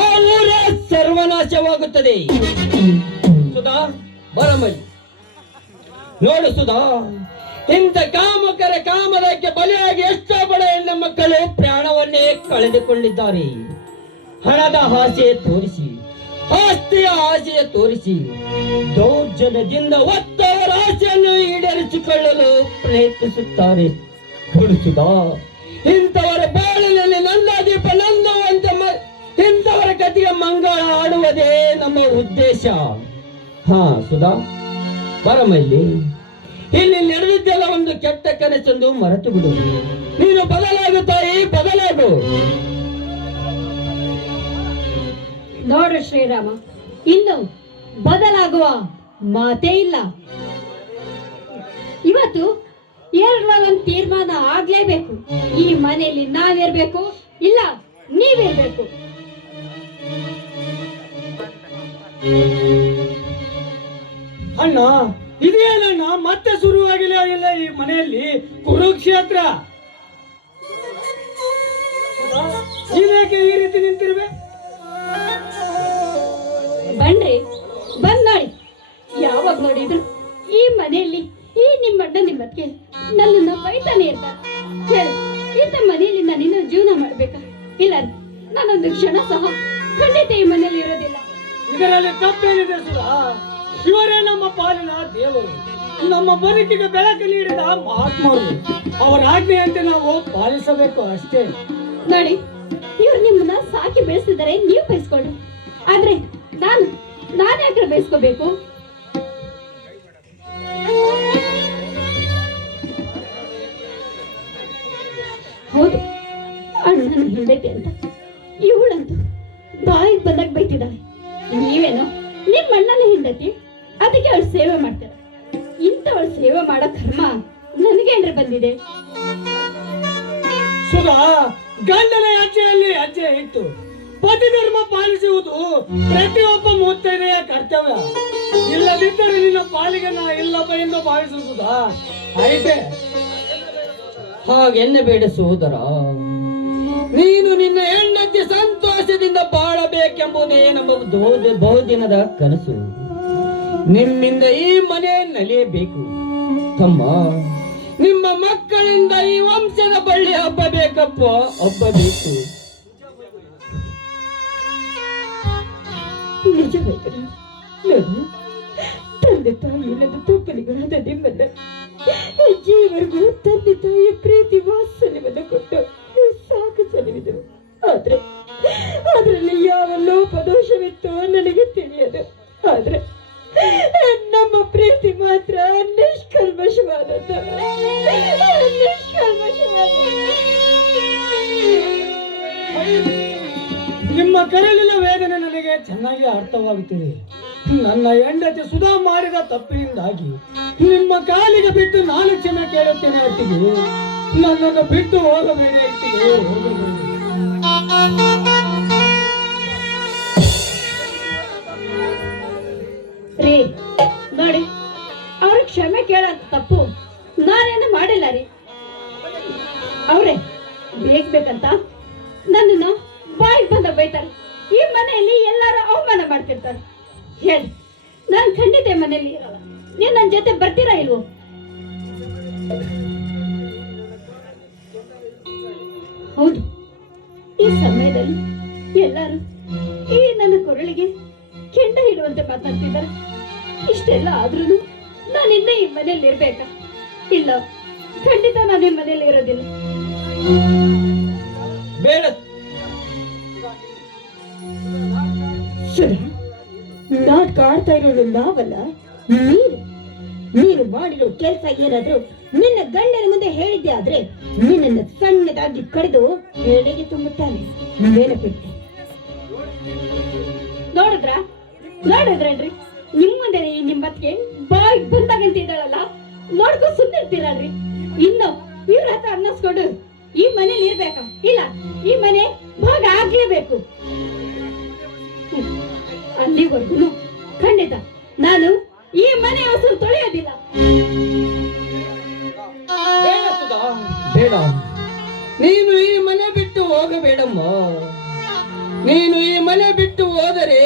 ಆ ಊರ ಸರ್ವನಾಶವಾಗುತ್ತದೆ. ಸುಧಾ, ಬರಮಲ್ಲಿ ನೋಡು ಸುಧಾ, ಇಂಥ ಕಾಮಕರ ಕಾಮದಕ್ಕೆ ಬಲಿಯಾಗಿ ಎಷ್ಟೋ ಬಡ ಹೆಣ್ಣು ಮಕ್ಕಳು ಪ್ರಾಣವನ್ನೇ ಕಳೆದುಕೊಂಡಿದ್ದಾರೆ. ಹಣದ ಆಸೆ ತೋರಿಸಿ, ಆಸ್ತಿಯ ಆಸೆಯ ತೋರಿಸಿ, ದೌರ್ಜನ್ಯದಿಂದ ಒತ್ತವರ ಆಸೆಯನ್ನು ಈಡೇರಿಸಿಕೊಳ್ಳಲು ಪ್ರಯತ್ನಿಸುತ್ತಾರೆ. ಸುಧಾ, ಇಂಥವರ ಬಾಳಿನಲ್ಲಿ ನನ್ನ ದೀಪ ನಂದುವಂತೆ ಇಂಥವರ ಕಥೆಗೆ ಮಂಗಳ ಆಡುವುದೇ ನಮ್ಮ ಉದ್ದೇಶ. ಸುಧಾ, ಬರಮಲ್ಲಿ. ಇಲ್ಲಿ ನಡೆದಿದ್ದೆಲ್ಲ ಒಂದು ಕೆಟ್ಟ ಕನಸೆಂದು ಮರೆತು ಬಿಡು. ನೀನು ಬದಲಾಗು ತಾಯಿ, ಬದಲಾಗು. ನೋಡು ಶ್ರೀರಾಮ, ಇನ್ನು ಬದಲಾಗುವ ಮಾತೇ ಇಲ್ಲ. ಇವತ್ತು ಒಂದು ತೀರ್ಮಾನ ಆಗ್ಲೇಬೇಕು. ಈ ಮನೆಯಲ್ಲಿ ನಾವಿರ್ಬೇಕು, ಇಲ್ಲ ನೀವಿರ್ಬೇಕು. ಅಣ್ಣ, ಇದೇನಣ್ಣ ಮತ್ತೆ ಶುರುವಾಗಿಲ್ಲ ಇಲ್ಲ ಈ ಮನೆಯಲ್ಲಿ ಕುರುಕ್ಷೇತ್ರ. ನೀವೇಕೆ ಈ ರೀತಿ ನಿಂತಿರುವೆ? ಬನ್ರಿ, ಬಂದ್ ನೋಡಿ. ಯಾವಾಗ ನೋಡಿದ್ರು ಈ ಮನೆಯಲ್ಲಿ ಈ ನಿಮ್ಮಣ್ಣ ನಿಮ್ಮಕ್ಕೆ ನನ್ನನ್ನ ಬೈತಾನೆ ಇರ್ತಾರೆ. ಹೇಳಿ, ಇಂಥ ಮನೆಯಲ್ಲಿ ನಾನಿನ್ನು ಜೀವನ ಮಾಡ್ಬೇಕಾ? ಇಲ್ಲ, ನಾನೊಂದು ಕ್ಷಣ ಸಹ ಖಂಡಿತ ಈ ಮನೆಯಲ್ಲಿ ಇರೋದಿಲ್ಲ. ಇದರಲ್ಲಿ ತಪ್ಪೇನಿದೆ ಸುಧಾ? ಇವರೇ ನಮ್ಮ ಪಾಲಿನ ದೇವರು, ನಮ್ಮ ಬದುಕಿಗೆ ಬೆಳಕು ನೀಡಿದ ಮಹಾತ್ಮರು. ಅವರ ಆಜ್ಞೆಯಂತೆ ನಾವು ಪಾಲಿಸಬೇಕು ಅಷ್ಟೇ. ನೋಡಿ, ಇವ್ರು ನಿಮ್ಮನ್ನ ಸಾಕಿ ಬೆಳೆಸಿದರೆ ನೀವು ಬಯಸ್ಕೊಳ್ಳಿ, ಆದ್ರೆ ನಾನು ಯಾಕೆ ಬಯಸ್ಕೋಬೇಕು? ಹೌದು, ಅಣ್ಣನ ಹೆಂಡತಿ ಅಂತ ಇವಳಂತೂ ಬಾಯಿಗೆ ಬಂದಾಗ ಬೈತಿದ್ದಾಳೆ. ನೀವೇನೋ ನಿಮ್ಮ ಅಣ್ಣನ ಹೆಂಡತಿ, ಅದಕ್ಕೆ ಅವಳು ಸೇವೆ ಮಾಡ್ತಾರೆ. ಇಂಥವಳು ಸೇವೆ ಮಾಡೋ ಕರ್ಮ ನನಗೇನ್ರಿ ಬಂದಿದೆ? ಸುಧಾ, ಗಂಡನ ಹೆಜ್ಜೆಯಲ್ಲಿ ಹೆಜ್ಜೆ ಇಟ್ಟು ಪತಿ ಧರ್ಮ ಪಾಲಿಸುವುದು ಪ್ರತಿಯೊಬ್ಬ ಮುತ್ತೈದೆಯ ಕರ್ತವ್ಯ. ಇಲ್ಲದಿದ್ದರೆ ನಿನ್ನ ಪಾಲಿಗೆ ನಾ ಇಲ್ಲಪ್ಪ ಎಂದು ಭಾವಿಸುವುದಾ? ಆಯ್ತೆ, ಹಾಗೆನ್ನಬೇಡ ಸೋದರ. ನೀನು ನಿನ್ನ ಹೆಂಡತಿ ಸಂತೋಷದಿಂದ ಬಾಳಬೇಕೆಂಬುದೇ ನಮ್ಮ ಬಹುದಿನದ ಕನಸು. ನಿಮ್ಮಿಂದ ಈ ಮನೆ ನಲಿಯಬೇಕು ತಮ್ಮ. ನಿಮ್ಮ ಮಕ್ಕಳಿಂದ ಈ ವಂಶದ ಬಳ್ಳಿ ಹಬ್ಬಬೇಕಪ್ಪ, ಹಬ್ಬಬೇಕು. ನಿಜವಾದ ತಂದೆ ತಾಯಿ ಇಲ್ಲದ ತೂಕಲಿಗಳಾದ ನಿಮ್ಮನ್ನ ಜೀವರಿಗೂ ತಂದೆ ತಾಯಿಯ ಪ್ರೀತಿ ವಾತ್ಸಲ್ಯವನ್ನು ಕೊಟ್ಟು ಸಾಕು ಸಲುವಿದರು. ಆದ್ರೆ ಅದರಲ್ಲಿ ಯಾವ ಲೋಪದೋಷವಿತ್ತು ನನಗೆ ತಿಳಿಯದು. ಆದ್ರೆ ನಮ್ಮ ಪ್ರೀತಿ ಮಾತ್ರ ನಿಷ್ಕಲ್ಮಶವಾದದ್ದು. ನಿಮ್ಮ ಕರಳಿನ ವೇದನೆ ನನಗೆ ಚೆನ್ನಾಗಿ ಅರ್ಥವಾಗುತ್ತಿದೆ. ನನ್ನ ಹೆಂಡತಿ ಸುಧಾ ಮಾಡಿದ ತಪ್ಪಿನಿಂದಾಗಿ ನಿಮ್ಮ ಕಾಲಿಗೆ ಬಿಟ್ಟು ನಾನು ಕ್ಷಮೆ ಕೇಳುತ್ತೇನೆ. ಅತ್ತಿಗೆ, ನನ್ನನ್ನು ಬಿಟ್ಟು ಹೋಗಬೇಡಿ ಅತ್ತಿಗೆ, ಹೋಗಬೇಡಿ. ರೀ ನೋಡಿ, ಅವ್ರ ಕ್ಷಮೆ ಕೇಳಂತ ತಪ್ಪು ನಾನೇನು ಮಾಡಿಲ್ಲ ರೀ. ಅವ್ರೆ ಬೇಕಂತ ನನ್ನನ್ನು ಬಾಯಿಗೆ ಬಂದ ಬೈತಾರೆ. ಈ ಮನೆಯಲ್ಲಿ ಎಲ್ಲಾರು ಅವಮಾನ ಮಾಡ್ತಿರ್ತಾರೆ. ಹೇಳಿ, ನಾನು ಖಂಡಿತ ಮನೆಯಲ್ಲಿ ಇರಲ್ಲ. ನೀವು ನನ್ನ ಜೊತೆ ಬರ್ತೀರಾ ಇಲ್ವೋ? ಹೌದು, ಈ ಸಮಯದಲ್ಲಿ ಎಲ್ಲರೂ ಈ ನನ್ನ ಕೊರಳಿಗೆ ಕೆಂಡ ಇಡುವಂತೆ ಮಾತಾಡ್ತಿದ್ದಾರೆ. ಇಷ್ಟೆಲ್ಲ ಆದ್ರೂ ನಾನಿಂದ ಈ ಮನೆಯಲ್ಲಿ ಇರ್ಬೇಕಾ? ಇಲ್ಲ, ಖಂಡಿತ ನಾನು ಈ ಮನೆಯಲ್ಲಿ ಇರೋದಿಲ್ಲ. ಬೇಡ. ನಾಟಕ ಆಡ್ತಾ ಇರೋದು ನಾವಲ್ಲ, ನೀನು ಮಾಡಿರೋ ಕೆಲಸ ಏನಾದ್ರು ನಿನ್ನ ಗಂಡನ ಮುಂದೆ ಹೇಳಿದ್ದೆ ಆದ್ರೆ ನಿನ್ನನ್ನು ಸಣ್ಣದಾಗಿ ಕಡಿದು ಎಡೆಗೆ ತುಂಬುತ್ತಾನೆ. ನೆನಪಿಟ್ಟೆ. ನೋಡಿದ್ರನ್ರಿ, ನಿಮ್ ಮುಂದೆ ನಿಮ್ಮತ್ತಿಗೆ ಬಾಯಿ ಬಂದಾಗಂತ ಇದ್ದಾಳಲ್ಲ, ನೋಡ್ಕೊಂಡು ಸುಮ್ಮನಿರ್ತೀರಲ್ರಿ. ಇನ್ನು ಇವ್ರ ಹತ್ರ ಅನ್ನಿಸ್ಕೊಂಡು ಈ ಮನೇಲಿ ಇರ್ಬೇಕ? ಇಲ್ಲ, ಈ ಮನೆ ಭಾಗ ಆಗ್ಲೇಬೇಕು. ಅಲ್ಲಿವರೆಗೂ ಖಂಡಿತ ನಾನು ಈ ಮನೆ ಹೊಸಲು ತೊಳೆಯೋದಿಲ್ಲ. ಬೇಡ ಸುಧಾ, ಬೇಡ. ನೀನು ಈ ಮನೆ ಬಿಟ್ಟು ಹೋಗಬೇಡಮ್ಮ. ನೀನು ಈ ಮನೆ ಬಿಟ್ಟು ಹೋದರೆ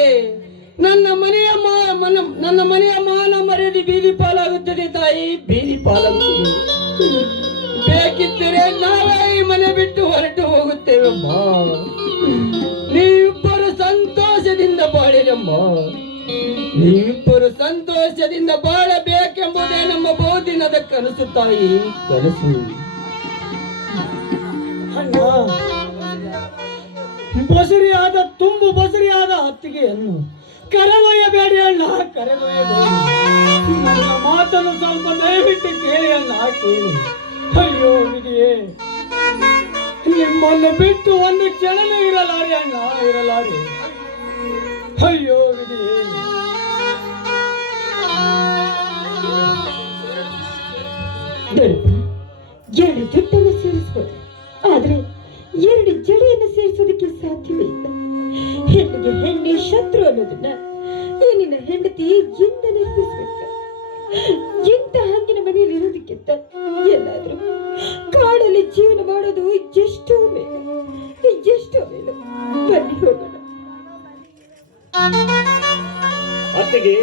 ನನ್ನ ಮನೆಯ ಮಾನ ಮರ್ಯಾದೆ ಬೀದಿ ಪಾಲಾಗುತ್ತದೆ ತಾಯಿ, ಬೀದಿ ಪಾಲಾಗುತ್ತದೆ. ಬೇಕಿದ್ದರೆ ನಾವೇ ಈ ಮನೆ ಬಿಟ್ಟು ಹೊರಟು ಹೋಗುತ್ತೇವಮ್ಮ. ನೀವಿಬ್ಬರು ಸಂತೋಷದಿಂದ ಬಾಳಿರಮ್ಮ. ನೀವಿಬ್ಬರು ಸಂತೋಷದಿಂದ ಬಾಳಬೇಕೆಂಬುದೇ ನಮ್ಮ ಬಹುದಿನದ ಕನಸು ತಾಯಿ, ಕನಸು. ಬಸುರಿಯಾದ ಬಸುರಿಯಾದ ಅತ್ತಿಗೆಯನ್ನು ಕರೆದೊಯ್ಯಬೇಡಿ ಅಣ್ಣ, ಕರೆದೊಯ್ಯಬೇಡಿ. ನನ್ನ ಮಾತನ್ನು ಸ್ವಲ್ಪ ದಯವಿಟ್ಟು ಕೇಳಿ ಅಣ್ಣ, ಕೇಳಿ. ಅಯ್ಯೋ ವಿಧಿಯೇ, ನಿಮ್ಮನ್ನು ಬಿಟ್ಟು ಒಂದು ಕ್ಷಣನೂ ಇರಲಾರೆ ಅಣ್ಣ, ಇರಲಾರೆ. ಅಯ್ಯೋ ವಿಧಿಯೇ. ಎರಡು ಜುಟ್ಟನ್ನು ಸೇರಿಸಬಹುದು, ಆದ್ರೆ ಎರಡು ಜಡೆಯನ್ನು ಸೇರಿಸೋದಕ್ಕೆ ಸಾಧ್ಯವೇ ಇಲ್ಲ. ಹೆಣ್ಣಿಗೆ ಹೆಣ್ಣೆ ಶತ್ರು ಅನ್ನೋದನ್ನ ಈ ನಿನ್ನ ಹೆಂಡತಿ ಎಂದ ನೆನಪಿಸ್ಬಿಟ್ಟ. ಎಂತ ಹಂಗಿನ ಮನೆಯಲ್ಲಿ ಇರೋದಕ್ಕಿಂತ ಎಲ್ಲಾದ್ರೂ ಕಾಡಲ್ಲಿ ಜೀವನ ಮಾಡೋದು ಎಷ್ಟೋ ಮೇಲು, ಎಷ್ಟೋ ಮೇಲು. ಬನ್ನಿ ಹೋಗೋಣ. ಅತ್ತಿಗೆ,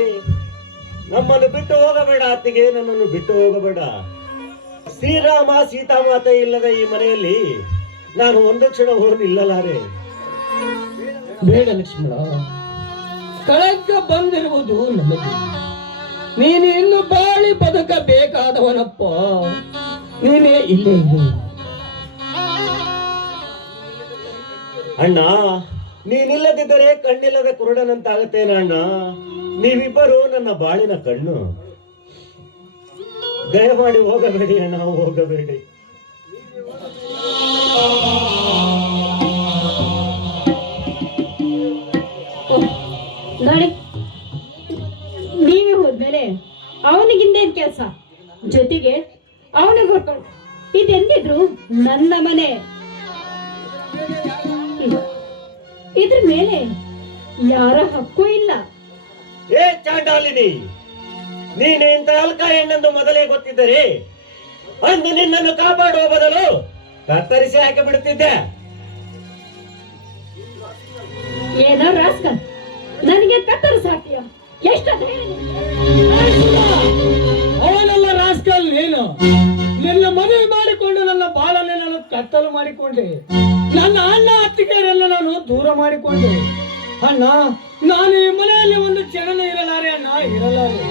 ನಮ್ಮನ್ನು ಬಿಟ್ಟು ಹೋಗಬೇಡ ಅತ್ತಿಗೆ, ನನ್ನನ್ನು ಬಿಟ್ಟು ಹೋಗಬೇಡ. ಶ್ರೀರಾಮ ಸೀತಾಮಾತೆ ಇಲ್ಲದ ಈ ಮನೆಯಲ್ಲಿ ನಾನು ಒಂದು ಕ್ಷಣ ಹೋಗಿ ನಿಲ್ಲಲಾರೆ. ಬೇಡ ಲಕ್ಷ್ಮಣ, ಕಳಂಕ ಬಂದಿರುವುದು ನಮಗೆ. ನೀನು ಇನ್ನು ಬಾಳಿ ಬದುಕಬೇಕಾದವನಪ್ಪ. ನೀನೇ ಇಲ್ಲೇ ಇರು. ಅಣ್ಣ, ನೀನಿಲ್ಲದಿದ್ದರೆ ಕಣ್ಣಿಲ್ಲದ ಕುರುಡನಂತಾಗುತ್ತೇನೆ ಅಣ್ಣ. ನೀವಿಬ್ಬರು ನನ್ನ ಬಾಳಿನ ಕಣ್ಣು. ದಯಮಾಡಿ ಹೋಗಬೇಡಿ ಅಣ್ಣ, ಹೋಗಬೇಡಿ. ನೋಡಿ, ನೀವೇ ಹೋದ್ಮೇಲೆ ಅವನಿಗಿಂದೇನ್ ಕೆಲಸ? ಜೊತೆಗೆ ಅವನಿಗೆ ಹೊರ್ಕೊಂಡು ಇದೆಂದಿದ್ರು ನನ್ನ ಮನೆ. ಇದ್ರ ಮೇಲೆ ಯಾರ ಹಕ್ಕು ಇಲ್ಲ. ಏ ಚಾಂಡಾಲಿನಿ, ನೀನು ಇಂಥ ಅಲ್ಕ ಹೆಣ್ಣೆಂದು ಮೊದಲೇ ಗೊತ್ತಿದ್ದರೆ ಅಂದು ನಿನ್ನನ್ನು ಕಾಪಾಡುವ ಬದಲು ಕತ್ತರಿಸಿ ಹಾಕಿ ಬಿಡುತ್ತಿದ್ದೆ. ಏನೋ ರಾಸ್ಕಲ್, ನನಗೆ ಕತ್ತರಿಸಿ ಹಾಕ್ತೀಯ? ಎಷ್ಟು ಅವನೆಲ್ಲ ರಾಸ್ಕಲ್ ನೀನು. ನಿನ್ನ ಮದುವೆ ಮಾಡಿಕೊಂಡು ನನ್ನ ಬಾಳನೆ ನಾನು ಕತ್ತಲು ಮಾಡಿಕೊಂಡೆ. ನನ್ನ ಅಣ್ಣ ಅತ್ತಿಗೆಯರೆಲ್ಲ ನಾನು ದೂರ ಮಾಡಿಕೊಂಡೆ. ಅಣ್ಣ, ನಾನು ಈ ಮನೆಯಲ್ಲಿ ಒಂದು ಕ್ಷಣನೂ ಇರಲಾರೆ ಅಣ್ಣ, ಇರಲಾರೆ.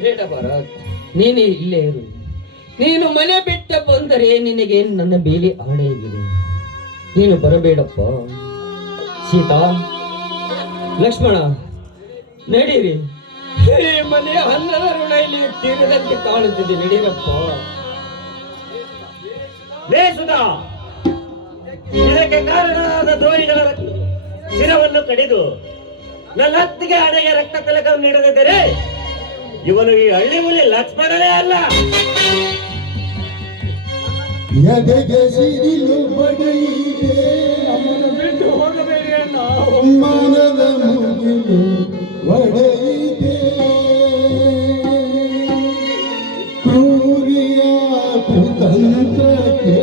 ಬೇಡ ಭರತ್, ನೀನೇ ಇಲ್ಲೇ ಇರು. ನೀನು ಮನೆ ಬಿಟ್ಟ ಬಂದರೆ ನಿನಗೆ ನನ್ನ ಬೇಲಿ ಆಣೆಯಾಗಿದೆ. ನೀನು ಬರಬೇಡಪ್ಪ. ಸೀತಾ, ಲಕ್ಷ್ಮಣ, ನಡೀರಿ. ಈ ಮನೆಯ ಅನ್ನದ ಋಣ ಇಲ್ಲಿ ತೀರದಂತೆ ಕಾಣುತ್ತಿದೆ. ನಡೀರಪ್ಪ. ಸುಧಾ, ಇದಕ್ಕೆ ಕಾರಣವಾದ ದ್ರೋಹಿಗಳ ಶಿರವನ್ನು ಕಡಿದು ನನ್ನ ಅತ್ತಿಗೆ ಹಣೆಗೆ ರಕ್ತ ತಿಲಕವನ್ನು ನೀಡದಿದ್ದರೆ ಇವನು ಈ ಹಳ್ಳಿ ಹುಲಿ ಲಕ್ಷ್ಮಣನೇ ಅಲ್ಲ. ಎದೆಗೆ ಸಿಡಿಲು ಬಡಿಯಿದೆ ಬಿಟ್ಟು ಹೋಗಬೇಡಿ ಅಣ್ಣ. ಮನದ ಮುಗಿಲು ಒಡೆಯಿದೆ ಕ್ರೂರಿಯ ಕುತಂತ್ರಕ್ಕೆ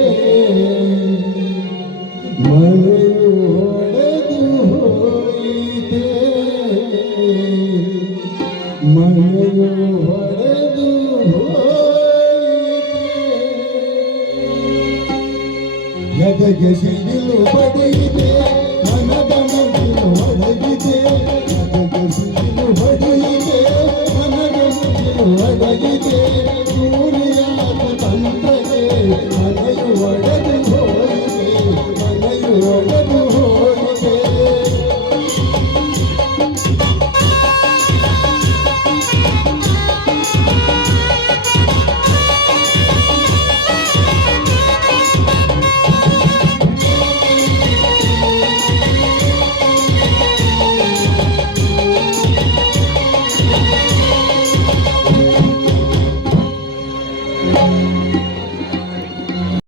ಮನೆಯು ಒಡೆದು ಹೋಯಿತೆ ಮನೆಯು ಒಡೆದು ಎದೆಗೆ ಸಿಡಿಲು ಬಡಿಯಿದೆ ಮನದ ಮುಗಿಲು ಒಡಗಿದೆ ಎದೆಗೆ ಸಿಡಿಲು ಬಡಿಯಿದೆ ಮನದ ಮುಗಿಲು ಒಡಗಿದೆ ಸೂರ್ಯ ತಂತ್ರಗೆ ಮನೆಯು ಒಡೆದು ಹೋಗಿದೆ ಮನೆಯು ಒಡೆದು